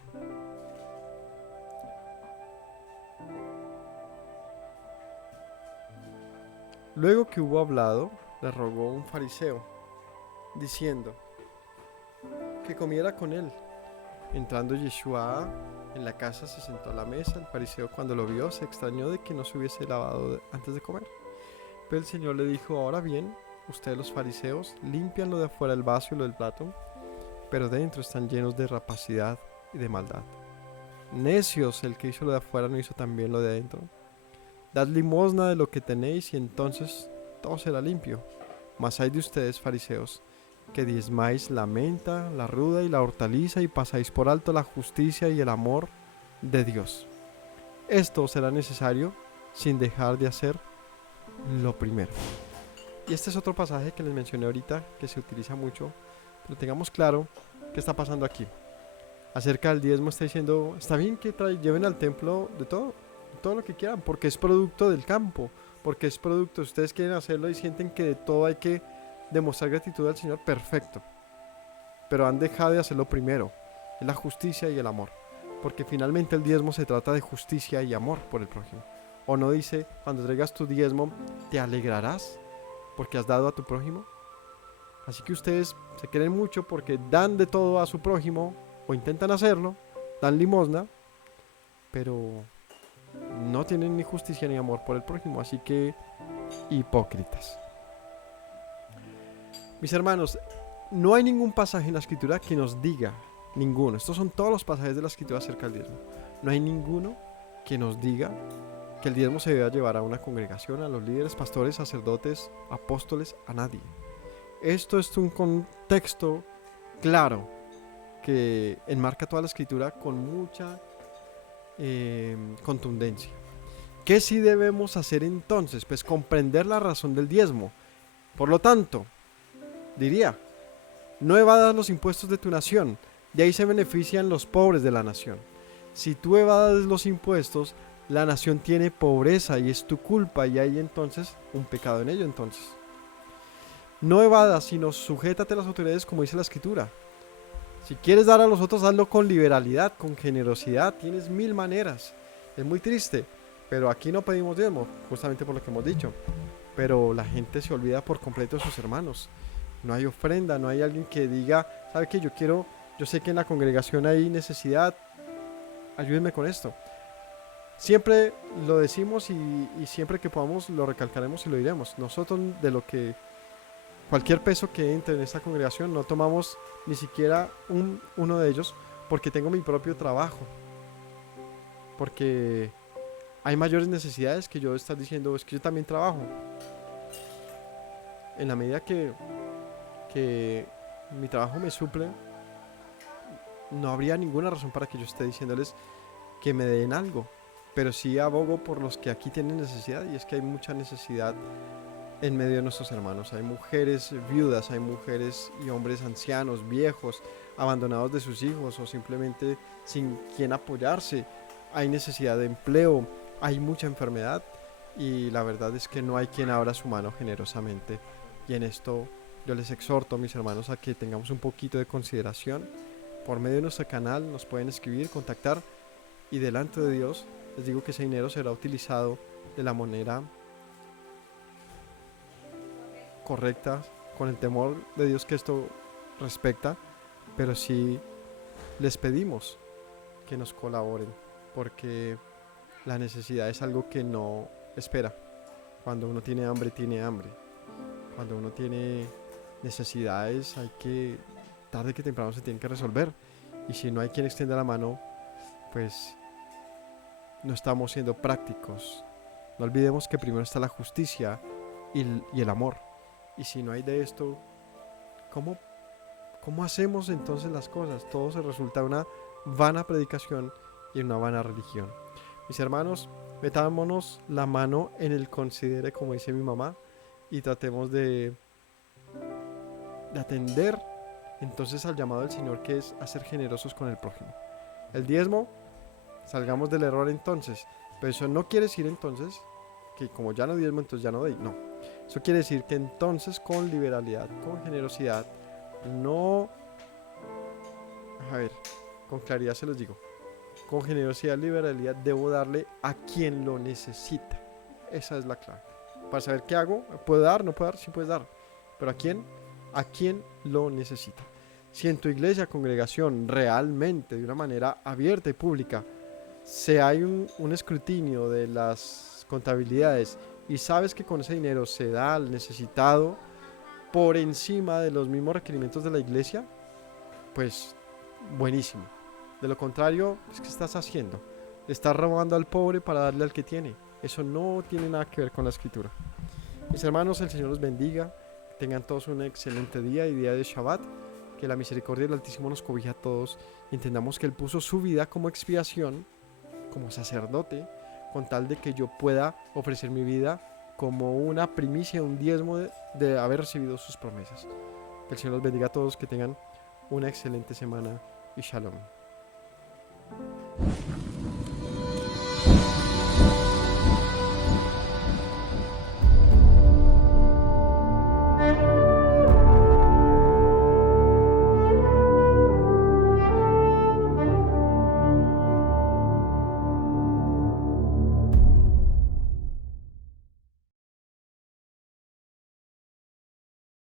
Luego que hubo hablado, le rogó un fariseo, diciendo que comiera con él. Entrando Yeshua en la casa, se sentó a la mesa. El fariseo, cuando lo vio, se extrañó de que no se hubiese lavado antes de comer. Pero el Señor le dijo, ahora bien, ustedes los fariseos limpian lo de afuera, el vaso y lo del plato, pero dentro están llenos de rapacidad y de maldad. Necios, el que hizo lo de afuera no hizo también lo de adentro. Dad limosna de lo que tenéis, y entonces todo será limpio. Mas hay de ustedes, fariseos, que diezmáis la menta, la ruda y la hortaliza, y pasáis por alto la justicia y el amor de Dios. Esto será necesario sin dejar de hacer lo primero. Y este es otro pasaje que les mencioné ahorita, que se utiliza mucho, pero tengamos claro qué está pasando aquí. Acerca del diezmo está diciendo, está bien que lleven al templo de todo lo que quieran, porque es producto del campo, porque es producto, ustedes quieren hacerlo y sienten que de todo hay que demostrar gratitud al Señor, perfecto, pero han dejado de hacerlo primero, es la justicia y el amor, porque finalmente el diezmo se trata de justicia y amor por el prójimo. O no dice, cuando traigas tu diezmo, te alegrarás porque has dado a tu prójimo. Así que ustedes se creen mucho porque dan de todo a su prójimo, o intentan hacerlo, dan limosna, pero no tienen ni justicia ni amor por el prójimo. Así que, hipócritas. Mis hermanos, no hay ningún pasaje en la escritura que nos diga, ninguno, estos son todos los pasajes de la escritura acerca del diezmo, no hay ninguno que nos diga que el diezmo se debe llevar a una congregación, a los líderes, pastores, sacerdotes, apóstoles, a nadie. Esto es un contexto claro que enmarca toda la escritura con mucha contundencia. ¿Qué sí debemos hacer entonces? Pues comprender la razón del diezmo. Por lo tanto, diría, no evadas los impuestos de tu nación, de ahí se benefician los pobres de la nación. Si tú evades los impuestos, la nación tiene pobreza y es tu culpa y hay entonces un pecado en ello. Entonces, no evadas, sino sujétate a las autoridades como dice la escritura. Si quieres dar a los otros, hazlo con liberalidad, con generosidad. Tienes mil maneras. Es muy triste, pero aquí no pedimos diezmo, justamente por lo que hemos dicho. Pero la gente se olvida por completo de sus hermanos. No hay ofrenda, no hay alguien que diga, ¿sabe qué? Yo sé que en la congregación hay necesidad, ayúdenme con esto. Siempre lo decimos y siempre que podamos lo recalcaremos y lo diremos. Nosotros de lo que cualquier peso que entre en esta congregación no tomamos ni siquiera uno de ellos porque tengo mi propio trabajo. Porque hay mayores necesidades que yo estar diciendo, es que yo también trabajo. En la medida que mi trabajo me suple, no habría ninguna razón para que yo esté diciéndoles que me den algo. Pero sí abogo por los que aquí tienen necesidad, y es que hay mucha necesidad en medio de nuestros hermanos. Hay mujeres viudas, hay mujeres y hombres ancianos, viejos, abandonados de sus hijos o simplemente sin quien apoyarse. Hay necesidad de empleo, hay mucha enfermedad y la verdad es que no hay quien abra su mano generosamente. Y en esto yo les exhorto, mis hermanos, a que tengamos un poquito de consideración. Por medio de nuestro canal nos pueden escribir, contactar, y delante de Dios les digo que ese dinero será utilizado de la manera correcta, con el temor de Dios que esto respecta, pero sí les pedimos que nos colaboren, porque la necesidad es algo que no espera. Cuando uno tiene hambre, tiene hambre. Cuando uno tiene necesidades, tarde que temprano se tienen que resolver. Y si no hay quien extienda la mano, pues no estamos siendo prácticos. No olvidemos que primero está la justicia y el amor. Y si no hay de esto, ¿cómo hacemos entonces las cosas? Todo se resulta una vana predicación y una vana religión. Mis hermanos, metámonos la mano en el considere, como dice mi mamá, y tratemos de atender entonces al llamado del Señor, que es a ser generosos con el prójimo. El diezmo, salgamos del error entonces, pero eso no quiere decir entonces que como ya no diezmo, entonces ya no doy. No, eso quiere decir que entonces con liberalidad, con generosidad, no, a ver, con claridad se los digo, con generosidad, liberalidad, debo darle a quien lo necesita. Esa es la clave. Para saber qué hago, ¿puedo dar? ¿No puedo dar? Sí puedes dar. ¿Pero a quién? A quien lo necesita. Si en tu iglesia, congregación, realmente, de una manera abierta y pública, si hay un escrutinio de las contabilidades y sabes que con ese dinero se da al necesitado por encima de los mismos requerimientos de la iglesia, pues buenísimo. De lo contrario, es que estás haciendo. Le estás robando al pobre para darle al que tiene. Eso no tiene nada que ver con la escritura. Mis hermanos, el Señor los bendiga. Que tengan todos un excelente día y día de Shabbat. Que la misericordia del Altísimo nos cobije a todos. Y entendamos que Él puso su vida como expiación, como sacerdote, con tal de que yo pueda ofrecer mi vida como una primicia, un diezmo de haber recibido sus promesas. Que el Señor los bendiga a todos. Que tengan una excelente semana y Shalom.